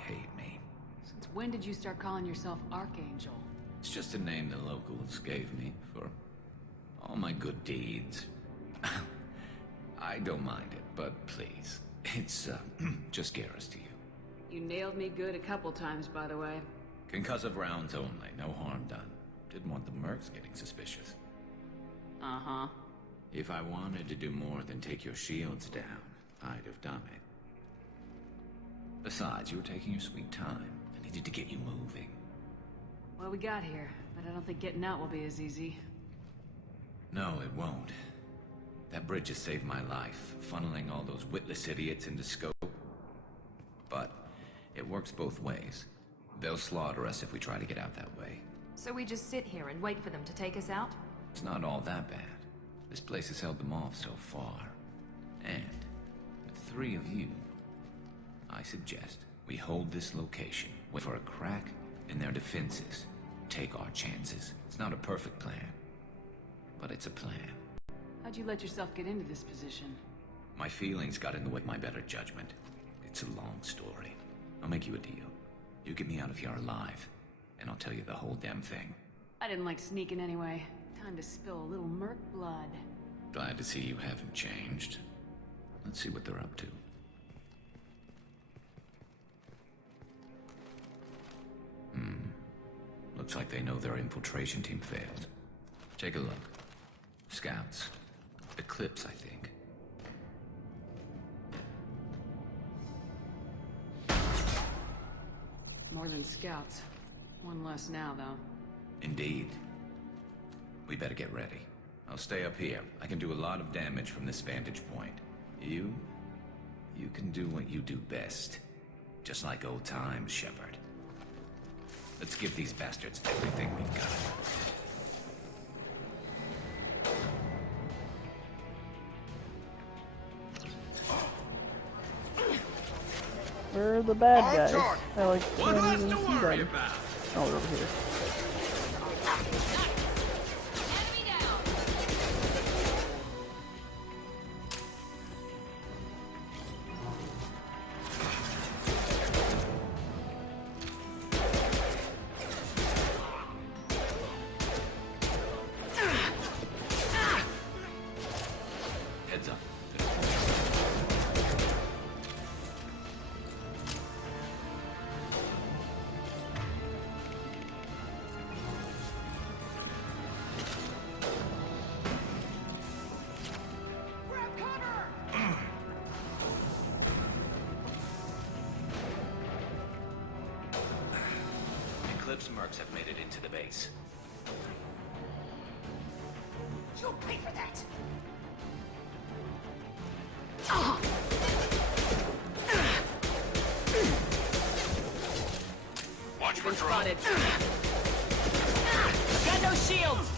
hate me. Since when did you start calling yourself Archangel? It's just a name the locals gave me for all my good deeds. I don't mind it, but please, it's just Garrus to you. You nailed me good a couple times, by the way. Concussive rounds only, no harm done. Didn't want the mercs getting suspicious. Uh-huh. If I wanted to do more than take your shields down, I'd have done it. Besides, you were taking your sweet time. I needed to get you moving. Well, we got here, but I don't think getting out will be as easy. No, it won't. That bridge has saved my life, funneling all those witless idiots into scope. But it works both ways. They'll slaughter us if we try to get out that way. So we just sit here and wait for them to take us out? It's not all that bad. This place has held them off so far. And with 3 of you, I suggest we hold this location, wait for a crack in their defenses, take our chances. It's not a perfect plan, but it's a plan. How'd you let yourself get into this position? My feelings got in the way of my better judgment. It's a long story. I'll make you a deal. You get me out of here alive, and I'll tell you the whole damn thing. I didn't like sneaking anyway. Time to spill a little merc blood. Glad to see you haven't changed. Let's see what they're up to. Looks like they know their infiltration team failed. Take a look. Scouts. Eclipse, I think. More than scouts. One less now, though. Indeed. We better get ready. I'll stay up here. I can do a lot of damage from this vantage point. You can do what you do best. Just like old times, Shepard. Let's give these bastards everything we've got. Where are the bad guys? I like What can't else even to see worry them. about? Oh, they're over here. Heads up. Eclipse mercs have made it into the base. You'll pay for that! Watch for spotted. Got no shields!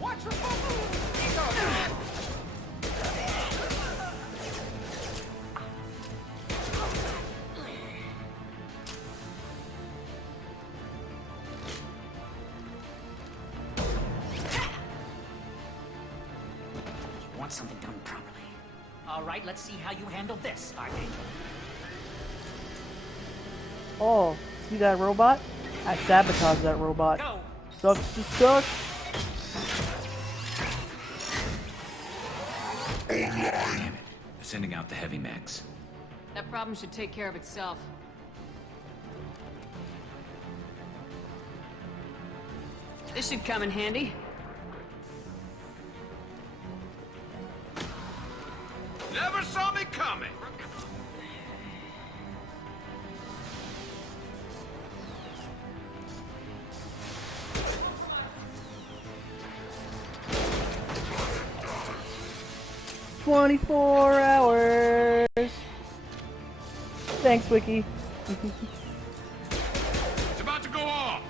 Watch your focus! Want something done properly. All right, let's see how you handle this, Archangel. Oh, see that robot? I sabotaged that robot. Go. Sucks to suck. Damn it. They're sending out the heavy mechs. That problem should take care of itself. This should come in handy. Never saw me coming! "24 hours." Thanks, Wiki. It's about to go off!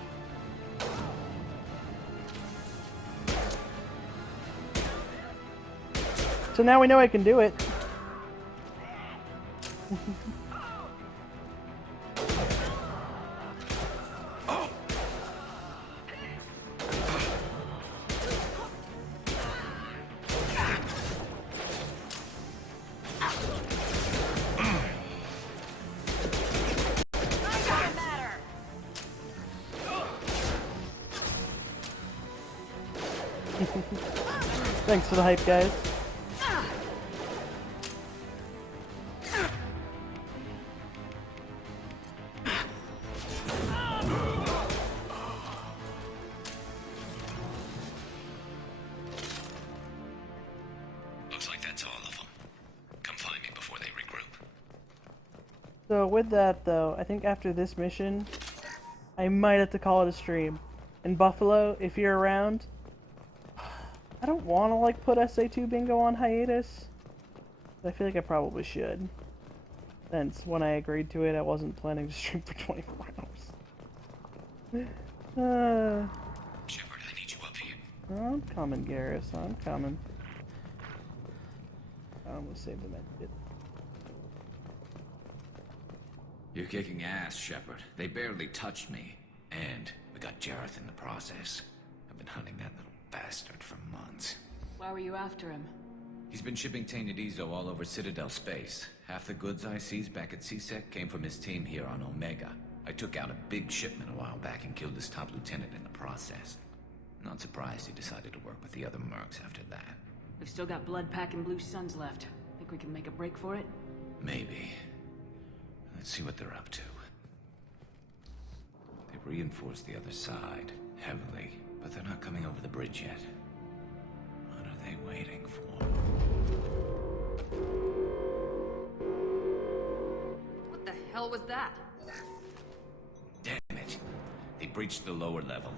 So now we know I can do it. Thanks for the hype, guys. Looks like that's all of them. Come find me before they regroup. So with that, though, I think after this mission, I might have to call it a stream. And Buffalo, if you're around, I don't want to like put SA2 Bingo on hiatus. But I feel like I probably should. Since when I agreed to it, I wasn't planning to stream for 24 hours. Shepard, I need you up here. I'm coming, Garrus. I'm coming. I'm gonna save the medkit. You're kicking ass, Shepard. They barely touched me. And we got Jareth in the process. I've been hunting that little bastard for months. Why were you after him? He's been shipping tainted Ezo all over Citadel space. Half the goods I seized back at CSEC came from his team here on Omega. I took out a big shipment a while back and killed his top lieutenant in the process. Not surprised he decided to work with the other mercs after that. We've still got blood pack and blue suns left. Think we can make a break for it? Maybe. Let's see what they're up to. They've reinforced the other side, heavily, but they're not coming over the bridge yet. What are they waiting for? What the hell was that? Damn it. They breached the lower level.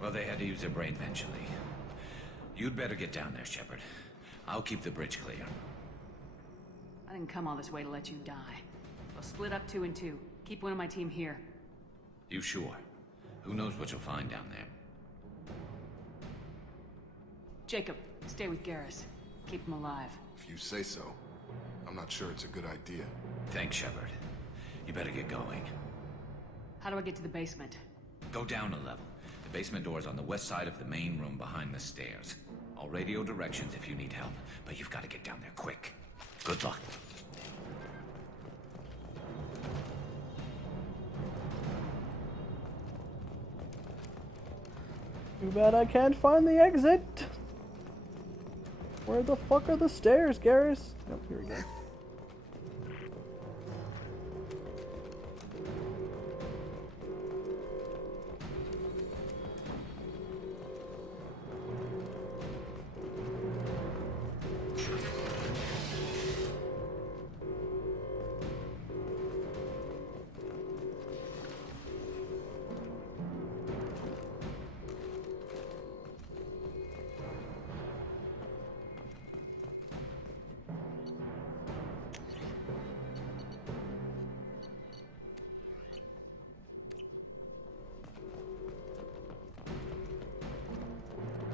Well, they had to use their brain eventually. You'd better get down there, Shepard. I'll keep the bridge clear. I didn't come all this way to let you die. I'll split up 2 and 2. Keep one of my team here. You sure? Who knows what you'll find down there? Jacob, stay with Garrus. Keep him alive. If you say so. I'm not sure it's a good idea. Thanks, Shepard. You better get going. How do I get to the basement? Go down a level. The basement door's on the west side of the main room behind the stairs. I'll radio directions if you need help, but you've got to get down there quick. Good luck. Too bad I can't find the exit. Where the fuck are the stairs, Garrus? Oh, here we go.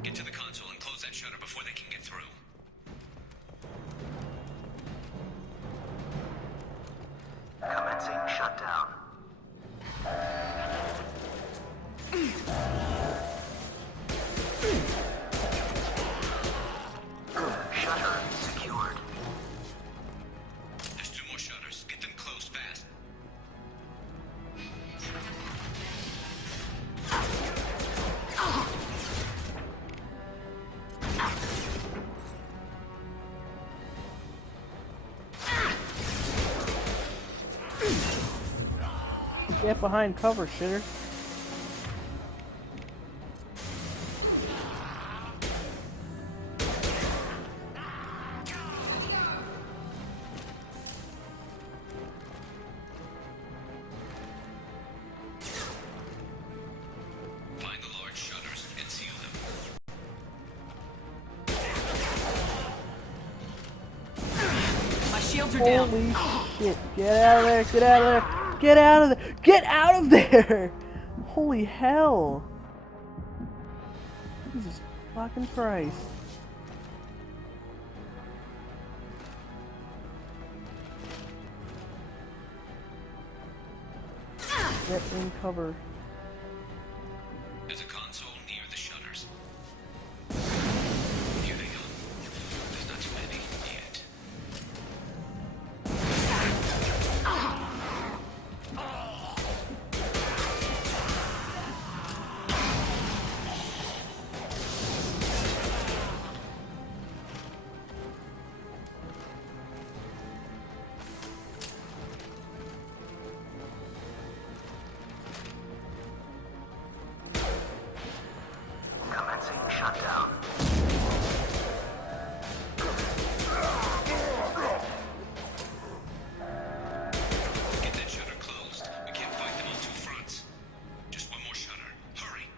Get to the console and close that shutter before they can get through. Commencing shutdown. Shutter secured. There's 2 more shutters. Get them closed fast. Get behind cover, shitter. Find the large shutters and seal them. My shields are down. Holy shit. Get out of there. Get out of there. Get out of there. Get out of there. Holy hell. Jesus fucking Christ. Get in cover. There's a console near the shutters. Here they come. There's not too many yet. Commencing shutdown. Get that shutter closed. We can't fight them on 2 fronts. Just 1 more shutter. Hurry.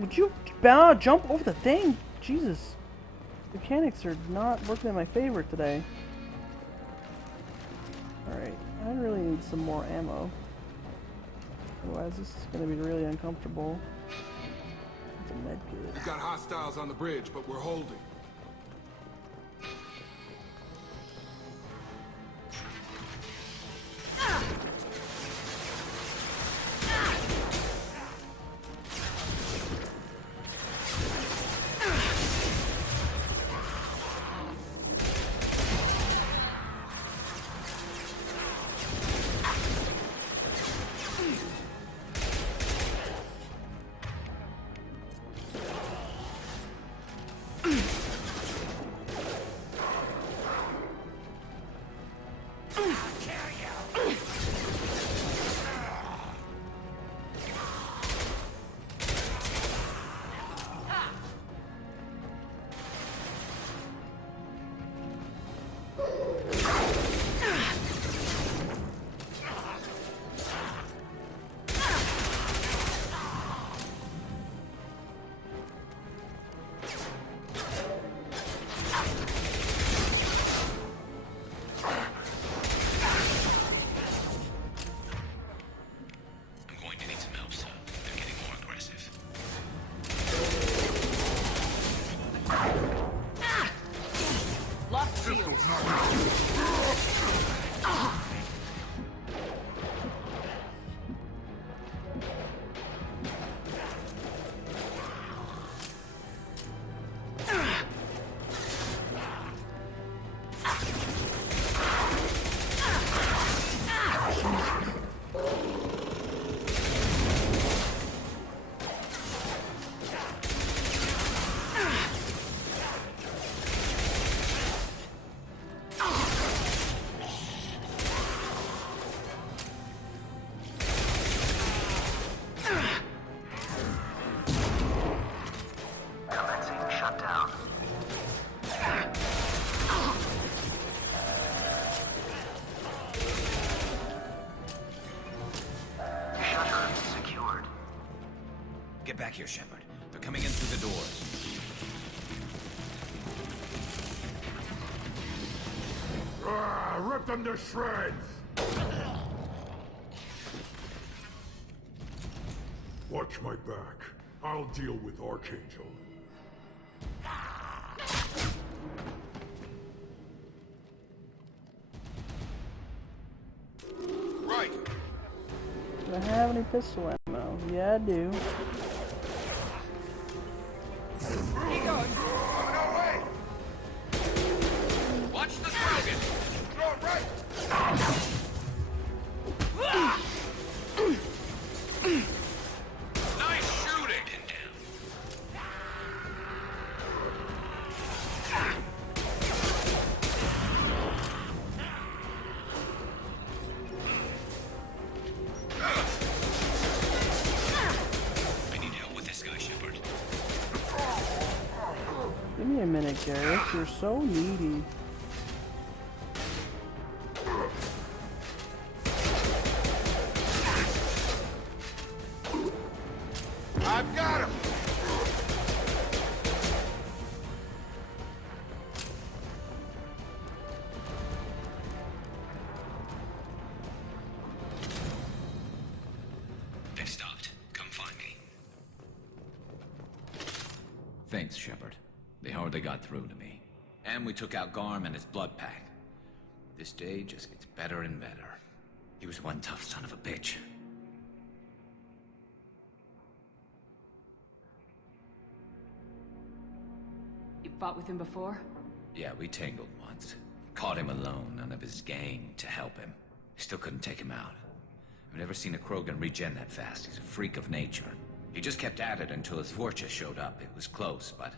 Would you jump over the thing? Jesus. Mechanics are not working in my favor today. Alright, I really need some more ammo. Otherwise this is going to be really uncomfortable. It's a med kit. We've got hostiles on the bridge, but we're holding. Get back here, Shepard. They're coming in through the doors. Rip them to shreds! Watch my back. I'll deal with Archangel. Right. Do I have any pistol ammo? Yeah, I do. He goes. No way. Watch the target. Throw it right. Nice shooting. I need help with this guy, Shepard. Give me a minute, Garrett. You're so needy. I've got him. They've stopped. Come find me. Thanks, Shepard. They hardly got through to me. And we took out Garm and his blood pack. This day just gets better and better. He was one tough son of a bitch. You fought with him before? Yeah, we tangled once. Caught him alone, none of his gang to help him. Still couldn't take him out. I've never seen a Krogan regen that fast. He's a freak of nature. He just kept at it until his Fortress showed up. It was close, but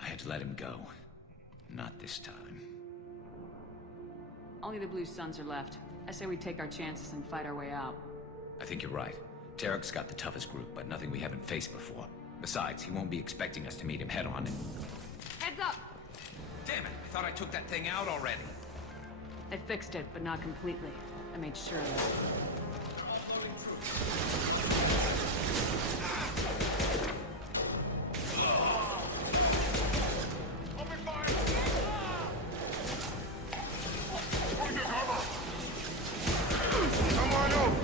I had to let him go. Not this time. Only the Blue Suns are left. I say we take our chances and fight our way out. I think you're right. Tarek's got the toughest group, but nothing we haven't faced before. Besides, he won't be expecting us to meet him head-on and... Heads up! Damn it! I thought I took that thing out already. They fixed it, but not completely. I made sure of that. Come on over.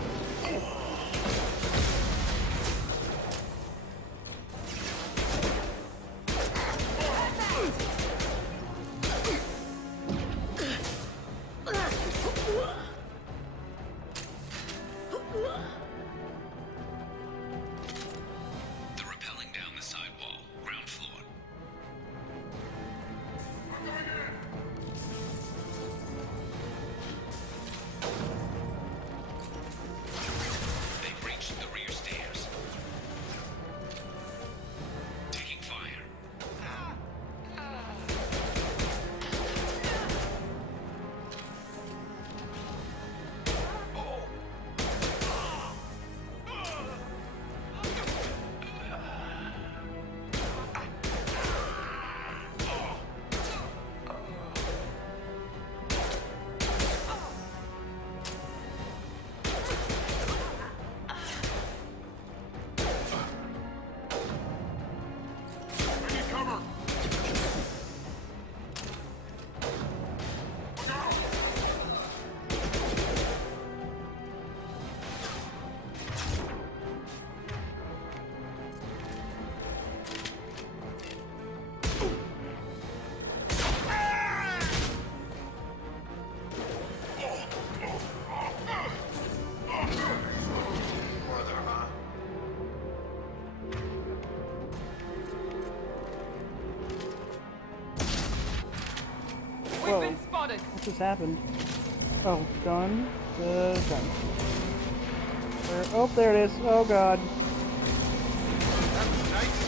They're rappelling down the side wall, ground floor. They've reached the rear stairs. Taking fire. I need cover. Look out. Further, huh? Whoa. Been spotted! What just happened? Oh, gun. Gun. Where? Oh, there it is. Oh, God. That was nice.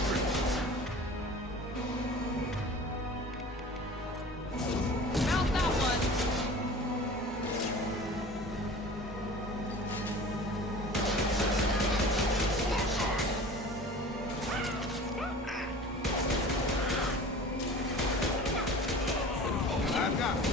Mount that one! I've got him.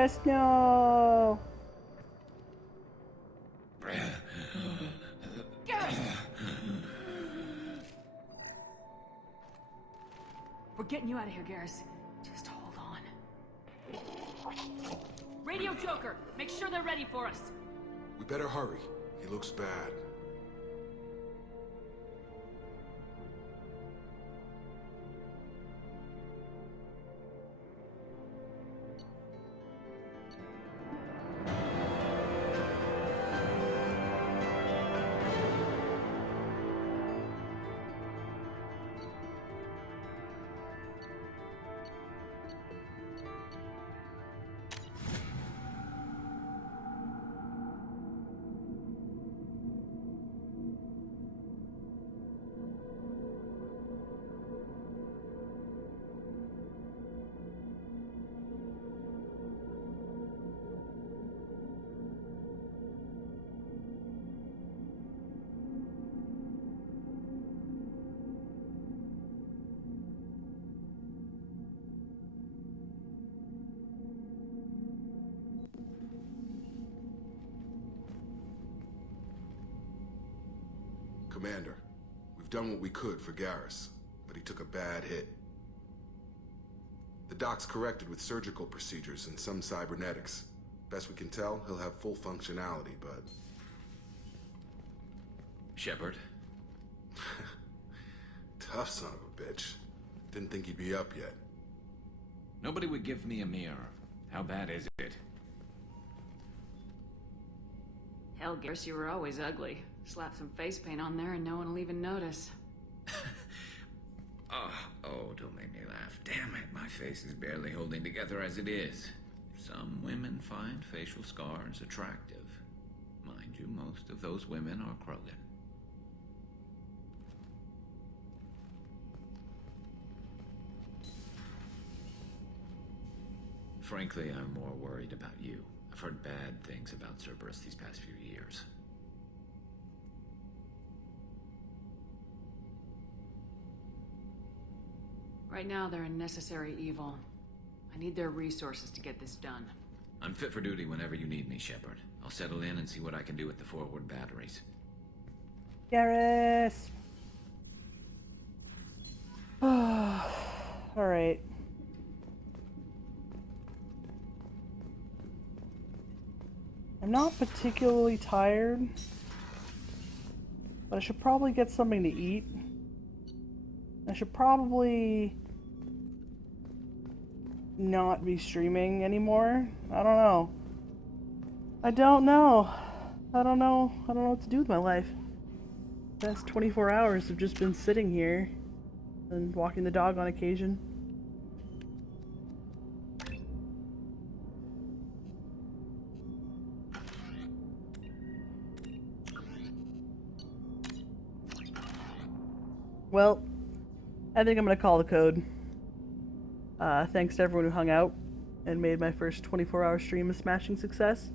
Garrus, no! We're getting you out of here, Garrus. Just hold on. Radio Joker, make sure they're ready for us. We better hurry. He looks bad. Commander, we've done what we could for Garrus, but he took a bad hit. The doc's corrected with surgical procedures and some cybernetics. Best we can tell, he'll have full functionality, but... Shepard? Tough son of a bitch. Didn't think he'd be up yet. Nobody would give me a mirror. How bad is it? Hell, Garrus, you were always ugly. Slap some face paint on there and no one will even notice. Oh, don't make me laugh. Damn it, my face is barely holding together as it is. Some women find facial scars attractive. Mind you, most of those women are Krogan. Frankly, I'm more worried about you. I've heard bad things about Cerberus these past few years. Right now, they're a necessary evil. I need their resources to get this done. I'm fit for duty whenever you need me, Shepard. I'll settle in and see what I can do with the forward batteries. Garrus! Alright. I'm not particularly tired, but I should probably get something to eat. I should probably not be streaming anymore. I don't know. I don't know what to do with my life. The past 24 hours have just been sitting here and walking the dog on occasion. Well, I think I'm gonna call the code. Thanks to everyone who hung out and made my first 24-hour stream a smashing success.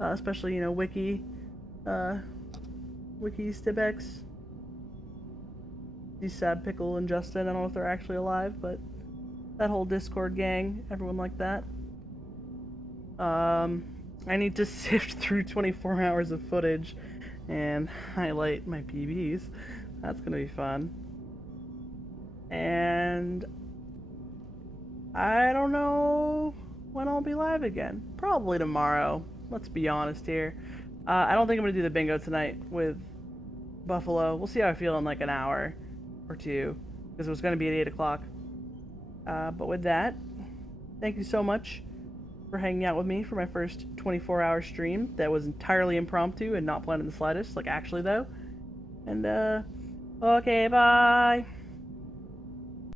Especially, you know, Wiki, Stibex, Sad Pickle, and Justin. I don't know if they're actually alive, but that whole Discord gang, everyone like that. I need to sift through 24 hours of footage and highlight my PBs. That's gonna be fun. And I don't know when I'll be live again. Probably tomorrow. Let's be honest here. I don't think I'm gonna do the bingo tonight with Buffalo. We'll see how I feel in like an hour or two, because it was gonna be at 8 o'clock. But with that, thank you so much for hanging out with me for my first 24-hour stream that was entirely impromptu and not planned in the slightest, like actually though. And okay, bye.